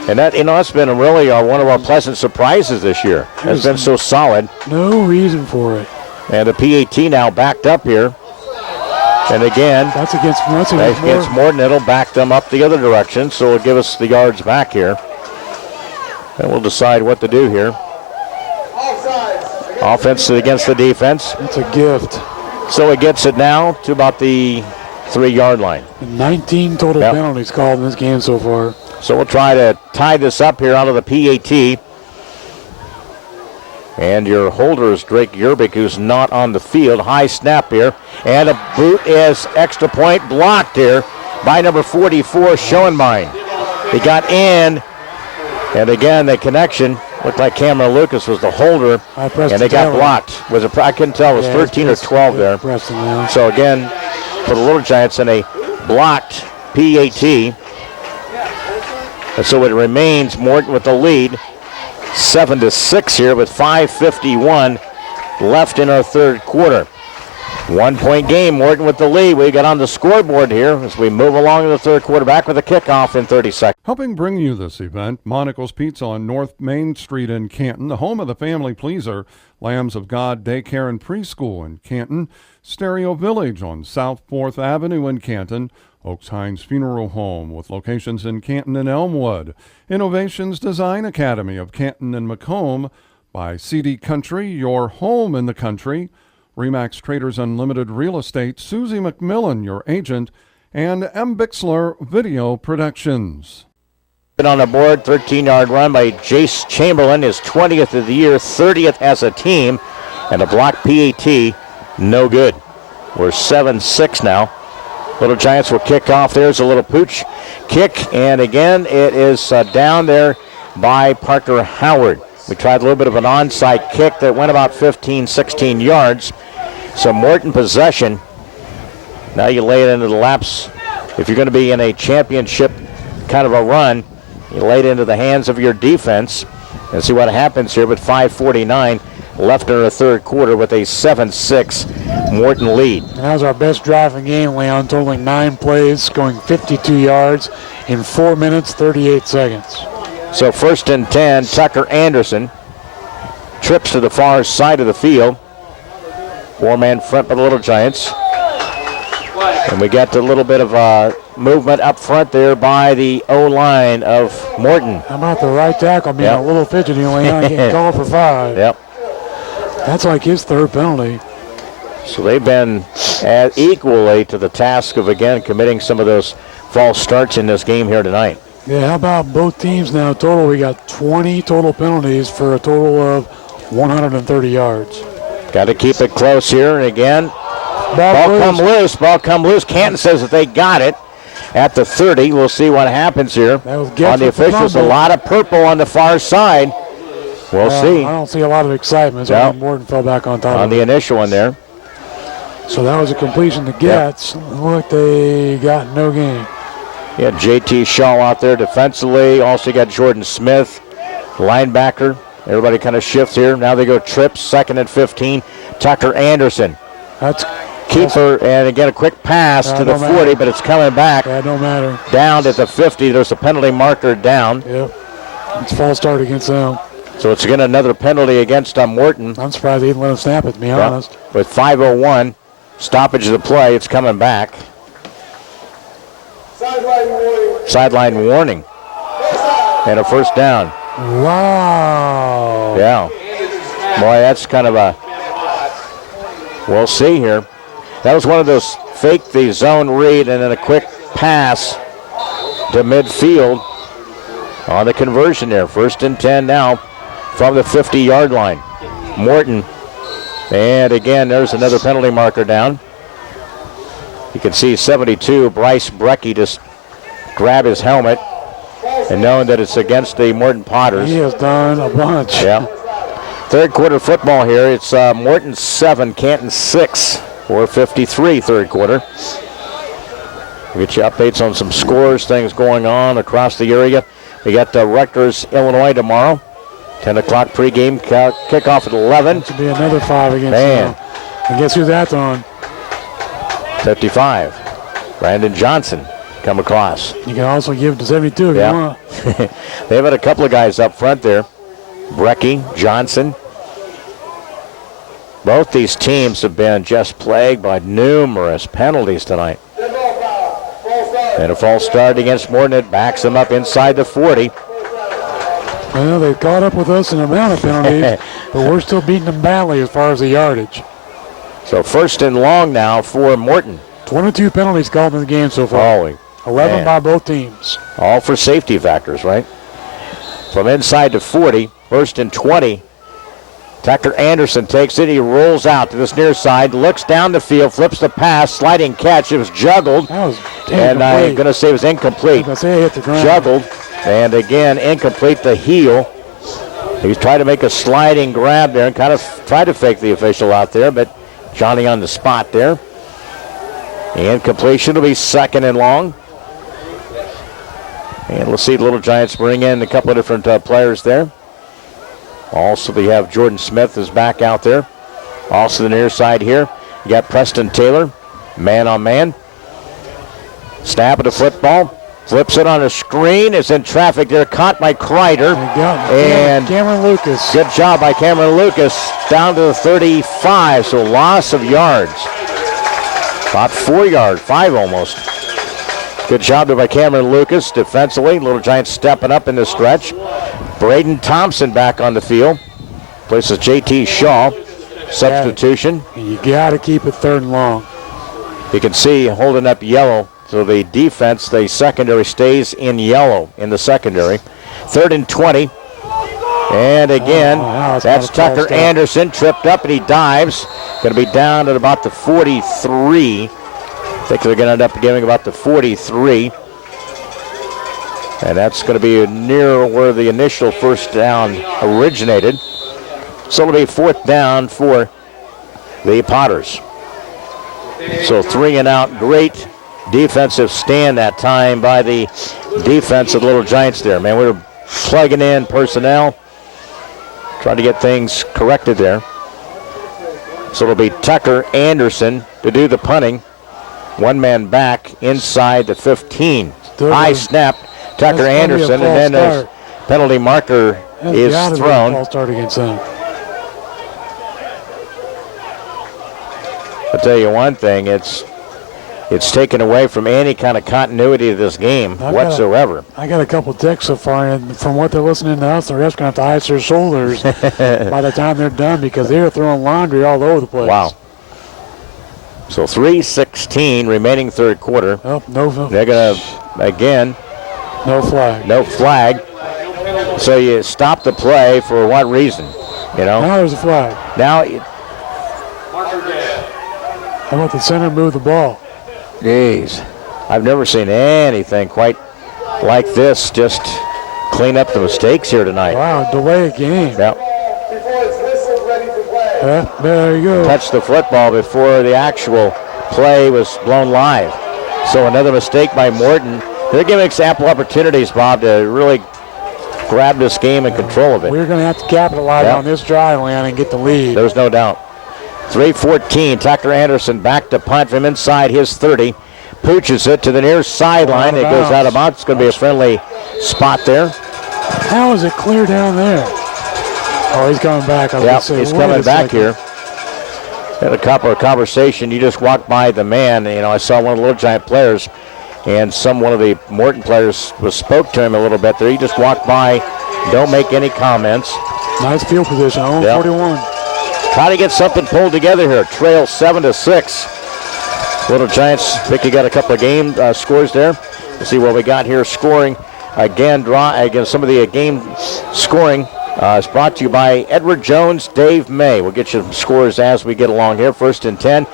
And that, that's been really one of our pleasant surprises this year. It's been so solid. No reason for it. And the PAT now backed up here. And again, that's against Morton. It'll back them up the other direction, so it'll give us the yards back here. And we'll decide what to do here. Offense against the defense. It's a gift. So it gets it now to about the 3-yard line. 19 total penalties called in this game so far. So we'll try to tie this up here out of the PAT. And your holder is Drake Yerbick, who's not on the field. High snap here. And a boot is extra point blocked here by number 44, Schoenbein. He got in. And again, the connection looked like Cameron Lucas was the holder, and they got blocked. I couldn't tell. It was 13 or 12 there. So again, for the Little Giants in a blocked PAT. And so it remains Morton with the lead, 7-6 here with 5:51 left in our third quarter. 1-point game, Morton with the lead. We got on the scoreboard here as we move along in the third quarter, back with a kickoff in 30 seconds. Helping bring you this event, Monica's Pizza on North Main Street in Canton, the home of the family pleaser, Lambs of God Daycare and Preschool in Canton, Stereo Village on South 4th Avenue in Canton, Oaks Hines Funeral Home with locations in Canton and Elmwood, Innovations Design Academy of Canton and Macomb, by CD Country, your home in the country, Remax Traders Unlimited Real Estate, Susie McMillan, your agent, and M. Bixler Video Productions. On the board, 13-yard run by Jace Chamberlain, his 20th of the year, 30th as a team, and a block PAT, no good. We're 7-6 now. Little Giants will kick off. There's a little pooch kick, and again, it is down there by Parker Howard. We tried a little bit of an onside kick that went about 15, 16 yards. So Morton possession. Now you lay it into the laps. If you're going to be in a championship kind of a run, you lay it into the hands of your defense and see what happens here with 5:49 left in the third quarter with a 7-6 Morton lead. And that was our best drive in the game, Leon, totaling 9 plays, going 52 yards in 4 minutes, 38 seconds. So 1st and 10, Tucker Anderson trips to the far side of the field. 4-man front by the Little Giants. And we got a little bit of movement up front there by the O-line of Morton. How about the right tackle being a little fidgety, Leon, getting called for 5. Yep. That's like his 3rd penalty. So they've been equally to the task of, again, committing some of those false starts in this game here tonight. Yeah, how about both teams now total? We got 20 total penalties for a total of 130 yards. Got to keep it close here, and again, ball come loose. Canton says that they got it at the 30. We'll see what happens here on the officials. A lot of purple on the far side. We'll see. I don't see a lot of excitement. So Morton fell back on top on the initial one there. So that was a completion to Getz. Look, they got no gain. Yeah, J.T. Shaw out there defensively. Also got Jordan Smith, linebacker. Everybody kind of shifts here. Now they go trips, 2nd and 15. Tucker Anderson. That's keeper, and again a quick pass to the 40, but it's coming back. That don't matter. Down at the 50. There's a penalty marker down. Yep. It's a false start against them. So it's again another penalty against Morton. I'm surprised they didn't let him snap it, to be honest. With 5:01, stoppage of the play. It's coming back. Sideline warning. And a first down. Wow. Yeah. Boy, that's kind of a... We'll see here. That was one of those fake the zone read and then a quick pass to midfield on the conversion there. 1st and 10 now from the 50-yard line. Morton. And again, there's another penalty marker down. You can see 72, Bryce Brecky just grab his helmet and knowing that it's against the Morton Potters. He has done a bunch. Yeah. Third quarter football here. It's Morton 7, Canton 6, 4:53 third quarter. We'll get you updates on some scores, things going on across the area. We got Rutgers, Illinois tomorrow. 10 o'clock pregame, kickoff at 11. That should be another 5 against them. And guess who that's on? 55. Brandon Johnson come across. You can also give it to 72 if you want. They've had a couple of guys up front there. Brecky, Johnson. Both these teams have been just plagued by numerous penalties tonight. And a false start against Morton. It backs them up inside the 40. Well, they've caught up with us in the amount of penalties, but we're still beating them badly as far as the yardage. So 1st and long now for Morton. 22 penalties called in the game so far. 11 by both teams. All for safety factors, right? From inside to 40, 1st and 20. Tucker Anderson takes it. He rolls out to this near side, looks down the field, flips the pass, sliding catch. It was juggled. That was and I'm going to say it was incomplete. I was going to say it hit the ground. Juggled. And again, incomplete the heel. He's trying to make a sliding grab there and kind of tried to fake the official out there, but Johnny on the spot there. And completion will be 2nd and long. And we'll see the Little Giants bring in a couple of different players there. Also, we have Jordan Smith is back out there. Also, the near side here, you got Preston Taylor, man on man. Snap of the football. Flips it on a screen. It's in traffic there. Caught by Kreider. And Cameron Lucas. Good job by Cameron Lucas. Down to the 35. So loss of yards. About 4 yards. 5 almost. Good job there by Cameron Lucas defensively. Little Giants stepping up in the stretch. Braden Thompson back on the field. Places J.T. Shaw. Substitution. You got to keep it 3rd and long. You can see holding up yellow. So the defense, the secondary stays in yellow in the secondary. 3rd and 20. And again, that's Tucker Anderson tripped up and he dives. Going to be down at about the 43. I think they're going to end up giving about the 43. And that's going to be near where the initial first down originated. So it'll be 4th down for the Potters. So 3 and out. Great defensive stand that time by the defense of the Little Giants there. Man, we were plugging in personnel, trying to get things corrected there. So it'll be Tucker Anderson to do the punting. One man back inside the 15. High snap, Tucker Anderson, and then a penalty marker is thrown. False start against them. I'll tell you one thing, it's taken away from any kind of continuity of this game whatsoever. I got a couple texts so far, and from what they're listening to us, the refs going to have to ice their shoulders by the time they're done because they're throwing laundry all over the place. Wow. So 3:16 remaining third quarter. Oh, no. They're going to, again. No flag. No flag. So you stop the play for what reason? You know? Now there's a flag. Now. How about the center move the ball? Jeez. I've never seen anything quite like this. Just clean up the mistakes here tonight. Wow, delay a game. Yep. There you go. Touched the football before the actual play was blown live. So another mistake by Morton. They're giving us ample opportunities, Bob, to really grab this game and control of it. We're going to have to capitalize on this drive, Leon, and get the lead. There's no doubt. 3:14. Tucker Anderson back to punt from inside his 30. Pooches it to the near sideline. It goes out of bounds. It's going to be a friendly spot there. How is it clear down there? Oh, he's coming back. He's coming back here. Had a couple of conversation. You just walked by the man. You know, I saw one of the Little Giant players, and one of the Morton players spoke to him a little bit there. He just walked by. Don't make any comments. Nice field position. 41. Try to get something pulled together here. Trail 7-6. Little Giants, I think you got a couple of game scores there. Let's see what we got here. Scoring again. Some of the game scoring is brought to you by Edward Jones, Dave May. We'll get you some scores as we get along here. 1st and 10.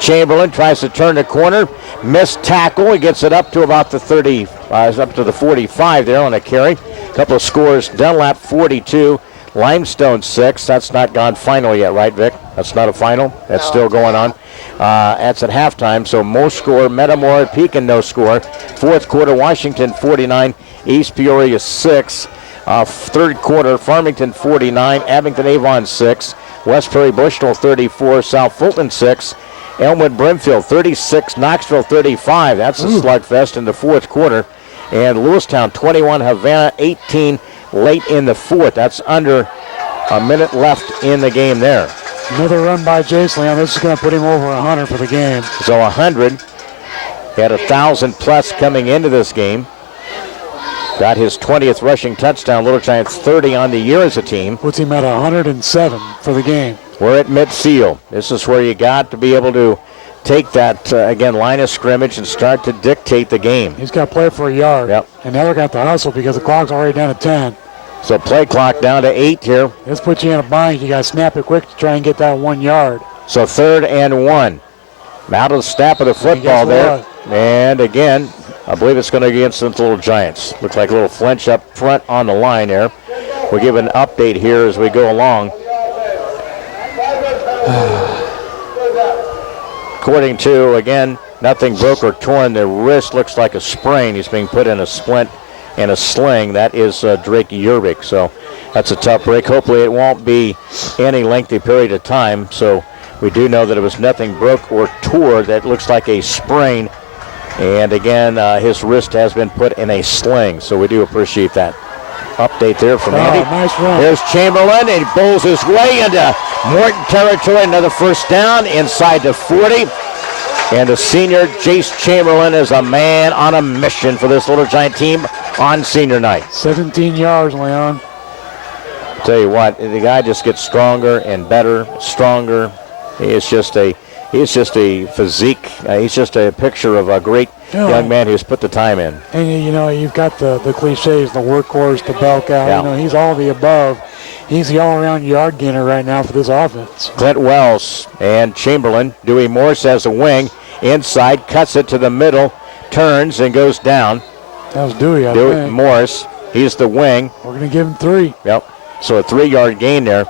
Chamberlain tries to turn the corner. Missed tackle. He gets it up to about the 30, up to the 45 there on a carry. A couple of scores. Dunlap 42. Limestone 6. That's not gone final yet, right, Vic? That's not a final. That's still going on. That's at halftime. So most score, Metamora, Pekin no score. 4th quarter, Washington 49, East Peoria 6. 3rd quarter, Farmington 49, Abington Avon 6. West Prairie Bushnell 34, South Fulton 6. Elmwood Brimfield 36, Knoxville 35. That's a slugfest in the 4th quarter. And Lewistown 21, Havana 18. Late in the 4th. That's under a minute left in the game there. Another run by Jace Leon. This is going to put him over 100 for the game. So 100. He had 1,000 plus coming into this game. Got his 20th rushing touchdown. Little Giants 30 on the year as a team. Puts him at 107 for the game. We're at midfield. This is where you got to be able to take that, line of scrimmage and start to dictate the game. He's got to play for a yard. Yep. And now they're going to have to hustle because the clock's already down to 10. So play clock down to 8 here. This puts you in a bind. You got to snap it quick to try and get that 1 yard. So 3rd and 1. Out of the snap of the football there. And again, I believe it's going to be against the Little Giants. Looks like a little flinch up front on the line there. We'll give an update here as we go along. According to, again, nothing broke or torn. The wrist looks like a sprain. He's being put in a splint and a sling. That is Drake Yerbick. So that's a tough break. Hopefully it won't be any lengthy period of time. So we do know that it was nothing broke or tore. That looks like a sprain. And again, his wrist has been put in a sling. So we do appreciate that update there from Andy. Nice run. There's Chamberlain, and he bowls his way into Morton territory. Another first down inside the 40. And the senior, Jace Chamberlain, is a man on a mission for this Little Giant team on senior night. 17 yards, Leon. I'll tell you what, the guy just gets stronger and better, stronger. He's just a physique. He's just a picture of a great young man who's put the time in. And, you've got the cliches, the workhorse, the bell cow. Yeah. He's all the above. He's the all-around yard gainer right now for this offense. Clint Wells and Chamberlain. Dewey Morse has a wing. Inside, cuts it to the middle, turns and goes down. That was Dewey, I Dewey think. Morse, he's the wing. We're going to give him 3. Yep. So a 3-yard gain there.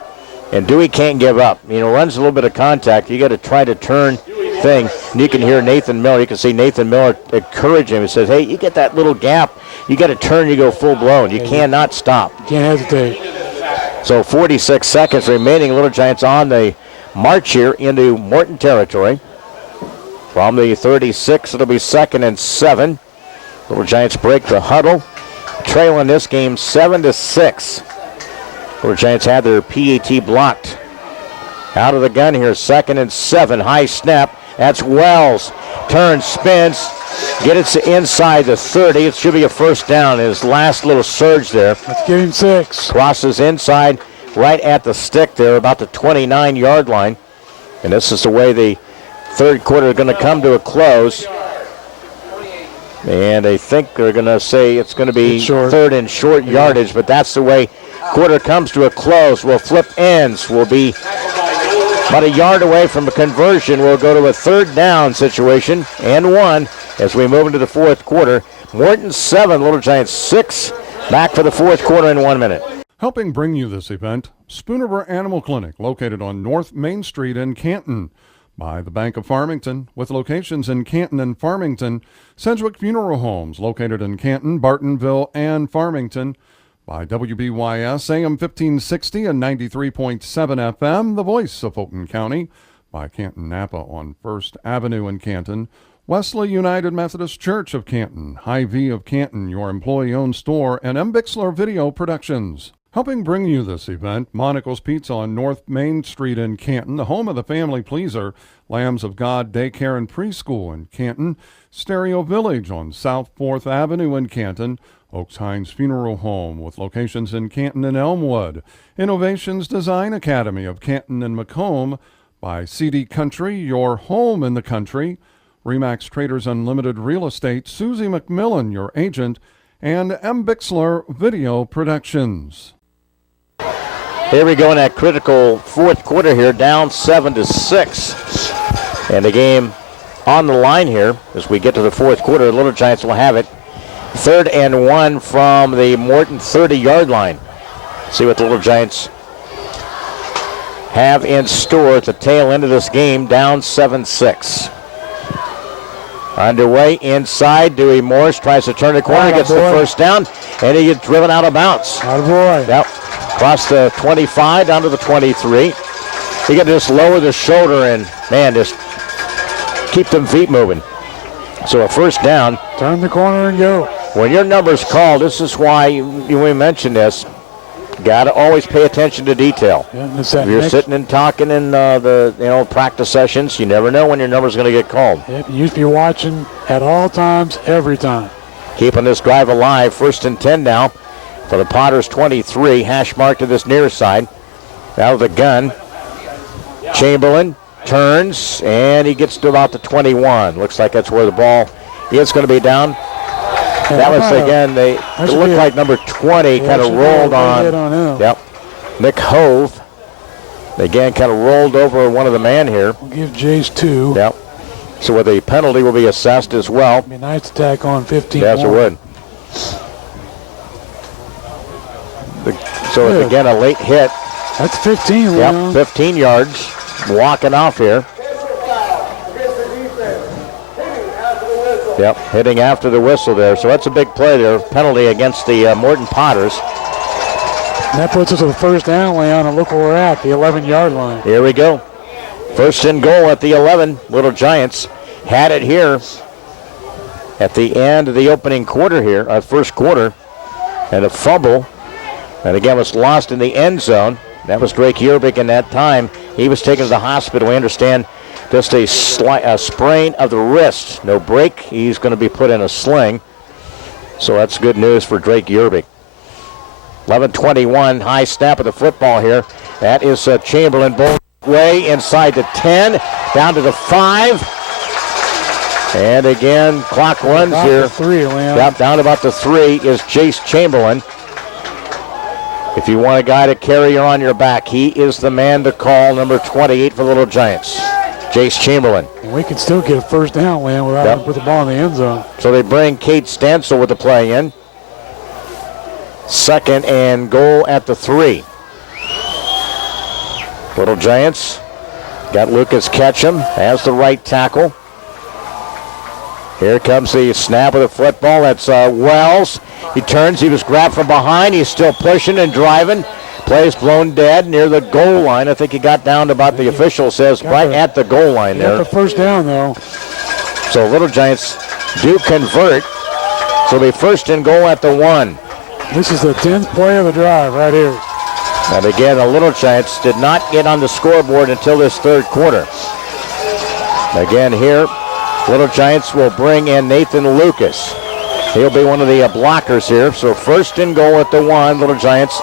And Dewey can't give up. Runs a little bit of contact. You got to try to turn thing. And you can hear Nathan Miller. You can see Nathan Miller encourage him. He says, hey, you get that little gap. You got to turn. You go full blown. You cannot stop. You can't hesitate. So 46 seconds remaining. Little Giants on the march here into Morton territory. From the 36, it'll be 2nd and 7. Little Giants break the huddle, trailing this game 7-6. Little Giants had their PAT blocked. Out of the gun here, 2nd and 7. High snap. That's Wells. Turns, spins, get it to inside the 30. It should be a first down. His last little surge there. Let's give him 6. Crosses inside, right at the stick there, about the 29-yard line. And this is the way the third quarter is going to come to a close. And I think they're going to say it's going to be third and short yardage, but that's the way quarter comes to a close. We'll flip ends. We'll be about a yard away from a conversion. We'll go to a third down situation and 1 as we move into the fourth quarter. Morton 7, Little Giants 6. Back for the fourth quarter in 1 minute. Helping bring you this event, Spoonerville Animal Clinic, located on North Main Street in Canton. By the Bank of Farmington, with locations in Canton and Farmington. Sedgwick Funeral Homes, located in Canton, Bartonville, and Farmington. By WBYS, AM 1560 and 93.7 FM, the voice of Fulton County. By Canton Napa on 1st Avenue in Canton. Wesley United Methodist Church of Canton, Hy-Vee of Canton, your employee-owned store, and M. Bixler Video Productions. Helping bring you this event, Monica's Pizza on North Main Street in Canton, the home of the family pleaser, Lambs of God Daycare and Preschool in Canton, Stereo Village on South 4th Avenue in Canton, Oaks Hines Funeral Home with locations in Canton and Elmwood, Innovations Design Academy of Canton and Macomb, by CD Country, your home in the country, Remax Traders Unlimited Real Estate, Susie McMillan, your agent, and M. Bixler Video Productions. Here we go in that critical fourth quarter here, down 7-6. And the game on the line here as we get to the fourth quarter. The Little Giants will have it. 3rd and 1 from the Morton 30-yard line. See what the Little Giants have in store at the tail end of this game, down 7-6. Underway inside, Dewey Morris tries to turn the corner, gets the first down, and he gets driven out of bounds. Attaboy. Yep. Across the 25 down to the 23. You got to just lower the shoulder and, man, just keep them feet moving. So a first down. Turn the corner and go. When your number's called, this is why we mentioned this. Got to always pay attention to detail. Yeah, if you're sitting and talking in the practice sessions, you never know when your number's going to get called. Yep, you used to be watching at all times, every time. Keeping this drive alive. 1st and 10 now for the Potters 23. Hash mark to this near side. Out of the gun. Chamberlain turns, and he gets to about the 21. Looks like that's where the ball is going to be down. That was, again, it looked like number 20 kind of rolled on. Yep. Nick Hove, again, kind of rolled over one of the men here. We'll give Jace 2. Yep. So with a penalty will be assessed as well. Be nice to tack on 15 Yes, more. it would. So it's, again, a late hit. That's 15. Yep, 15 yards. Walking off here. Yep, hitting after the whistle there. So that's a big play there. Penalty against the Morton Potters. And that puts us with a first down, Leon, and look where we're at, the 11-yard line. Here we go. 1st and goal at the 11. Little Giants had it here at the end of the opening quarter here, first quarter. And a fumble. And again, was lost in the end zone. That was Drake Yerbig in that time. He was taken to the hospital. We understand just a sprain of the wrist. No break. He's going to be put in a sling. So that's good news for Drake Yerbig. 11:21, high snap of the football here. That is Chamberlain. Way inside the 10, down to the 5. And again, clock runs about here. The 3, Leon. Yep, down about the 3 is Jace Chamberlain. If you want a guy to carry you on your back, he is the man to call, number 28 for the Little Giants. Jace Chamberlain. And we can still get a first down, Leon, without having to put the ball in the end zone. So they bring Kate Stansel with the play in. 2nd and goal at the 3. Little Giants got Lucas Ketchum as the right tackle. Here comes the snap of the football. That's Wells. He turns. He was grabbed from behind. He's still pushing and driving. Play's blown dead near the goal line. I think he got down to about, the official says, right at the goal line there. Got the first down, though. So Little Giants do convert. So they first and goal at the 1. This is the 10th play of the drive right here. And again, the Little Giants did not get on the scoreboard until this third quarter. Again here, Little Giants will bring in Nathan Lucas. He'll be one of the blockers here. So first and goal at the 1, Little Giants.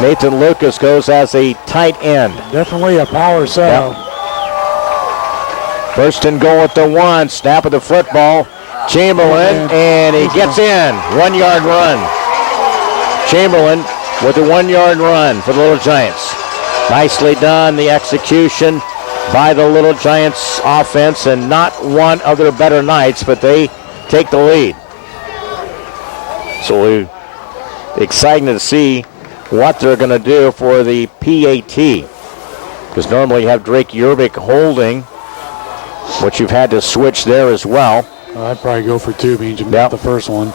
Nathan Lucas goes as a tight end. Definitely a power set. Yep. First and goal at the 1, snap of the football. Chamberlain, and he gets in. 1 yard run. Chamberlain with a 1 yard run for the Little Giants. Nicely done, the execution by the Little Giants offense, and not one of their better nights, but they take the lead. So we're exciting to see what they're going to do for the PAT. Because normally you have Drake Yerbick holding, which you've had to switch there as well. I'd probably go for 2, being the first one.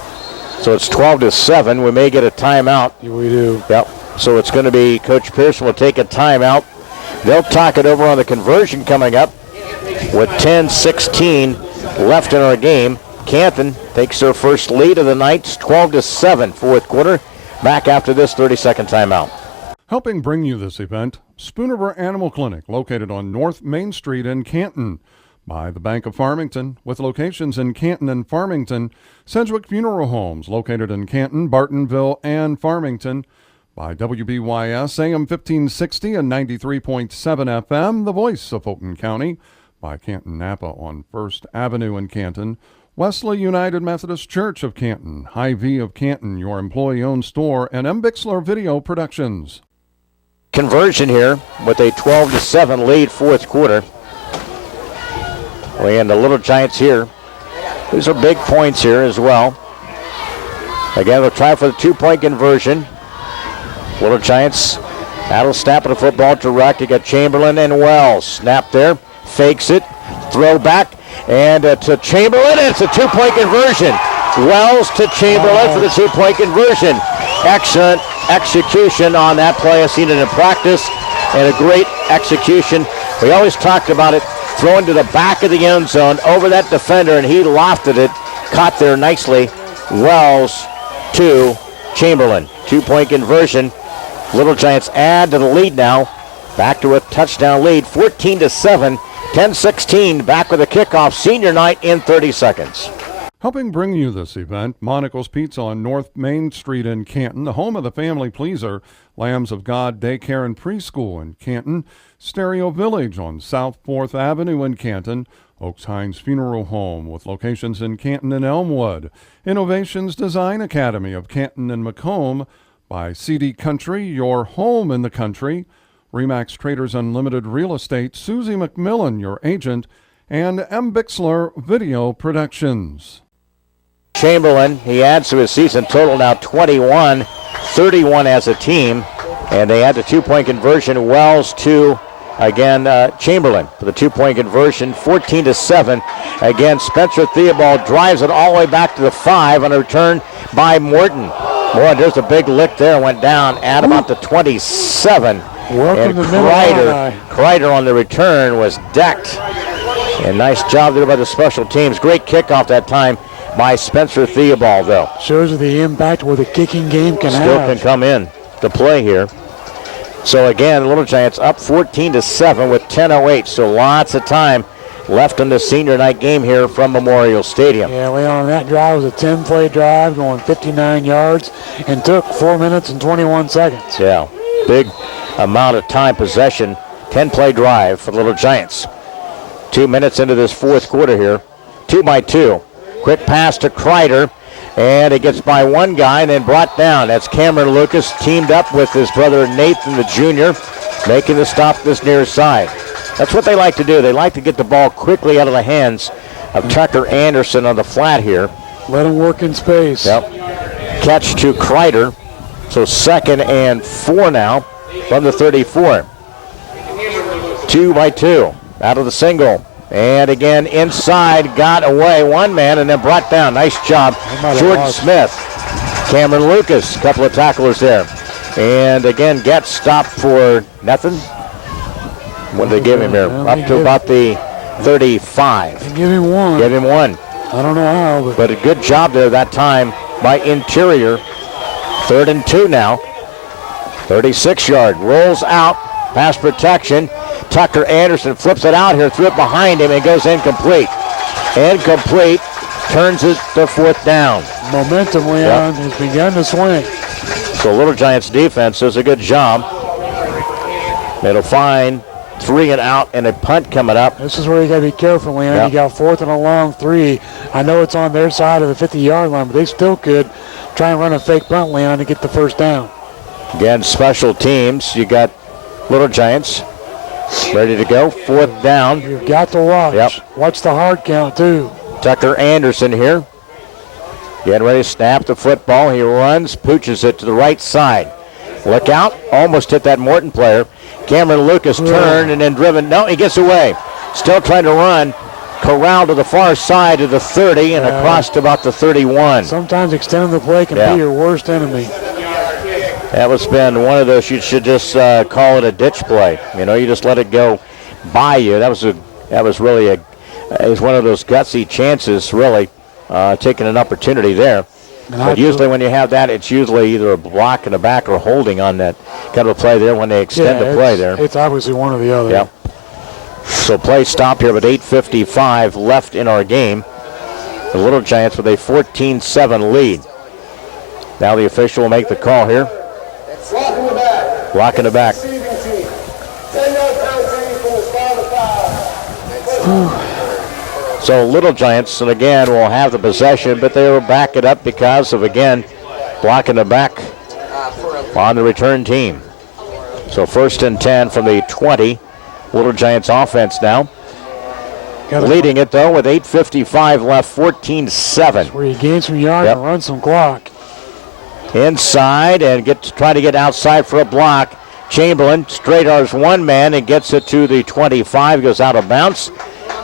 So it's 12-7. We may get a timeout. Yeah, we do. Yep. So it's going to be Coach Pearson will take a timeout. They'll talk it over on the conversion coming up with 10-16 left in our game. Canton takes their first lead of the night, 12-7, fourth quarter. Back after this 30-second timeout. Helping bring you this event, Spooner Animal Clinic, located on North Main Street in Canton. By the Bank of Farmington, with locations in Canton and Farmington. Sedgwick Funeral Homes, located in Canton, Bartonville, and Farmington. By WBYS, AM 1560 and 93.7 FM, the voice of Fulton County. By Canton Napa on First Avenue in Canton. Wesley United Methodist Church of Canton, Hy-Vee of Canton, your employee-owned store, and M. Bixler Video Productions. Conversion here with a 12-7 lead, fourth quarter. And the Little Giants here. These are big points here as well. Again, they'll try for the 2-point conversion. Little Giants, that'll snap of the football direct. You got Chamberlain and Wells. Snap there, fakes it, throw back, and to Chamberlain. It's a 2-point conversion. Wells to Chamberlain for the 2-point conversion. Excellent execution on that play. I've seen it in practice, and a great execution. We always talked about it. Thrown to the back of the end zone over that defender, and he lofted it. Caught there nicely. Wells to Chamberlain. 2-point conversion. Little Giants add to the lead now. Back to a touchdown lead. 14-7. 10-16. Back with a kickoff. Senior night in 30 seconds. Helping bring you this event, Monica's Pizza on North Main Street in Canton, the home of the family pleaser, Lambs of God Daycare and Preschool in Canton, Stereo Village on South 4th Avenue in Canton, Oaks Hines Funeral Home with locations in Canton and Elmwood, Innovations Design Academy of Canton and Macomb, by CD Country, your home in the country, Remax Traders Unlimited Real Estate, Susie McMillan, your agent, and M. Bixler Video Productions. Chamberlain, he adds to his season total now 21, 31 as a team, and they had the 2-point conversion. Wells to, again, Chamberlain for the 2-point conversion, 14-7. Again, Spencer Theobald drives it all the way back to the 5 on a return by Morton. Boy, there's a big lick there, went down at about the 27. And Kreider on the return was decked. And nice job there by the special teams. Great kickoff that time by Spencer Theobald, though. Shows you the impact where the kicking game can Still can come in to play here. So again, Little Giants up 14-7 with 10:08. So lots of time left in the senior night game here from Memorial Stadium. Yeah, Leon, that drive was a 10-play drive going 59 yards and took 4 minutes and 21 seconds. Yeah, big amount of time possession. 10-play drive for the Little Giants. 2 minutes into this fourth quarter here. 2-by-2. Quick pass to Kreider, and it gets by one guy and then brought down. That's Cameron Lucas, teamed up with his brother Nathan the Jr., making the stop this near side. That's what they like to do. They like to get the ball quickly out of the hands of Tucker Anderson on the flat here. Let him work in space. Yep. Catch to Kreider. So 2nd and 4 now from the 34. 2-by-2 out of the single. And again, inside, got away one man and then brought down. Nice job, Jordan Smith. Cameron Lucas, a couple of tacklers there. And again, gets stopped for nothing. What did they give him here? Up to about the 35. They give him one. Give him one. I don't know how. But a good job there that time by Interior. 3rd and 2 now. 36-yard. Rolls out. Pass protection. Tucker Anderson flips it out here. Threw it behind him and goes incomplete. Incomplete. Turns it to 4th down. Momentum, Leon, has begun to swing. So Little Giants defense does a good job. It'll find 3 and out and a punt coming up. This is where you got to be careful, Leon. Yep. You got 4th and a long 3. I know it's on their side of the 50-yard line, but they still could try and run a fake punt, Leon, to get the first down. Again, special teams. You got Little Giants ready to go. 4th down. You've got to watch. Yep. Watch the hard count, too. Tucker Anderson here. Getting ready to snap the football. He runs, pooches it to the right side. Look out. Almost hit that Morton player. Cameron Lucas turned and then driven. No, he gets away. Still trying to run. Corral to the far side of the 30 and across to about the 31. Sometimes extending the play can be your worst enemy. That was been one of those, you should just call it a ditch play. You know, you just let it go by you. That was really it was one of those gutsy chances, really, taking an opportunity there. But usually when you have that, it's usually either a block in the back or holding on that kind of a play there when they extend the play there. It's obviously one or the other. Yeah. So play stopped here with 8:55 left in our game. The Little Giants with a 14-7 lead. Now the official will make the call here. Block in the back. Block in the back. 10-yard penalty from the start of the foul. So Little Giants, and again, will have the possession, but they will back it up because of, again, blocking the back on the return team. So 1st and 10 from the 20. Little Giants offense now. Leading it, though, with 8:55 left, 14-7. Where you gain some yards and run some clock. Inside and try to get outside for a block. Chamberlain straight arms one man and gets it to the 25. Goes out of bounds.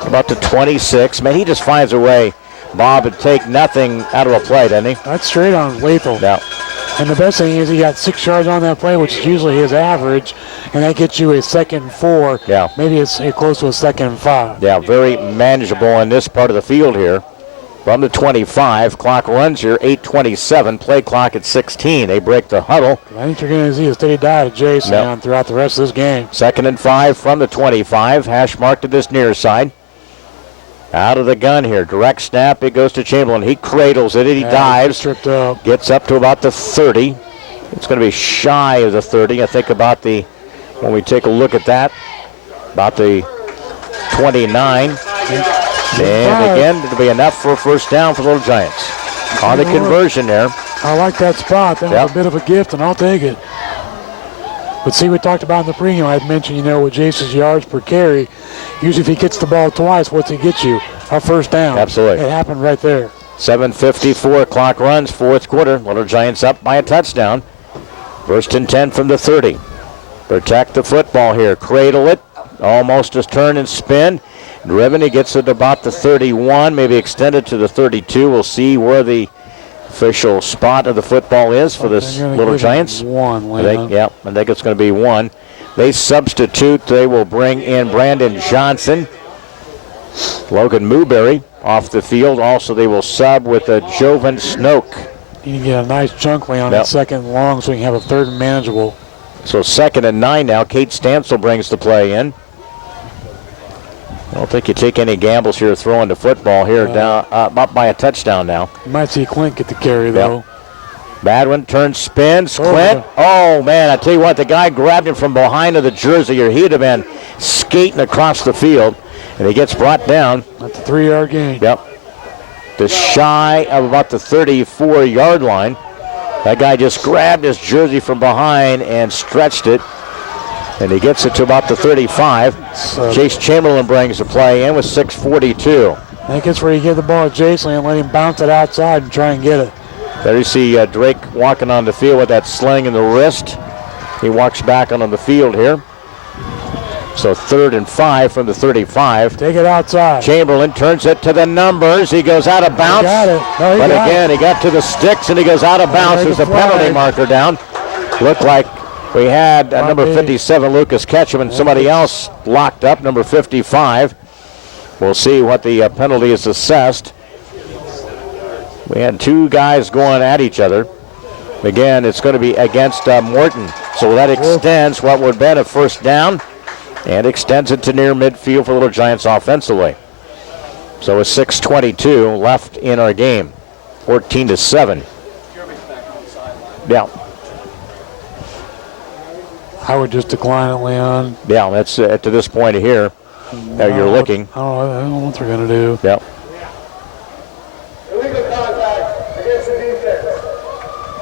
About to 26. Man, he just finds a way, Bob, to take nothing out of a play, doesn't he? That's straight arms lethal. Yeah. And the best thing is he got 6 yards on that play, which is usually his average, and that gets you a 2nd and 4. Yeah. Maybe it's close to a 2nd and 5. Yeah, very manageable in this part of the field here. From the 25, clock runs here, 8:27, play clock at 16. They break the huddle. I think you're going to see a steady diet of Jason throughout the rest of this game. 2nd and 5 from the 25, hash marked to this near side. Out of the gun here, direct snap, it goes to Chamberlain. He cradles it, he dives, tripped up. Gets up to about the 30. It's going to be shy of the 30. I think about when we take a look at that, about the 29. And again, it'll be enough for a first down for the Little Giants. On the conversion there. I like that spot. That was a bit of a gift, and I'll take it. But see, we talked about in the pregame, I had mentioned, with Jason's yards per carry, usually if he gets the ball twice, what's he get you? A first down. Absolutely. It happened right there. 7:54, clock runs, 4th quarter. Little Giants up by a touchdown. 1st and 10 from the 30. Protect the football here. Cradle it. Almost just turn and spin. Driven, he gets it about the 31, maybe extended to the 32. We'll see where the official spot of the football is for this Little Giants. I think it's going to be 1. They substitute. They will bring in Brandon Johnson. Logan Newberry off the field. Also, they will sub with Jovan Snoke. You can get a nice chunk lay on that 2nd and long so you can have a 3rd and manageable. So 2nd and 9 now. Kate Stansel brings the play in. I don't think you take any gambles here throwing the football here down up by a touchdown now. You might see Clint get the carry, though. Bad one, turns, spins. Clint. Oh, man, I tell you what, the guy grabbed him from behind of the jersey here. He'd have been skating across the field, and he gets brought down. At the 3-yard gain. Yep. Just shy of about the 34-yard line. That guy just grabbed his jersey from behind and stretched it. And he gets it to about the 35. Chase Chamberlain brings the play in with 6:42. I think it's where you give the ball to Jason and let him bounce it outside and try and get it. There you see Drake walking on the field with that sling in the wrist. He walks back onto the field here. So 3rd and 5 from the 35. Take it outside. Chamberlain turns it to the numbers. He goes out of bounds. He got it. No, but again, he got to the sticks and he goes out of bounds. There's a penalty marker down. Looked like we had number 57, Lucas Ketchum, and somebody else locked up, number 55. We'll see what the penalty is assessed. We had two guys going at each other. Again, it's going to be against Morton. So that extends what would have been a first down and extends it to near midfield for Little Giants offensively. So with 6:22 left in our game, 14-7. Yeah. I would just decline it, Leon. Yeah, that's to this point here. Now you're looking. I don't know what they're going to do. Yeah. Illegal contact against the defense.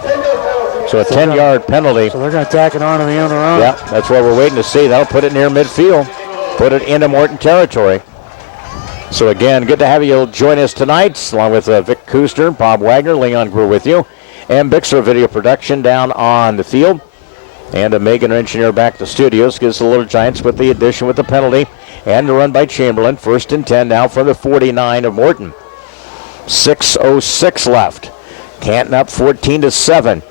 10-yard penalty. So a 10-yard penalty. So they're going to tack it on to the end around. Yeah, that's what we're waiting to see. That'll put it near midfield. Put it into Morton territory. So again, good to have you join us tonight, along with Vic Kuster, Bob Wagner, Leon Groover with you, and Bixler Video Production down on the field. And Megan, our engineer, back to the studios, gives the Little Giants with the addition with the penalty and the run by Chamberlain. 1st and 10 now from the 49 of Morton. 6:06 left. Canton up 14-7.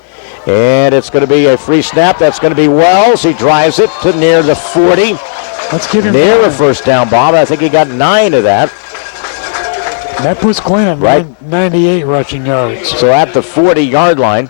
And it's going to be a free snap. That's going to be Wells. He drives it to near the 40. Let's give him near a first down, Bob. I think he got 9 of that. That puts Clinton at 98 rushing yards. So at the 40-yard line,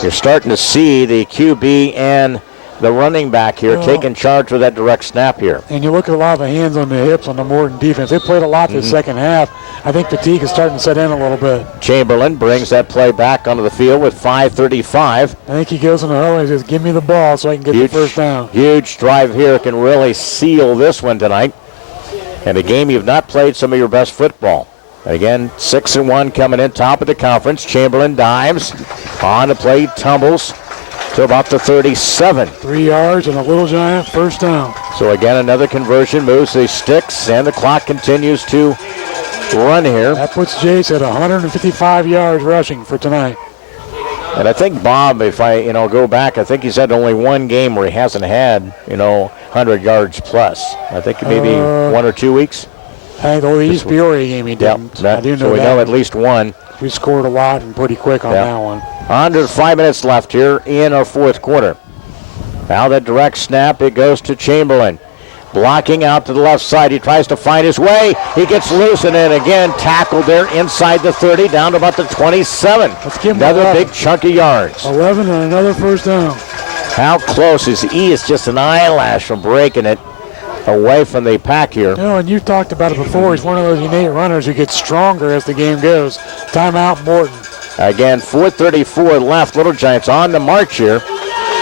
you're starting to see the QB and the running back here taking charge with that direct snap here. And you look at a lot of the hands on the hips on the Morton defense. They played a lot this second half. I think fatigue is starting to set in a little bit. Chamberlain brings that play back onto the field with 5:35. I think he goes in the huddle and says, give me the ball so I can get the first down. Huge drive here can really seal this one tonight. And a game you've not played some of your best football. Again, 6-1 coming in, top of the conference. Chamberlain dives on the play, tumbles to about the 37. 3 yards and a Little Giant first down. So again, another conversion, moves the sticks, and the clock continues to run here. That puts Jace at 155 yards rushing for tonight. And I think Bob, if I go back, I think he's had only one game where he hasn't had 100 yards plus. I think maybe 1 or 2 weeks. I think the East Peoria game he didn't. Yeah, I do know so we know at least one. We scored a lot and pretty quick on that one. Under 5 minutes left here in our fourth quarter. Now that direct snap, it goes to Chamberlain. Blocking out to the left side. He tries to find his way. He gets loose and then again tackled there inside the 30 down to about the 27. Let's give him another big chunk of yards. 11 and another first down. How close is he? Is just an eyelash from breaking it away from the pack here. And you've talked about it before. He's one of those innate runners who gets stronger as the game goes. Timeout, Morton. Again, 4:34 left. Little Giants on the march here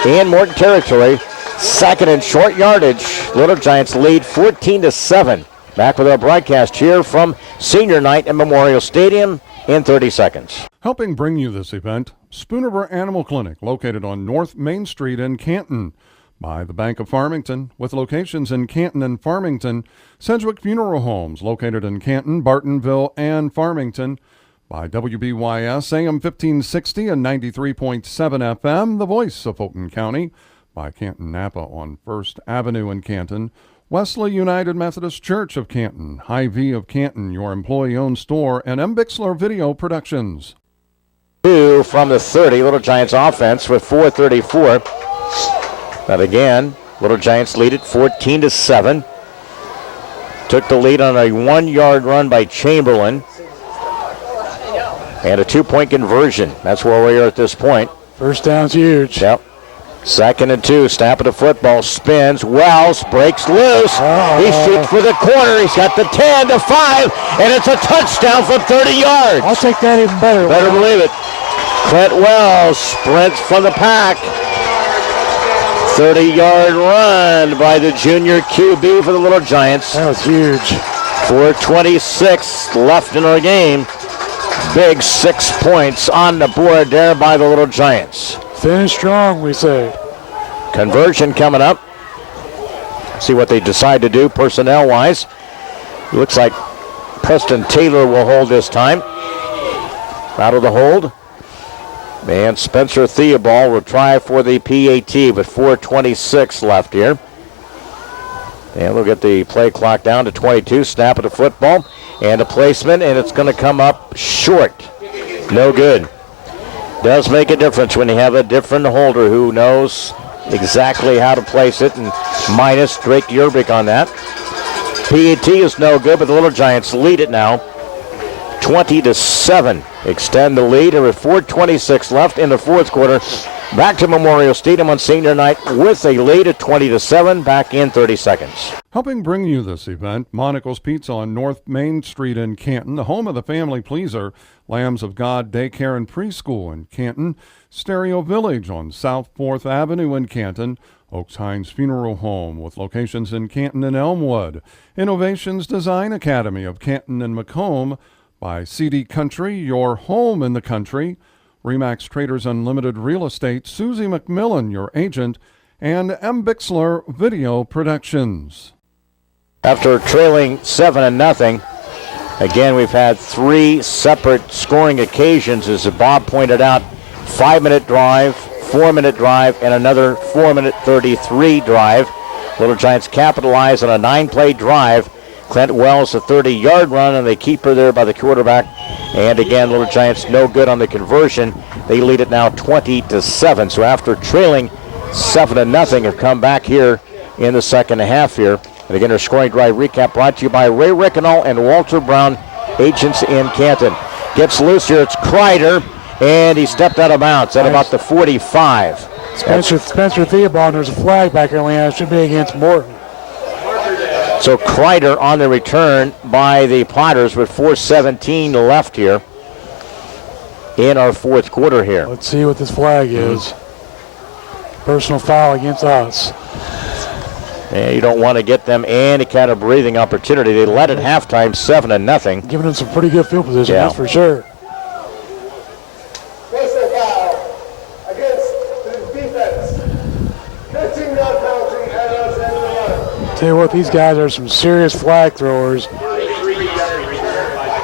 in Morton territory. Second and short yardage. Little Giants lead 14-7. Back with our broadcast here from Senior Night at Memorial Stadium in 30 seconds. Helping bring you this event, Spoonerville Animal Clinic, located on North Main Street in Canton. By the Bank of Farmington, with locations in Canton and Farmington. Sedgwick Funeral Homes, located in Canton, Bartonville, and Farmington. By WBYS, AM 1560 and 93.7 FM, the voice of Fulton County. By Canton Napa on 1st Avenue in Canton. Wesley United Methodist Church of Canton. Hy-Vee of Canton, your employee-owned store. And M. Bixler Video Productions. 2 from the 30, Little Giants offense with 4:34. But again, Little Giants lead it 14-7. Took the lead on a 1-yard run by Chamberlain. And a 2-point conversion. That's where we are at this point. First down's huge. Yep. 2nd and 2. Snap of the football. Spins. Wells breaks loose. He shoots for the corner. He's got the 10 to 5. And it's a touchdown from 30 yards. I'll take that even better. Better believe it. Clint Wells sprints from the pack. 30-yard run by the junior QB for the Little Giants. That was huge. 4:26 left in our game. Big 6 points on the board there by the Little Giants. Finish strong, we say. Conversion coming up. See what they decide to do personnel-wise. Looks like Preston Taylor will hold this time. Out of the hold. And Spencer Theobald will try for the PAT with 4:26 left here. And we'll get the play clock down to 22. Snap of the football and a placement, and it's going to come up short. No good. Does make a difference when you have a different holder who knows exactly how to place it, and minus Drake Yerbick on that. PAT is no good, but the Little Giants lead it now 20-7. Extend the lead. There are 4:26 left in the fourth quarter. Back to Memorial Stadium on senior night with a lead of 20-7. Back in 30 seconds. Helping bring you this event, Monaco's Pizza on North Main Street in Canton, the home of the family pleaser, Lambs of God Daycare and Preschool in Canton, Stereo Village on South 4th Avenue in Canton, Oaks Hines Funeral Home with locations in Canton and Elmwood, Innovations Design Academy of Canton and Macomb, by CD Country, your home in the country, Remax Traders Unlimited Real Estate, Susie McMillan, your agent, and M. Bixler Video Productions. After trailing 7-0, again, we've had 3 separate scoring occasions, as Bob pointed out. 5-minute drive, 4-minute drive, and another 4-minute 33 drive. Little Giants capitalize on a 9-play drive. Clint Wells, a 30-yard run, and they keep her there by the quarterback. And again, Little Giants no good on the conversion. They lead it now 20-7. So after trailing 7-0, have come back here in the second half here. And again, our scoring drive recap brought to you by Ray Rickenall and Walter Brown, agents in Canton. Gets loose here. It's Kreider, and he stepped out of bounds at about the 45. Spencer Theobald, there's a flag back there, Leanne. It should be against Morton. So Kreider on the return by the Potters with 4:17 left here in our fourth quarter here. Let's see what this flag is. Personal foul against us. And you don't want to get them any kind of breathing opportunity. They led at halftime 7-0. Giving them some pretty good field position, that's for sure. Personal foul against the defense. 15-yard penalty and us end the run. Tell you what, these guys are some serious flag throwers.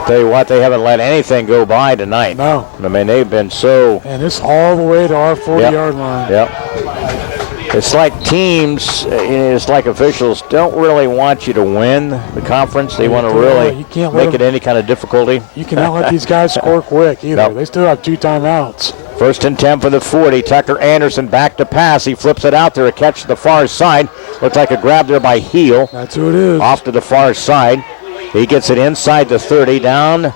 Tell you what, they haven't let anything go by tonight. No. I mean, they've been so... And it's all the way to our 40-yard line. Yep. It's like teams, it's like officials don't really want you to win the conference. They want to really make it any kind of difficulty. You cannot let these guys score quick either. Nope. They still have 2 timeouts. 1st and 10 for the 40. Tucker Anderson back to pass. He flips it out there. A catch to the far side. Looks like a grab there by Heel. That's who it is. Off to the far side. He gets it inside the 30 down.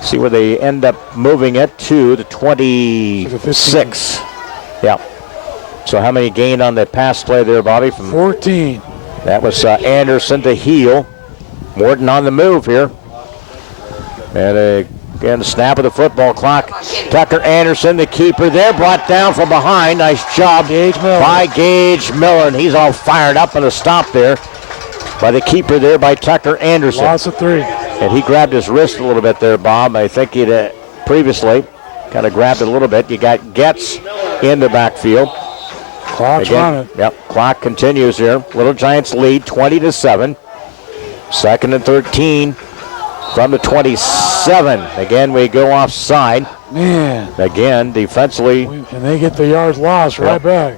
See where they end up moving it to the 26. Yeah. So how many gained on the pass play there, Bobby? From 14. That was Anderson to Heel. Morton on the move here. And again, the snap of the football clock. Tucker Anderson, the keeper there, brought down from behind. Nice job by Gage Miller. And he's all fired up on a stop there by the keeper there by Tucker Anderson. Loss of 3. And he grabbed his wrist a little bit there, Bob. I think he'd previously kind of grabbed it a little bit. You got Getz in the backfield. Clock's running. Yep, clock continues here. Little Giants lead 20-7. 2nd and 13 from the 27. Again, we go offside. Man. Again, defensively. And they get the yards lost right back.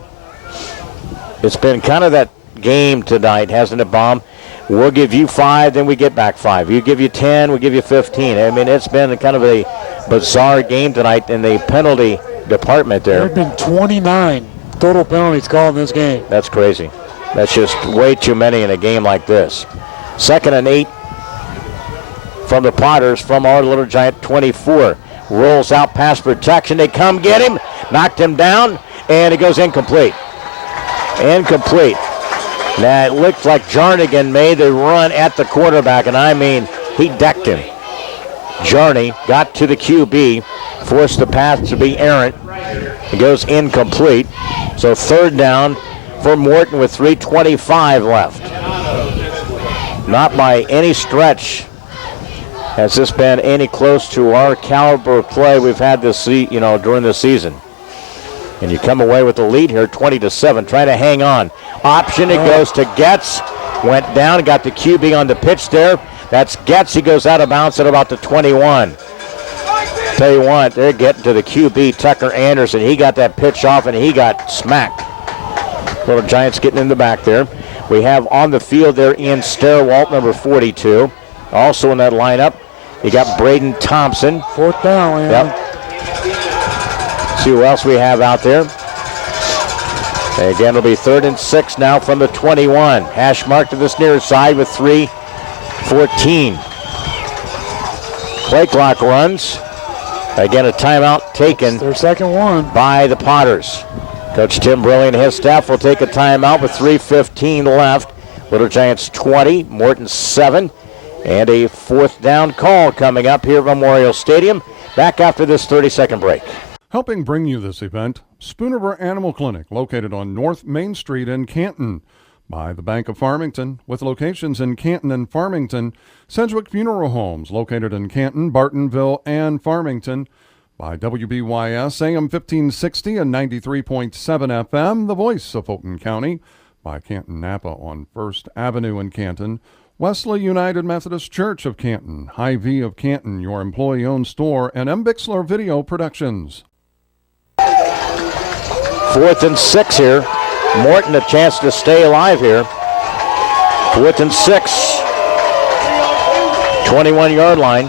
It's been kind of that game tonight, hasn't it, Bob? We'll give you 5, then we get back 5. You give you 10, we give you 15. I mean, it's been kind of a bizarre game tonight in the penalty department there. There have been 29 total penalties called in this game. That's crazy. That's just way too many in a game like this. 2nd and 8 from the Potters from our Little Giant 24. Rolls out past protection. They come get him. Knocked him down. And it goes incomplete. Incomplete. Now, it looked like Jarnigan made the run at the quarterback. And I mean, he decked him. Jarney got to the QB. Forced the pass to be errant. It goes incomplete. So 3rd down for Morton with 3:25 left. Not by any stretch has this been any close to our caliber of play we've had this during the season. And you come away with the lead here, 20-7. Try to hang on. Option, it goes to Getz. Went down, got the QB on the pitch there. That's Getz. He goes out of bounds at about the 21. Tell you what, they're getting to the QB, Tucker Anderson. He got that pitch off, and he got smacked. Little Giants getting in the back there. We have on the field there Ian Sterwalt, number 42. Also in that lineup, you got Braden Thompson. 4th down, Yep. see who else we have out there. And again, it'll be 3rd and 6 now from the 21. Hash mark to this near side with 3:14. Play clock runs. Again, a timeout taken. Their second one by the Potters. Coach Tim Briley and his staff will take a timeout with 3:15 left. Little Giants 20, Morton 7, and a 4th down call coming up here at Memorial Stadium. Back after this 30-second break. Helping bring you this event, Spoonerville Animal Clinic, located on North Main Street in Canton. By the Bank of Farmington, with locations in Canton and Farmington. Sedgwick Funeral Homes, located in Canton, Bartonville, and Farmington. By WBYS, AM 1560 and 93.7 FM, the voice of Fulton County. By Canton Napa on 1st Avenue in Canton. Wesley United Methodist Church of Canton, Hy-Vee of Canton, your employee-owned store, and M. Bixler Video Productions. 4th and 6 here. Morton a chance to stay alive here. 4th and 6. 21-yard line.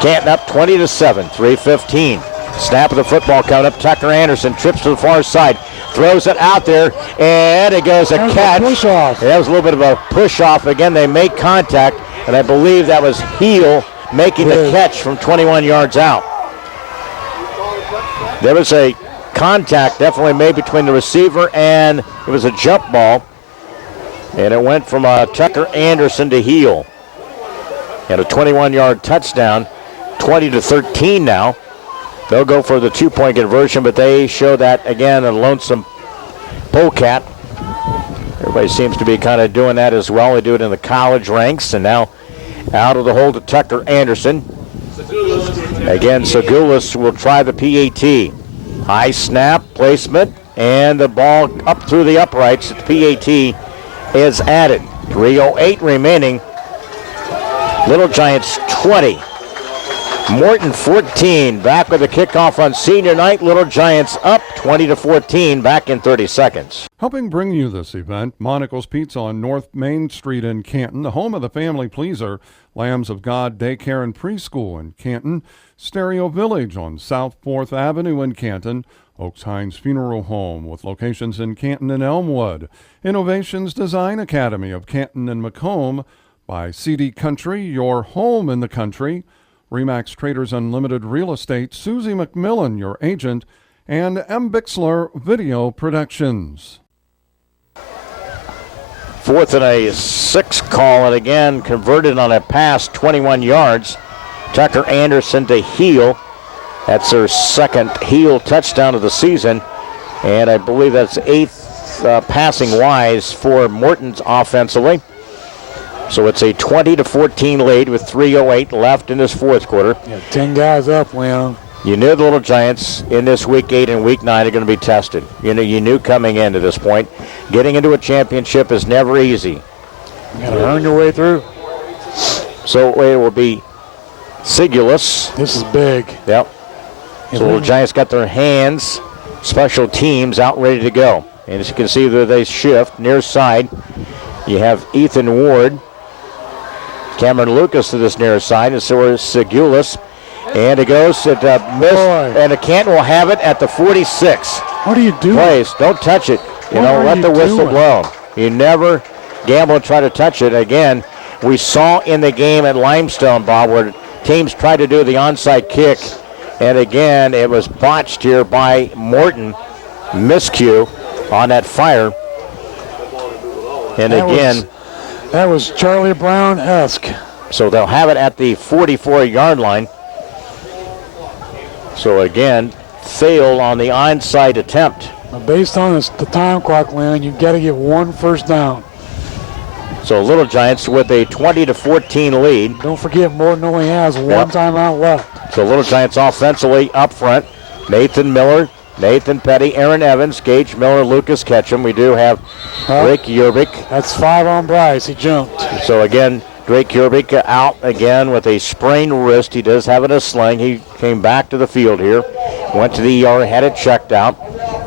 Canton up 20-7. 3:15. Snap of the football coming up. Tucker Anderson trips to the far side. Throws it out there, and it goes a catch. Push off. That was a little bit of a push off. Again, they make contact, and I believe that was Heel making the catch from 21 yards out. There was a contact definitely made between the receiver and it was a jump ball, and it went from Tucker Anderson to Heel. And a 21-yard touchdown, 20-13 now. They'll go for the 2-point conversion, but they show that, again, a lonesome polecat. Everybody seems to be kind of doing that as well. They do it in the college ranks, and now out of the hole to Tucker Anderson. Again, Segulis will try the PAT. High snap, placement, and the ball up through the uprights. The PAT is added. 3:08 remaining. Little Giants 20. Morton 14. Back with the kickoff on senior night. Little Giants up 20-14. Back in 30 seconds. Helping bring you this event, Monica's Pizza on North Main Street in Canton, the home of the family pleaser, Lambs of God Daycare and Preschool in Canton, Stereo Village on South 4th Avenue in Canton, Oaks Hines Funeral Home with locations in Canton and Elmwood, Innovations Design Academy of Canton and Macomb, by CD Country, your home in the country, Remax Traders Unlimited Real Estate, Susie McMillan, your agent, and M. Bixler Video Productions. 4th and 6 call, and again converted on a pass 21 yards. Tucker Anderson to Heel. That's their second Heel touchdown of the season, and I believe that's 8th passing wise for Morton's offensively. So it's a 20-14 lead with 3:08 left in this 4th quarter. Yeah, 10 guys up, Leon. You knew the Little Giants in this week 8 and week 9 are going to be tested. You knew coming into this point. Getting into a championship is never easy. You got to earn your way through. So it will be Segulis. This is big. Yep. So the Little Giants got their hands, special teams out ready to go. And as you can see, they shift near side. You have Ethan Ward, Cameron Lucas to this near side, and so is Segulis. And it goes at missed, and the Canton will have it at the 46. What are you doing? Place. Don't touch it. Let the whistle blow. You never gamble and try to touch it. Again, we saw in the game at Limestone, Bob, where teams tried to do the onside kick, and again, it was botched here by Morton. Miscue on that fire. And that was Charlie Brown-esque. So they'll have it at the 44-yard line. So again, failed on the onside attempt. Based on the time clock, Leon, you've got to get 1 first down. So Little Giants with a 20-14 lead. Don't forget, Morton only has one timeout left. So Little Giants offensively up front. Nathan Miller, Nathan Petty, Aaron Evans, Gage Miller, Lucas Ketchum. We do have Drake Yerbick. That's 5 on Bryce. He jumped. So again, Drake Yerbick out again with a sprained wrist. He does have it in a sling. He came back to the field here. Went to the ER, had it checked out.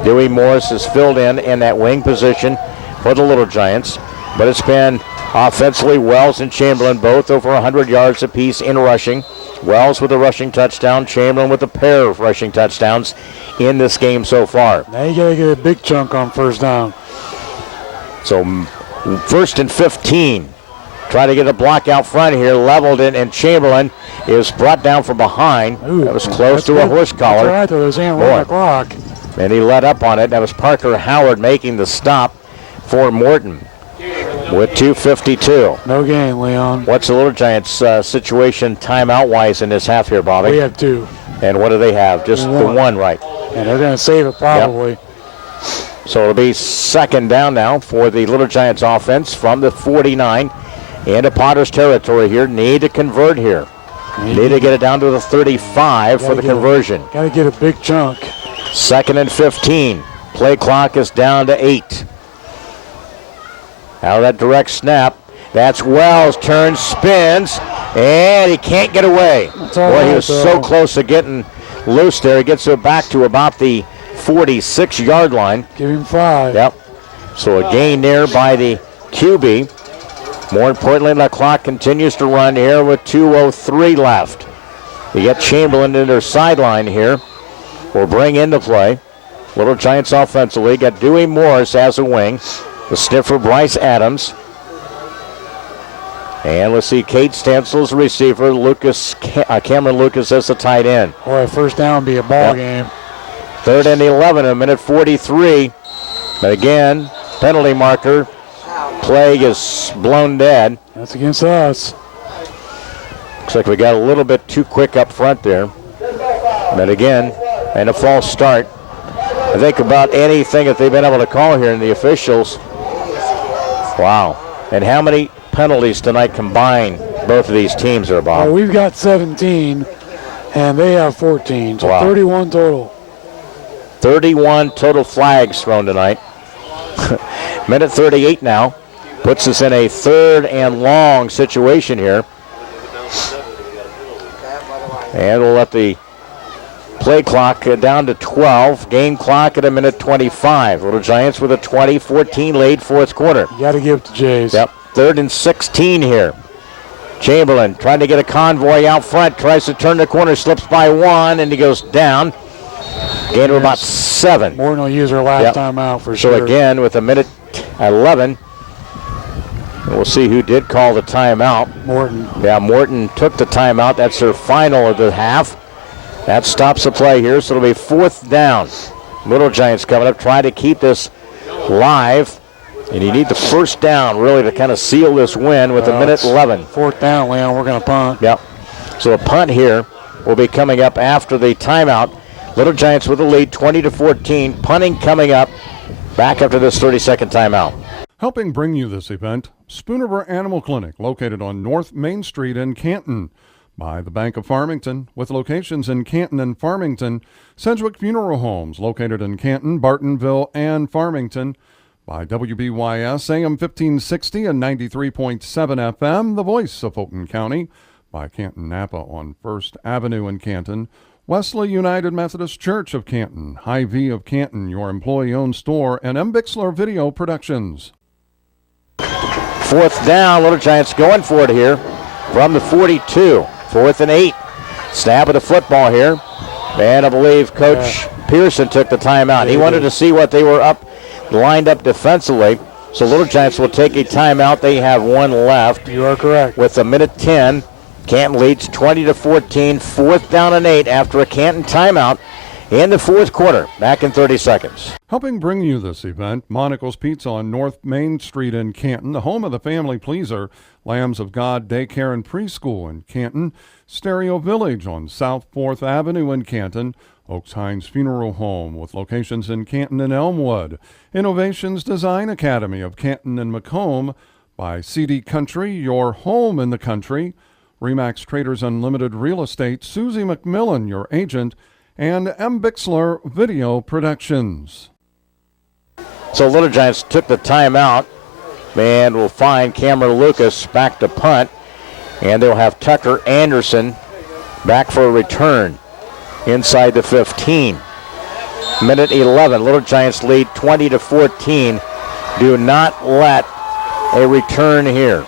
Dewey Morris is filled in that wing position for the Little Giants. But it's been offensively, Wells and Chamberlain both over 100 yards apiece in rushing. Wells with a rushing touchdown. Chamberlain with a pair of rushing touchdowns in this game so far. Now you got to get a big chunk on first down. So 1st and 15. Try to get a block out front here. Leveled in, and Chamberlain is brought down from behind. Ooh, that was close to a horse collar. That's right, though. There's hand on the clock. And he let up on it. That was Parker Howard making the stop for Morton with 2:52. No gain, Leon. What's the Little Giants situation timeout-wise in this half here, Bobby? We have 2. And what do they have? Just the one, right? And they're going to save it probably. Yep. So it'll be 2nd down now for the Little Giants offense from the 49 into Potters territory here. Need to convert here. Need to get it down to the 35 for the conversion. Got to get a big chunk. 2nd and 15. Play clock is down to 8. Out of that direct snap. That's Wells. Turns, spins, and he can't get away. Boy, he was so close to getting loose there. He gets it back to about the 46-yard line. Give him 5. Yep. So a gain there by the QB. More importantly, the clock continues to run here with 2:03 left. You get Chamberlain in their sideline here. Will bring into play. Little Giants offensively got Dewey Morris as a wing. The sniffer Bryce Adams. And let's see, Kate Stansel's receiver. Cameron Lucas as the tight end. Boy, first down be a ball game. 3rd and 11, a minute 43. But again, penalty marker. Play is blown dead. That's against us. Looks like we got a little bit too quick up front there. But again, and a false start. I think about anything that they've been able to call here in the officials. Wow. And how many penalties tonight combined both of these teams are, Bob? Well, we've got 17, and they have 14, so wow. 31 total. 31 total flags thrown tonight. Minute 38 now. Puts us in a 3rd and long situation here. And we'll let the play clock down to 12. Game clock at a minute 25. Little Giants with a 20-14 lead, 4th quarter. You got to give it to Jays. Yep. 3rd and 16 here. Chamberlain trying to get a convoy out front. Tries to turn the corner. Slips by 1, and he goes down. Gain of about 7. Morton will use her last time out for sure. So again, with a minute 11, we'll see who did call the timeout. Morton. Yeah, Morton took the timeout. That's her final of the half. That stops the play here, so it'll be 4th down. Little Giants coming up, trying to keep this live. And you need the first down, really, to kind of seal this win with a minute 11. 4th down, Leon. We're going to punt. Yep. So a punt here will be coming up after the timeout. Little Giants with a lead, 20-14. Punting coming up back after this 30-second timeout. Helping bring you this event, Spoonerville Animal Clinic, located on North Main Street in Canton. By the Bank of Farmington, with locations in Canton and Farmington. Sedgwick Funeral Homes, located in Canton, Bartonville, and Farmington. By WBYS, AM 1560 and 93.7 FM, the voice of Fulton County. By Canton Napa on First Avenue in Canton. Wesley United Methodist Church of Canton, Hy-Vee of Canton, your employee-owned store, and M. Bixler Video Productions. 4th down, Little Giants going for it here from the 42. 4th and 8. Snap of the football here. And I believe Coach Pearson took the timeout. He wanted to see what they were lined up defensively. So Little Giants will take a timeout. They have 1 left. You are correct. With a minute 10. Canton leads 20-14. 4th down and 8 after a Canton timeout in the 4th quarter. Back in 30 seconds. Helping bring you this event, Monica's Pizza on North Main Street in Canton, the home of the family pleaser, Lambs of God Daycare and Preschool in Canton, Stereo Village on South 4th Avenue in Canton, Oaks Hines Funeral Home with locations in Canton and Elmwood, Innovations Design Academy of Canton and Macomb, by CD Country, your home in the country, Remax Traders Unlimited Real Estate, Susie McMillan, your agent, and M. Bixler Video Productions. So Little Giants took the timeout and will find Cameron Lucas back to punt, and they'll have Tucker Anderson back for a return inside the 15. Minute 11, Little Giants lead 20-14. Do not let a return here.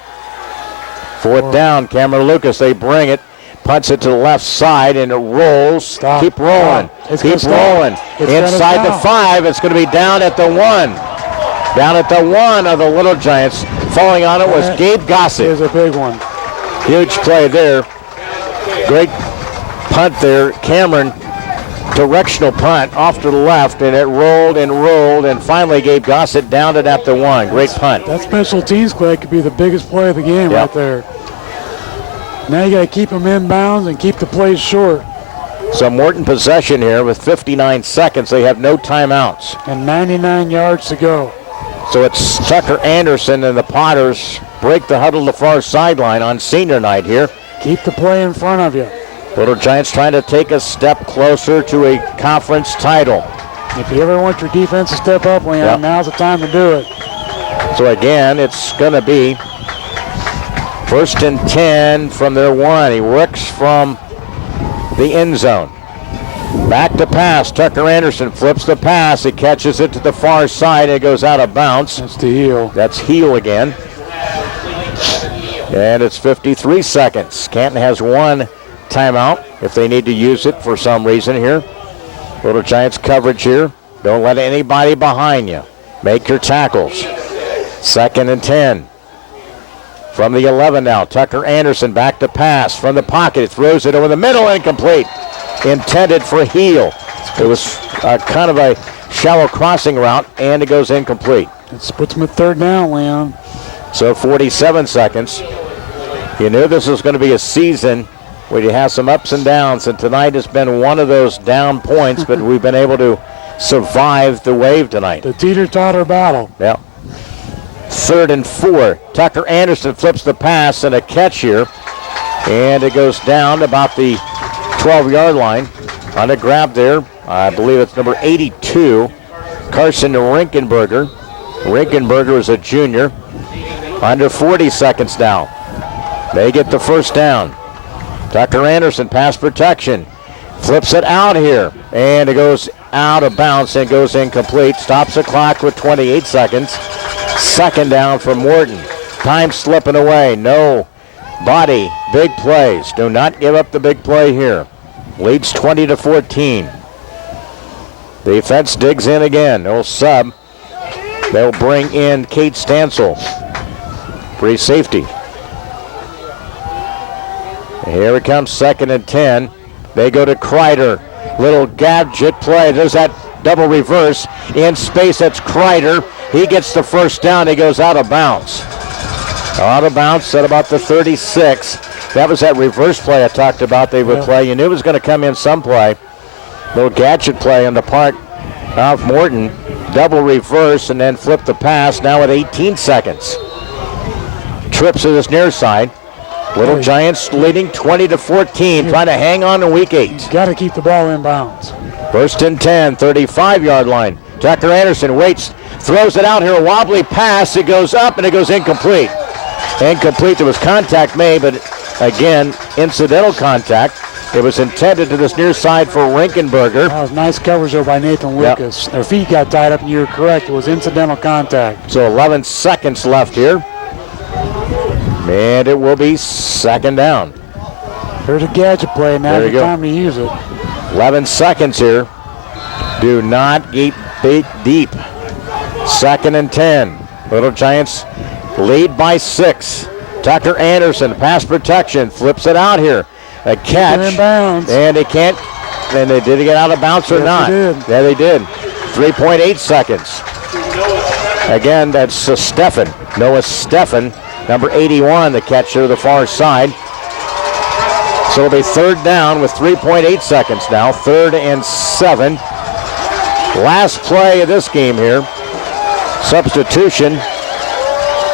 4th down, Cameron Lucas, they bring it. punts it to the left side, and it rolls. Stop. Keep rolling. Keep rolling. Inside the 5, it's going to be down at the 1. Down at the 1 of the Little Giants. Falling on it was Gabe Gossett. Here's a big one. Huge play there. Great punt there. Cameron, directional punt off to the left, and it rolled and finally Gabe Gossett downed it at the 1. Great punt. That special teams play could be the biggest play of the game right there. Now you got to keep them inbounds and keep the plays short. So Morton possession here with 59 seconds. They have no timeouts. And 99 yards to go. So it's Tucker Anderson and the Potters break the huddle to the far sideline on senior night here. Keep the play in front of you. Little Giants trying to take a step closer to a conference title. If you ever want your defense to step up, Leon, now's the time to do it. So again, it's going to be 1st and 10 from their 1. He works from the end zone. Back to pass. Tucker Anderson flips the pass. He catches it to the far side. It goes out of bounds. That's the heel. That's heel again. And it's 53 seconds. Canton has 1 timeout if they need to use it for some reason here. Little Giants coverage here. Don't let anybody behind you. Make your tackles. 2nd and 10. From the 11 now, Tucker Anderson back to pass from the pocket. It throws it over the middle, incomplete. Intended for heel. It was kind of a shallow crossing route, and it goes incomplete. It puts him at 3rd down, Leon. So 47 seconds. You knew this was going to be a season where you have some ups and downs, and tonight has been one of those down points, but we've been able to survive the wave tonight. The teeter-totter battle. Yeah. 3rd and 4. Tucker Anderson flips the pass and a catch here. And it goes down about the 12-yard line. On a grab there, I believe it's number 82, Carson Rinkenberger. Rinkenberger is a junior. Under 40 seconds now. They get the 1st down. Tucker Anderson, pass protection. Flips it out here. And it goes out of bounds and goes incomplete. Stops the clock with 28 seconds. 2nd down for Morton. Time slipping away. No body. Big plays. Do not give up the big play here. Leads 20-14. Defense digs in again. No sub. They'll bring in Kate Stansel. Free safety. Here it comes, 2nd and 10. They go to Kreider. Little gadget play. There's that double reverse. In space, that's Kreider. He gets the 1st down. He goes out of bounds. Out of bounds at about the 36. That was that reverse play I talked about they would play. You knew it was going to come in some play. Little gadget play on the part of Morton. Double reverse and then flip the pass. Now with 18 seconds. Trips to this near side. Little Giants leading 20-14, trying to hang on to week 8. You've got to keep the ball in bounds. 1st and 10, 35-yard line. Tucker Anderson waits, throws it out here, a wobbly pass. It goes up and it goes incomplete. Incomplete. There was contact made, but again, incidental contact. It was intended to this near side for Rinkenberger. That was nice coverage though by Nathan Lucas. Their feet got tied up and you were correct. It was incidental contact. So 11 seconds left here. And it will be 2nd down. There's a gadget play. Now's the time to use it. 11 seconds here. Do not get deep. 2nd and 10. Little Giants lead by 6. Tucker Anderson, pass protection, flips it out here. A catch. In bounds. And they can't. And they did get out of bounds or not? They did. Yeah, they did. 3.8 seconds. Again, that's Steffen. Noah Steffen. Number 81, the catcher to the far side. So it'll be 3rd down with 3.8 seconds now. 3rd and 7. Last play of this game here. Substitution.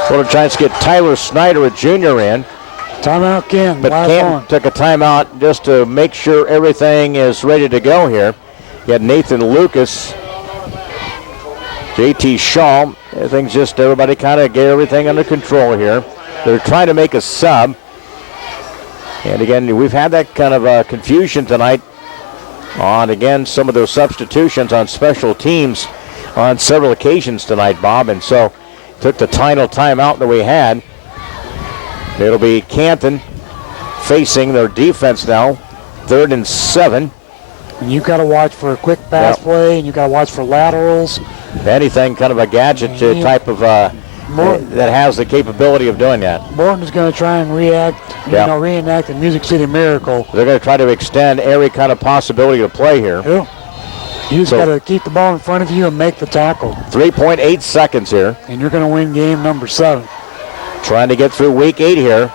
Little Giants get Tyler Snyder, a junior, in. Timeout, Canton. But Canton took a timeout just to make sure everything is ready to go here. You had Nathan Lucas, JT Shaw. Everything's just everybody kind of get everything under control here. They're trying to make a sub. And again, we've had that kind of confusion tonight on, again, some of those substitutions on special teams on several occasions tonight, Bob. And so took the final timeout that we had. It'll be Canton facing their defense now. 3rd and 7. And you've got to watch for a quick pass play, and you've got to watch for laterals. Anything, kind of a gadget type of that has the capability of doing that. Morton is going to try and reenact the Music City Miracle. They're going to try to extend every kind of possibility to play here. Yeah. You just got to keep the ball in front of you and make the tackle. 3.8 seconds here. And you're going to win game number 7. Trying to get through week 8 here.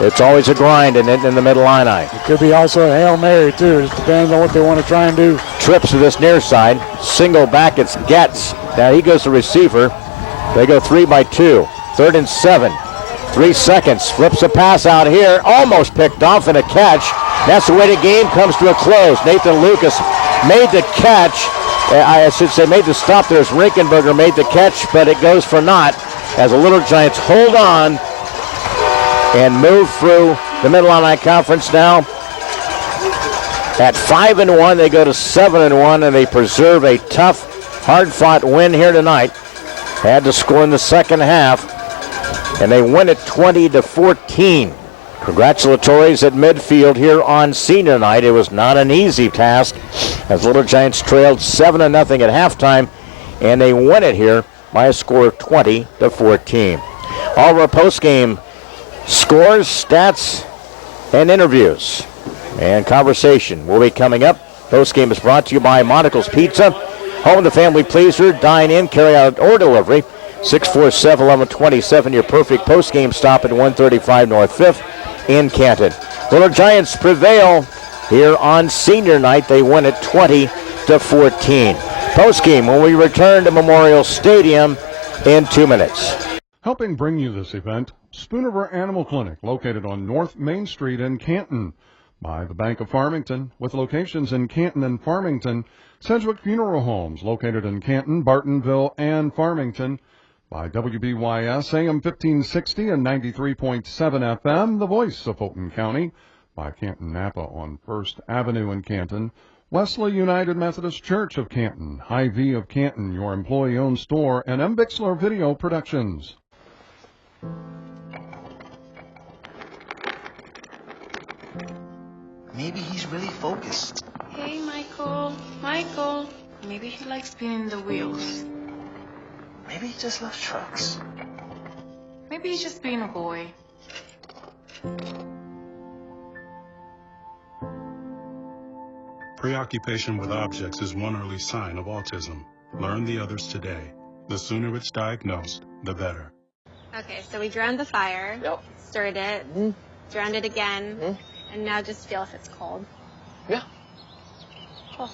It's always a grind in the Mid Illini. It could be also a Hail Mary, too. It just depends on what they want to try and do. Trips to this near side. Single back, it's Getz. Now he goes to receiver. They go 3 by 2. 3rd and 7. 3 seconds. Flips a pass out here. Almost picked off and a catch. That's the way the game comes to a close. Nathan Lucas made the catch. I should say made the stop. There's Rinkenberger made the catch, but it goes for naught as the Little Giants hold on and move through the Mid Illini Conference now. At 5-1, they go to 7-1, and they preserve a tough, hard-fought win here tonight. Had to score in the second half, and they win it 20-14. Congratulatories at midfield here on senior night. It was not an easy task as Little Giants trailed 7-0 at halftime, and they win it here by a score of 20-14. All of our postgame scores, stats, and interviews and conversation will be coming up. Postgame is brought to you by Monocle's Pizza, home of the family pleaser. Dine in, carry out, or delivery. 647-1127, your perfect postgame stop at 135 North 5th in Canton. Little Giants prevail here on senior night. They win it 20-14. Postgame when we return to Memorial Stadium in 2 minutes. Helping bring you this event, Spooner Animal Clinic, located on North Main Street in Canton. By the Bank of Farmington, with locations in Canton and Farmington. Sedgwick Funeral Homes, located in Canton, Bartonville, and Farmington. By WBYS, AM 1560 and 93.7 FM, the voice of Fulton County. By Canton Napa on 1st Avenue in Canton. Wesley United Methodist Church of Canton, Hy-Vee of Canton, your employee-owned store, and M. Bixler Video Productions. Maybe he's really focused. Hey, Michael. Michael. Maybe he likes spinning the wheels. Maybe he just loves trucks. Maybe he's just being a boy. Preoccupation with objects is one early sign of autism. Learn the others today. The sooner it's diagnosed, the better. Okay, so we drowned the fire. Yep. Stirred it. Drowned it again. And now just feel if it's cold. Yeah. Cool.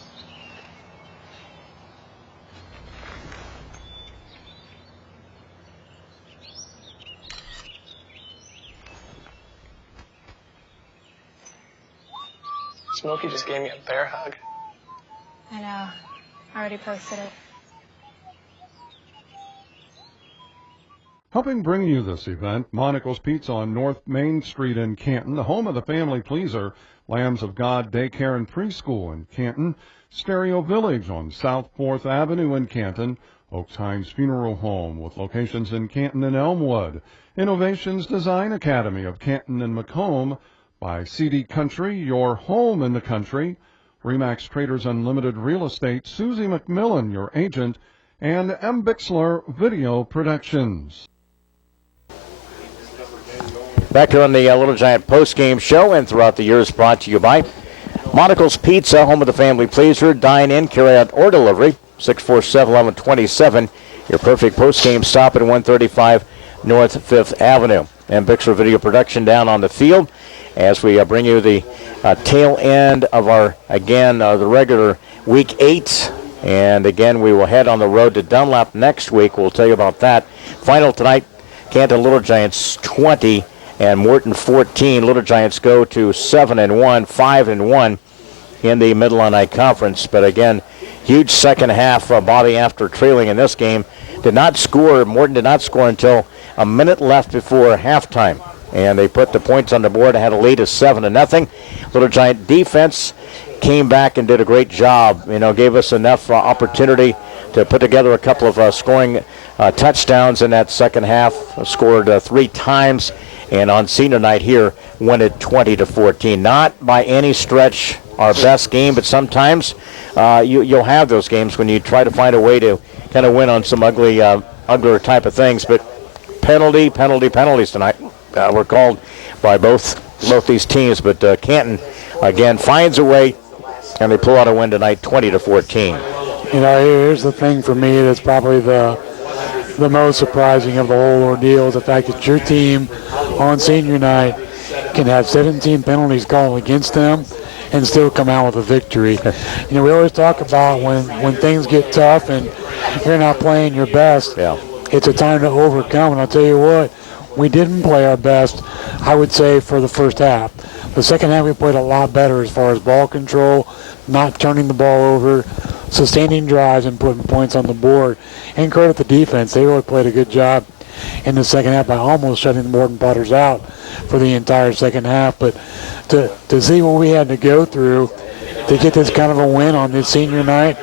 Smokey just gave me a bear hug. I know. I already posted it. Helping bring you this event, Monocle's Pizza on North Main Street in Canton, the home of the family pleaser, Lambs of God Daycare and Preschool in Canton, Stereo Village on South 4th Avenue in Canton, Oaks Hines Funeral Home with locations in Canton and Elmwood, Innovations Design Academy of Canton and Macomb, by CD Country, your home in the country, Remax Traders Unlimited Real Estate, Susie McMillan, your agent, and M. Bixler Video Productions. Back here on the Little Giant postgame show and throughout the years brought to you by Monocle's Pizza, home of the family pleaser. Dine in, carry out, or delivery. 647-1127. Your perfect postgame stop at 135 North 5th Avenue. And Bixler Video Production down on the field as we bring you the tail end of our, again, the regular Week 8. And again, we will head on the road to Dunlap next week. We'll tell you about that. Final tonight, Canton Little Giants 20 and Morton 14. Little Giants go to 7-1, 5-1 in the Mid Illini Conference. But again, huge second half. Bobby, after trailing in this game, did not score. Morton did not score until a minute left before halftime. And they put the points on the board and had a lead of 7-0. Little Giant defense came back and did a great job. You know, gave us enough opportunity to put together a couple of scoring touchdowns in that second half. Scored 3 times and on senior night here, win it 20-14. Not by any stretch our best game, but sometimes you'll have those games when you try to find a way to kind of win on some uglier type of things. But penalties tonight were called by both these teams. But Canton again finds a way, and they pull out a win tonight, 20-14. You know, here's the thing for me that's probably the most surprising of the whole ordeal is the fact that your team on senior night can have 17 penalties called against them and still come out with a victory. You know, we always talk about when things get tough and you're not playing your best, it's a time to overcome. And I'll tell you what, we didn't play our best, I would say, for the first half. The second half we played a lot better as far as ball control, not turning the ball over, sustaining drives and putting points on the board. And credit the defense. They really played a good job in the second half by almost shutting the Morton Potters out for the entire second half. But to see what we had to go through to get this kind of a win on this senior night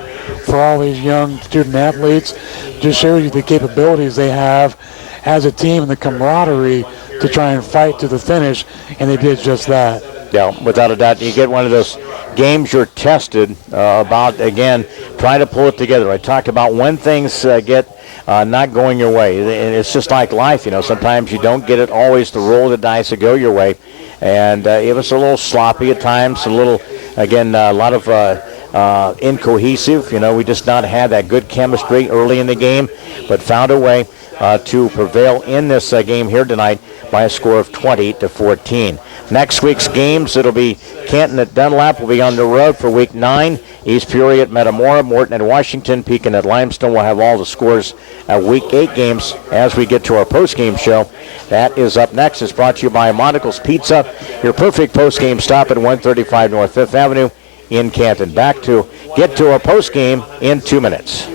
for all these young student athletes just shows you the capabilities they have as a team and the camaraderie to try and fight to the finish, and they did just that. Yeah, without a doubt. You get one of those games you're tested about, again, trying to pull it together. I talked about when things get not going your way. It's just like life, you know. Sometimes you don't get it always to roll the dice to go your way. And it was a little sloppy at times, a little, again, a lot of incohesive. You know, we just not had that good chemistry early in the game, but found a way to prevail in this game here tonight by a score of 20-14. Next week's games, it'll be Canton at Dunlap will be on the road for Week 9. East Peoria at Metamora, Morton at Washington, Pekin at Limestone. We'll have all the scores at Week 8 games as we get to our postgame show. That is up next. It's brought to you by Monticle's Pizza, your perfect postgame stop at 135 North 5th Avenue in Canton. Back to get to our postgame in 2 minutes.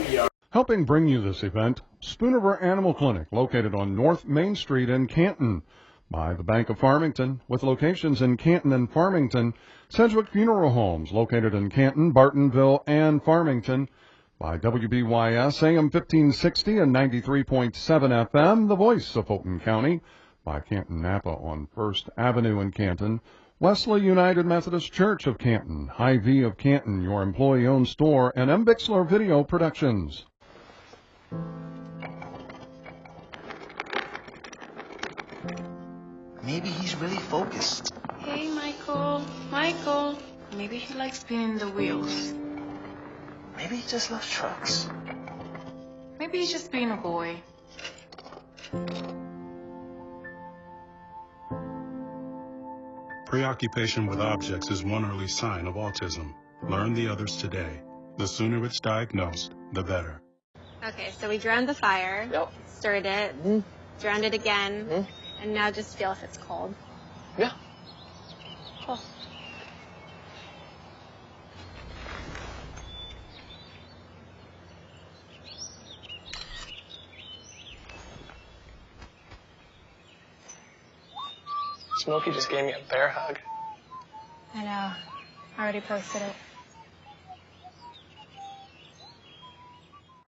Helping bring you this event, Spooner Animal Clinic, located on North Main Street in Canton. By the Bank of Farmington, with locations in Canton and Farmington. Sedgwick Funeral Homes, located in Canton, Bartonville, and Farmington. By WBYS, AM 1560 and 93.7 FM, the voice of Fulton County. By Canton Napa on First Avenue in Canton. Wesley United Methodist Church of Canton, Hy-Vee of Canton, your employee-owned store, and M. Bixler Video Productions. Maybe he's really focused. Hey, Michael, maybe he likes spinning the wheels. Maybe he just loves trucks. Maybe he's just being a boy. Preoccupation with objects is one early sign of autism. Learn the others today. The sooner it's diagnosed, the better. Okay, so we drowned the fire, stirred it, drowned it again, and now just feel if it's cold. Yeah. Cool. Smokey just gave me a bear hug. I know. I already posted it.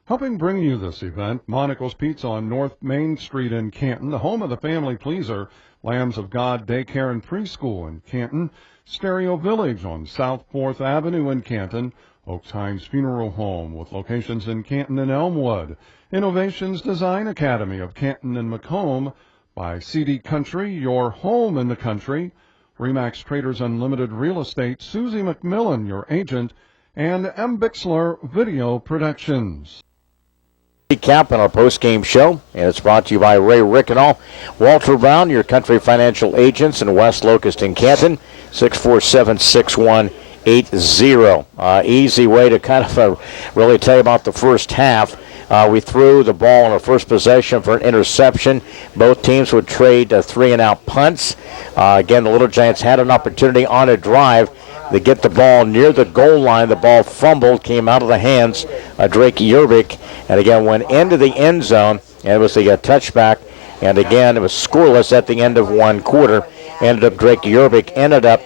Helping bring you this event, Monticle's Pizza on North Main Street in Canton, the home of the family pleaser, Lambs of God Daycare and Preschool in Canton, Stereo Village on South 4th Avenue in Canton, Oaks Hines Funeral Home with locations in Canton and Elmwood, Innovations Design Academy of Canton and Macomb, by CD Country, your home in the country, Remax Traders Unlimited Real Estate, Susie McMillan, your agent, and M. Bixler Video Productions. Recap on our post-game show, and it's brought to you by Ray Rickenall, Walter Brown, your country financial agents in West Locust and Canton, 647-6180. Easy way to kind of really tell you about the first half. We threw the ball on our first possession for an interception. Both teams would trade 3-and-out punts. Again, the Little Giants had an opportunity on a drive to get the ball near the goal line. The ball fumbled, came out of the hands of Drake Yerbick, and again went into the end zone, and it was a touchback. And again, it was scoreless at the end of one quarter. Ended up Drake Yerbick ended up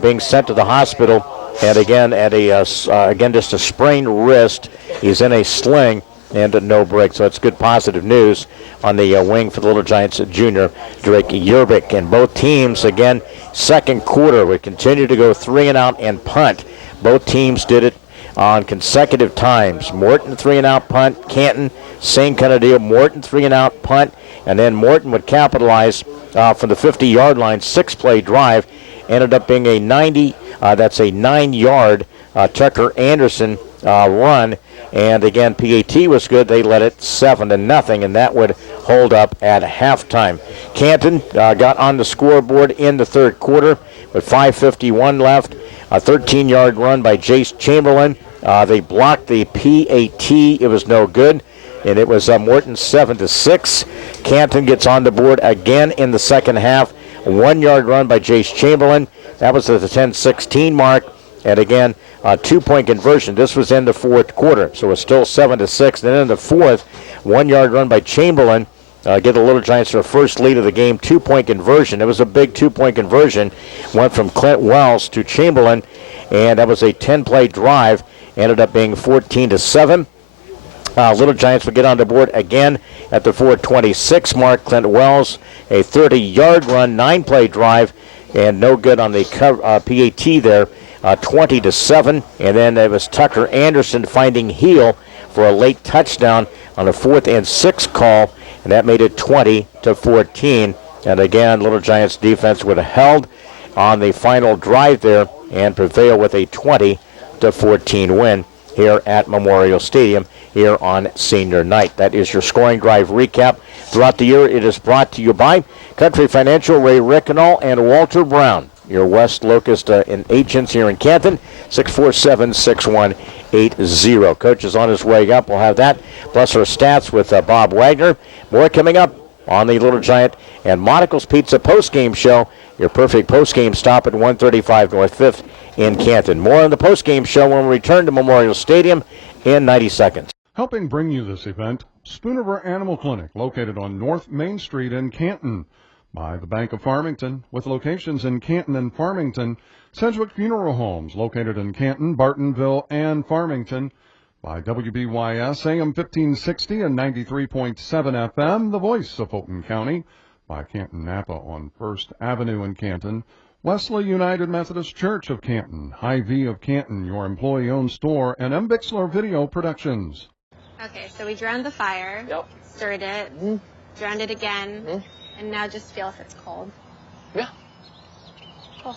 being sent to the hospital, and again at just a sprained wrist. He's in a sling. and no break. So it's good positive news on the wing for the Little Giants junior, Drake Yerbick. And both teams, again, second quarter, would continue to go 3-and-out and punt. Both teams did it on consecutive times. Morton 3-and-out punt, Canton, same kind of deal. Morton 3-and-out punt, and then Morton would capitalize from the 50-yard line, 6-play drive. Ended up being a 9-yard Tucker Anderson run. And again, PAT was good. They led it 7-0, and that would hold up at halftime. Canton got on the scoreboard in the third quarter with 5:51 left. A 13-yard run by Jace Chamberlain. They blocked the PAT. It was no good, and it was Morton 7-6. Canton gets on the board again in the second half. A 1-yard run by Jace Chamberlain. That was at the 10-16 mark. And again, a 2-point conversion. This was in the fourth quarter, so it's still 7-6. Then in the fourth, 1-yard run by Chamberlain. Get the Little Giants their first lead of the game, 2-point conversion. It was a big 2-point conversion. Went from Clint Wells to Chamberlain, and that was a 10-play drive. Ended up being 14-7. Little Giants would get on the board again at the 4:26 mark. Clint Wells, a 30-yard run, 9-play drive, and no good on the PAT there, 20-7. And then it was Tucker Anderson finding Heel for a late touchdown on a 4th and 6 call, and that made it 20-14. And again, Little Giants defense would have held on the final drive there and prevail with a 20-14 win here at Memorial Stadium here on senior night. That is your scoring drive recap. Throughout the year, it is brought to you by Country Financial, Ray Rickenall, and Walter Brown, your West Locust and agents here in Canton, 647-6180. Coach is on his way up. We'll have that, plus our stats with Bob Wagner. More coming up on the Little Giant and Monocle's Pizza postgame show, your perfect postgame stop at 135 North 5th in Canton. More on the postgame show when we return to Memorial Stadium in 90 seconds. Helping bring you this event, Spoonerville Animal Clinic, located on North Main Street in Canton. By the Bank of Farmington, with locations in Canton and Farmington. Sedgwick Funeral Homes, located in Canton, Bartonville, and Farmington. By WBYS, AM 1560 and 93.7 FM, the voice of Fulton County. By Canton Napa on First Avenue in Canton. Wesley United Methodist Church of Canton, Hy-Vee of Canton, your employee-owned store, and M. Bixler Video Productions. Okay, so we drowned the fire. Yep. Stirred it. Mm-hmm. Drowned it again. Mm-hmm. And now just feel if it's cold. Yeah. Cool.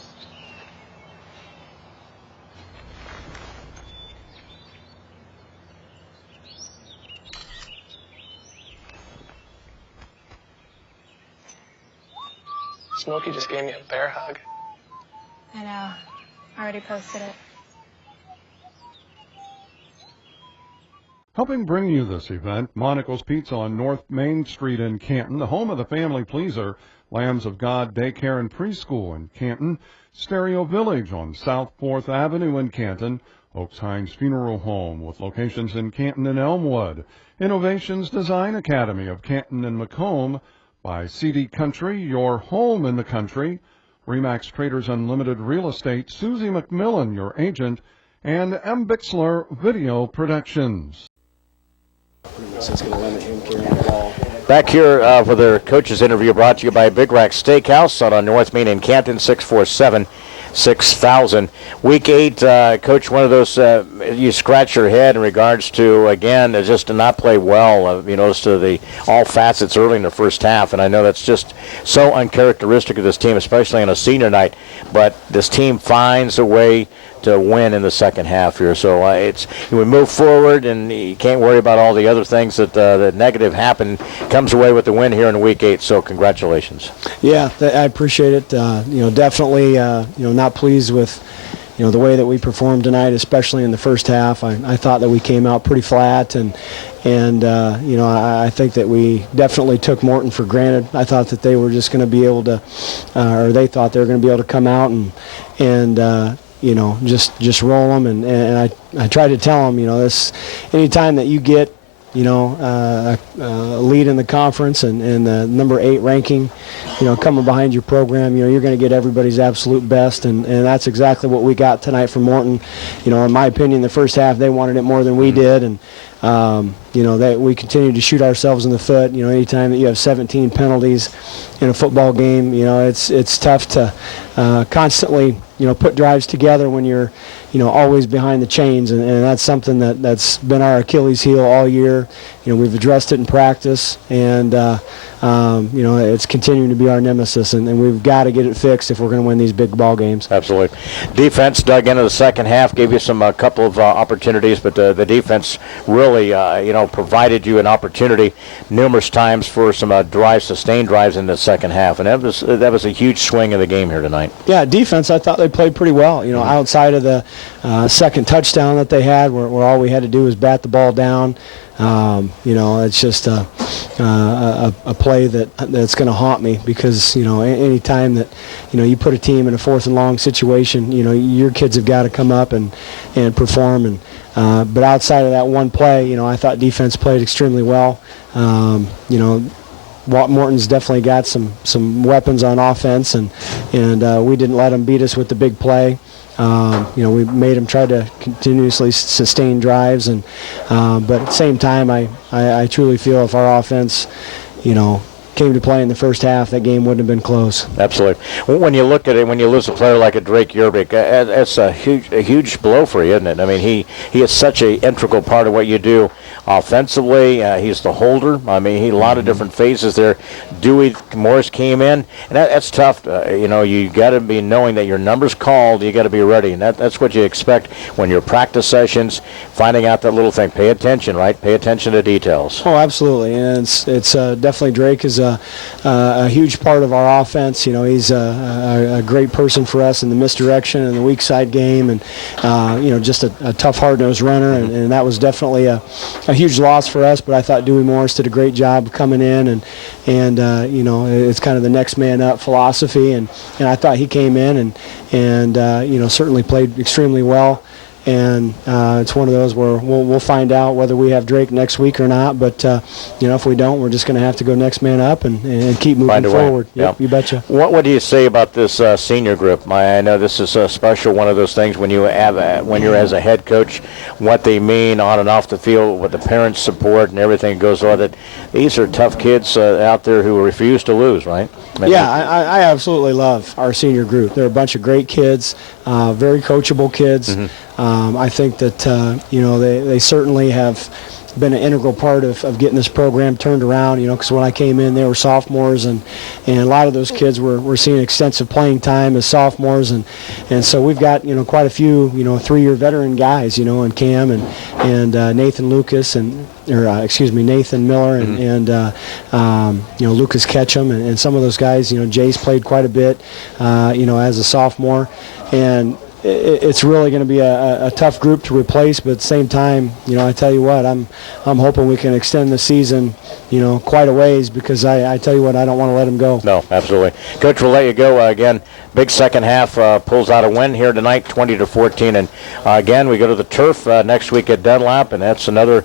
Smokey just gave me a bear hug. I know. Already posted it. Helping bring you this event, Monocle's Pizza on North Main Street in Canton, the home of the family pleaser, Lambs of God Daycare and Preschool in Canton, Stereo Village on South 4th Avenue in Canton, Oaks Hines Funeral Home with locations in Canton and Elmwood, Innovations Design Academy of Canton and Macomb, by CD Country, your home in the country, Remax Traders Unlimited Real Estate, Susie McMillan, your agent, and M. Bixler Video Productions. Back here for their coaches interview, brought to you by Big Rack Steakhouse on North Main in Canton, 647-6000. Week 8, Coach, one of those you scratch your head in regards to, again, just to not play well, you notice to the all facets early in the first half, and I know that's just so uncharacteristic of this team, especially on a senior night, but this team finds a way to win in the second half here. So we move forward, and you can't worry about all the other things that negative happen. Comes away with the win here in Week 8. So congratulations. Yeah, I appreciate it. Definitely, not pleased with, the way that we performed tonight, especially in the first half. I thought that we came out pretty flat, and I think that we definitely took Morton for granted. I thought that they were just going to be able to, or they thought they were going to be able to come out and just roll them. And I tried to tell them, this anytime that you get lead in the conference and the number 8 ranking, coming behind your program, you're going to get everybody's absolute best, and that's exactly what we got tonight from Morton. In my opinion, the first half they wanted it more than we did, and that we continued to shoot ourselves in the foot. Anytime that you have 17 penalties in a football game, it's tough to constantly put drives together when you're always behind the chains, and that's something that's been our Achilles heel all year. We've addressed it in practice, and it's continuing to be our nemesis, and we've got to get it fixed if we're going to win these big ball games. Absolutely. Defense dug into the second half, gave you a couple of opportunities, but the defense really, provided you an opportunity numerous times for some sustained drives in the second half, and that was a huge swing in the game here tonight. Yeah, defense, I thought they played pretty well. Outside of the second touchdown that they had, where all we had to do was bat the ball down. It's just a play that's going to haunt me, because any time that you put a team in a 4th and long situation, your kids have got to come up and perform. And but outside of that one play, I thought defense played extremely well. Morton's definitely got some weapons on offense, and we didn't let them beat us with the big play. We made them try to continuously sustain drives, but at the same time, I truly feel if our offense, came to play in the first half, that game wouldn't have been close. Absolutely. When you look at it, when you lose a player like a Drake Yerbick, that's a huge blow for you, isn't it? I mean, he is such an integral part of what you do offensively. He's the holder. I mean, a lot of different phases there. Dewey Morris came in, and that's tough. You got to be knowing that your number's called. You got to be ready, and that's what you expect when your practice sessions, finding out that little thing. Pay attention, right? Pay attention to details. Oh, absolutely, and it's definitely Drake is a huge part of our offense. He's a great person for us in the misdirection and the weak side game, and just a tough, hard-nosed runner, and that was definitely a huge loss for us. But I thought Dewey Morris did a great job coming in, and it's kind of the next man up philosophy, and I thought he came in and certainly played extremely well. And it's one of those where we'll find out whether we have Drake next week or not. But if we don't, we're just going to have to go next man up and keep moving forward. Yep, you betcha. What do you say about this senior group? I know this is a special one of those things when you're as a head coach, what they mean on and off the field, what the parents support and everything goes with it. These are tough kids out there who refuse to lose, right? Yeah, I absolutely love our senior group. They're a bunch of great kids, very coachable kids. I think that they certainly have been an integral part of getting this program turned around, because when I came in, they were sophomores, and a lot of those kids were seeing extensive playing time as sophomores, and so we've got, quite a few, 3-year veteran guys, and Cam and Nathan Lucas, Nathan Miller, and Lucas Ketchum, and some of those guys, Jace played quite a bit, as a sophomore, and it's really going to be a tough group to replace, but at the same time, I tell you what, I'm hoping we can extend the season, quite a ways, because I tell you what, I don't want to let them go. No, absolutely. Coach, we'll let you go again. Big second half, pulls out a win here tonight, 20-14, and again we go to the turf next week at Dunlap, and that's another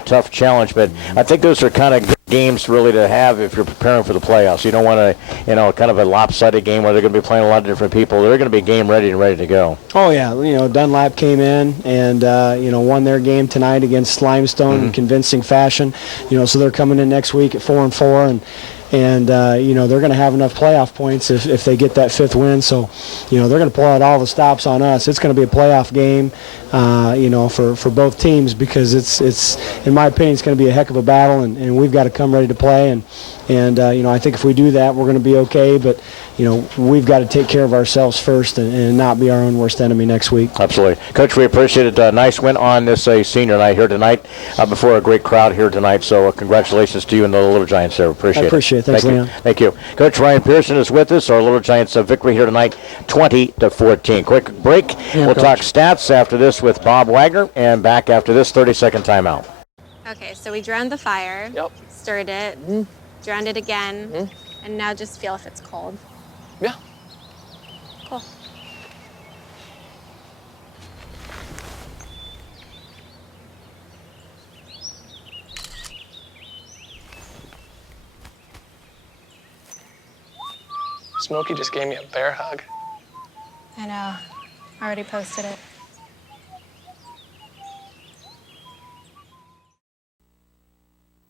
tough challenge. But I think those are kind of good games really to have if you're preparing for the playoffs. You don't want to, kind of a lopsided game where they're going to be playing a lot of different people. They're going to be game ready and ready to go. Oh yeah, Dunlap came in and won their game tonight against Limestone in convincing fashion. So they're coming in next week at 4-4, and they're going to have enough playoff points if they get that 5th win. So, they're going to pull out all the stops on us. It's going to be a playoff game, for both teams, because it's in my opinion, it's going to be a heck of a battle, and we've got to come ready to play. And I think if we do that, we're going to be okay. But we've got to take care of ourselves first and not be our own worst enemy next week. Absolutely. Coach, we appreciate it. Nice win on this senior night here tonight before a great crowd here tonight. So congratulations to you and the Little Giants there. Appreciate it. I appreciate it. Thanks, Leon. Thank you. Coach Ryan Pearson is with us. Our Little Giants victory here tonight, 20-14. Quick break. We'll talk stats after this with Bob Wagner, and back after this 30-second timeout. Okay, so we drowned the fire. Yep. Stirred it. Drowned it again. And now just feel if it's cold. Yeah. Cool. Smokey just gave me a bear hug. I know. I already posted it.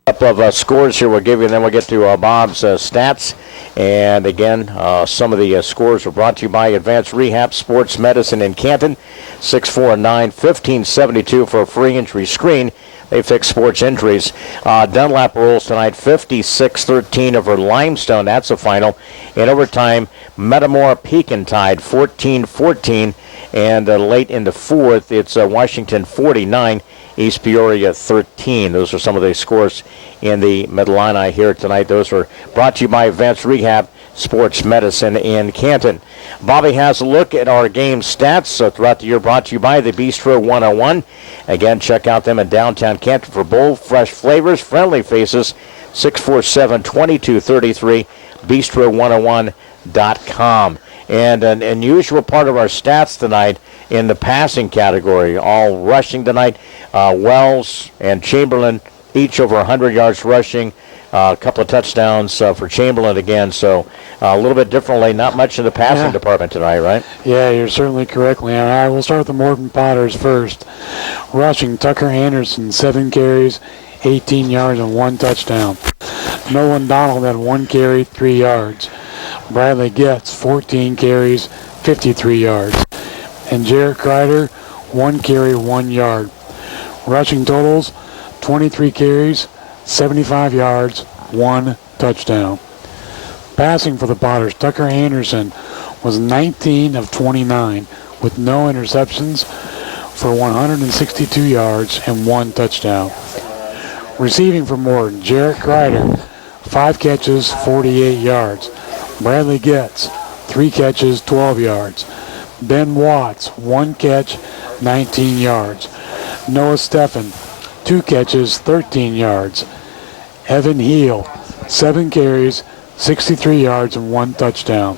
Couple of scores here we'll give you, and then we'll get to Bob's stats. And again, some of the scores were brought to you by Advanced Rehab Sports Medicine in Canton, 649-1572 for a free injury screen. They fix sports injuries. Dunlap rules tonight, 56-13 over Limestone. That's a final. In overtime, Metamora Pekin tied 14-14. And late in the fourth, it's Washington 49, East Peoria 13. Those are some of the scores in the Mid Illini here tonight. Those are brought to you by Advanced Rehab Sports Medicine in Canton. Bobby has a look at our game stats throughout the year, brought to you by the Bistro 101. Again, check out them in downtown Canton for bold, fresh flavors, friendly faces, 647-2233, bistro101.com. And an unusual part of our stats tonight in the passing category, all rushing tonight. Wells and Chamberlain each over 100 yards rushing. A couple of touchdowns for Chamberlain again. So a little bit differently, not much in the passing department tonight, right? Yeah, you're certainly correct, Leon. All right, we'll start with the Morton Potters first. Rushing, Tucker Anderson, 7 carries, 18 yards, and 1 touchdown. Nolan Donald had 1 carry, 3 yards. Bradley Getz, 14 carries, 53 yards. And Jarrett Kreider, 1 carry, 1 yard. Rushing totals, 23 carries, 75 yards, 1 touchdown. Passing for the Potters, Tucker Anderson was 19 of 29 with no interceptions for 162 yards and 1 touchdown. Receiving for Morton, Jarrett Kreider, 5 catches, 48 yards. Bradley Getz, 3 catches, 12 yards. Ben Watts, 1 catch, 19 yards. Noah Steffen, 2 catches, 13 yards. Evan Heel, 7 carries, 63 yards, and 1 touchdown.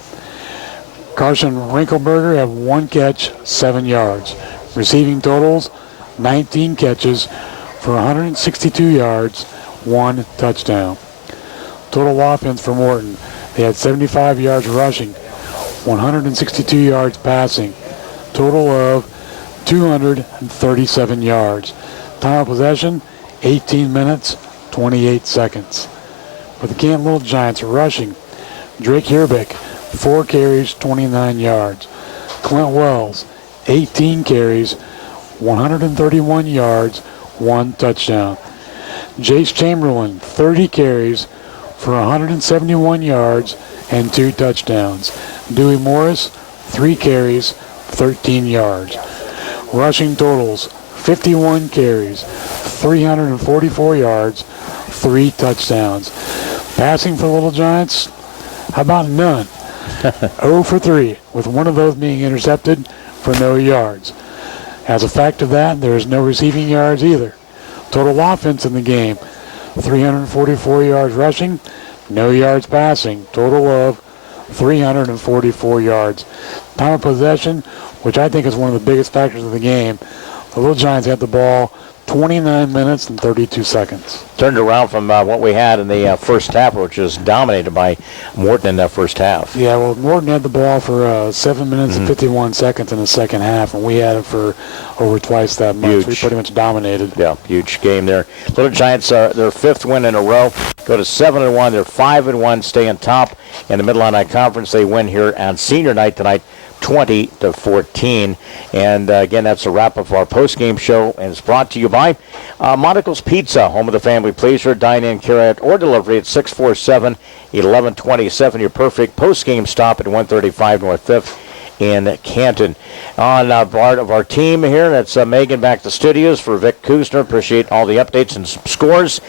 Carson Rinkelberger had 1 catch, 7 yards. Receiving totals, 19 catches for 162 yards, 1 touchdown. Total offense for Morton, they had 75 yards rushing, 162 yards passing, total of 237 yards. Time of possession, 18 minutes, 28 seconds. For the Canton Little Giants, rushing, Drake Herbeck, 4 carries, 29 yards. Clint Wells, 18 carries, 131 yards, 1 touchdown. Jace Chamberlain, 30 carries for 171 yards and 2 touchdowns. Dewey Morris, 3 carries, 13 yards. Rushing totals, 51 carries, 344 yards, 3 touchdowns. Passing for the Little Giants, how about none? 0 for 3, with one of those being intercepted for no yards. As a fact of that, there is no receiving yards either. Total offense in the game, 344 yards rushing, no yards passing, total of 344 yards. Time of possession, which I think is one of the biggest factors of the game, the Little Giants had the ball 29 minutes and 32 seconds. Turned around from what we had in the first half, which was dominated by Morton in that first half. Yeah, well, Morton had the ball for 7 minutes and 51 seconds in the second half, and we had it for over twice that much. Huge. We pretty much dominated. Yeah, huge game there. Little Giants, their 5th win in a row, go to 7-1. They're 5-1, stay on top in the Mid Illini Conference. They win here on senior night tonight, 20-14. And again, that's a wrap up of our post-game show, and it's brought to you by Monticle's Pizza, home of the family pleaser. Dine-in, carry-out, or delivery at 647-1127. Your perfect post-game stop at 135 North 5th in Canton. On part of our team here, that's Megan back to studios. For Vic Kuzner, appreciate all the updates and scores.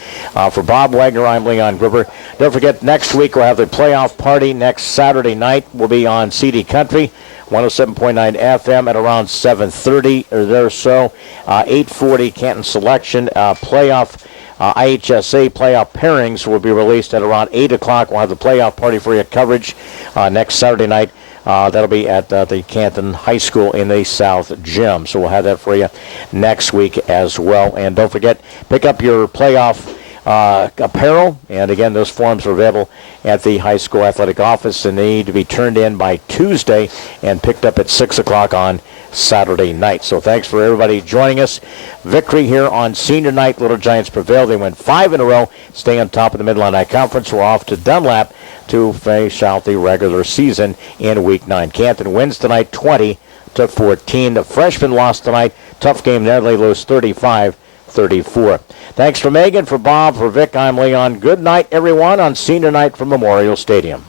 For Bob Wagner, I'm Leon Groover. Don't forget, next week we'll have the playoff party next Saturday night. We'll be on CD Country, 107.9 FM at around 7:30 or there so. 8:40 Canton Selection playoff. IHSA playoff pairings will be released at around 8 o'clock. We'll have the playoff party for your coverage next Saturday night. That'll be at the Canton High School in the South Gym. So we'll have that for you next week as well. And don't forget, pick up your playoff apparel. And again, those forms are available at the high school athletic office, and they need to be turned in by Tuesday and picked up at 6 o'clock on Saturday night. So thanks for everybody joining us. Victory here on senior night. Little Giants prevailed. They win 5 in a row, stay on top of the Mid Illini Conference. We're off to Dunlap to finish out the regular season in Week 9. Canton wins tonight 20-14. The freshmen lost tonight. Tough game there. They lose 35-34. Thanks for Megan, for Bob, for Vic. I'm Leon. Good night, everyone, on senior night from Memorial Stadium.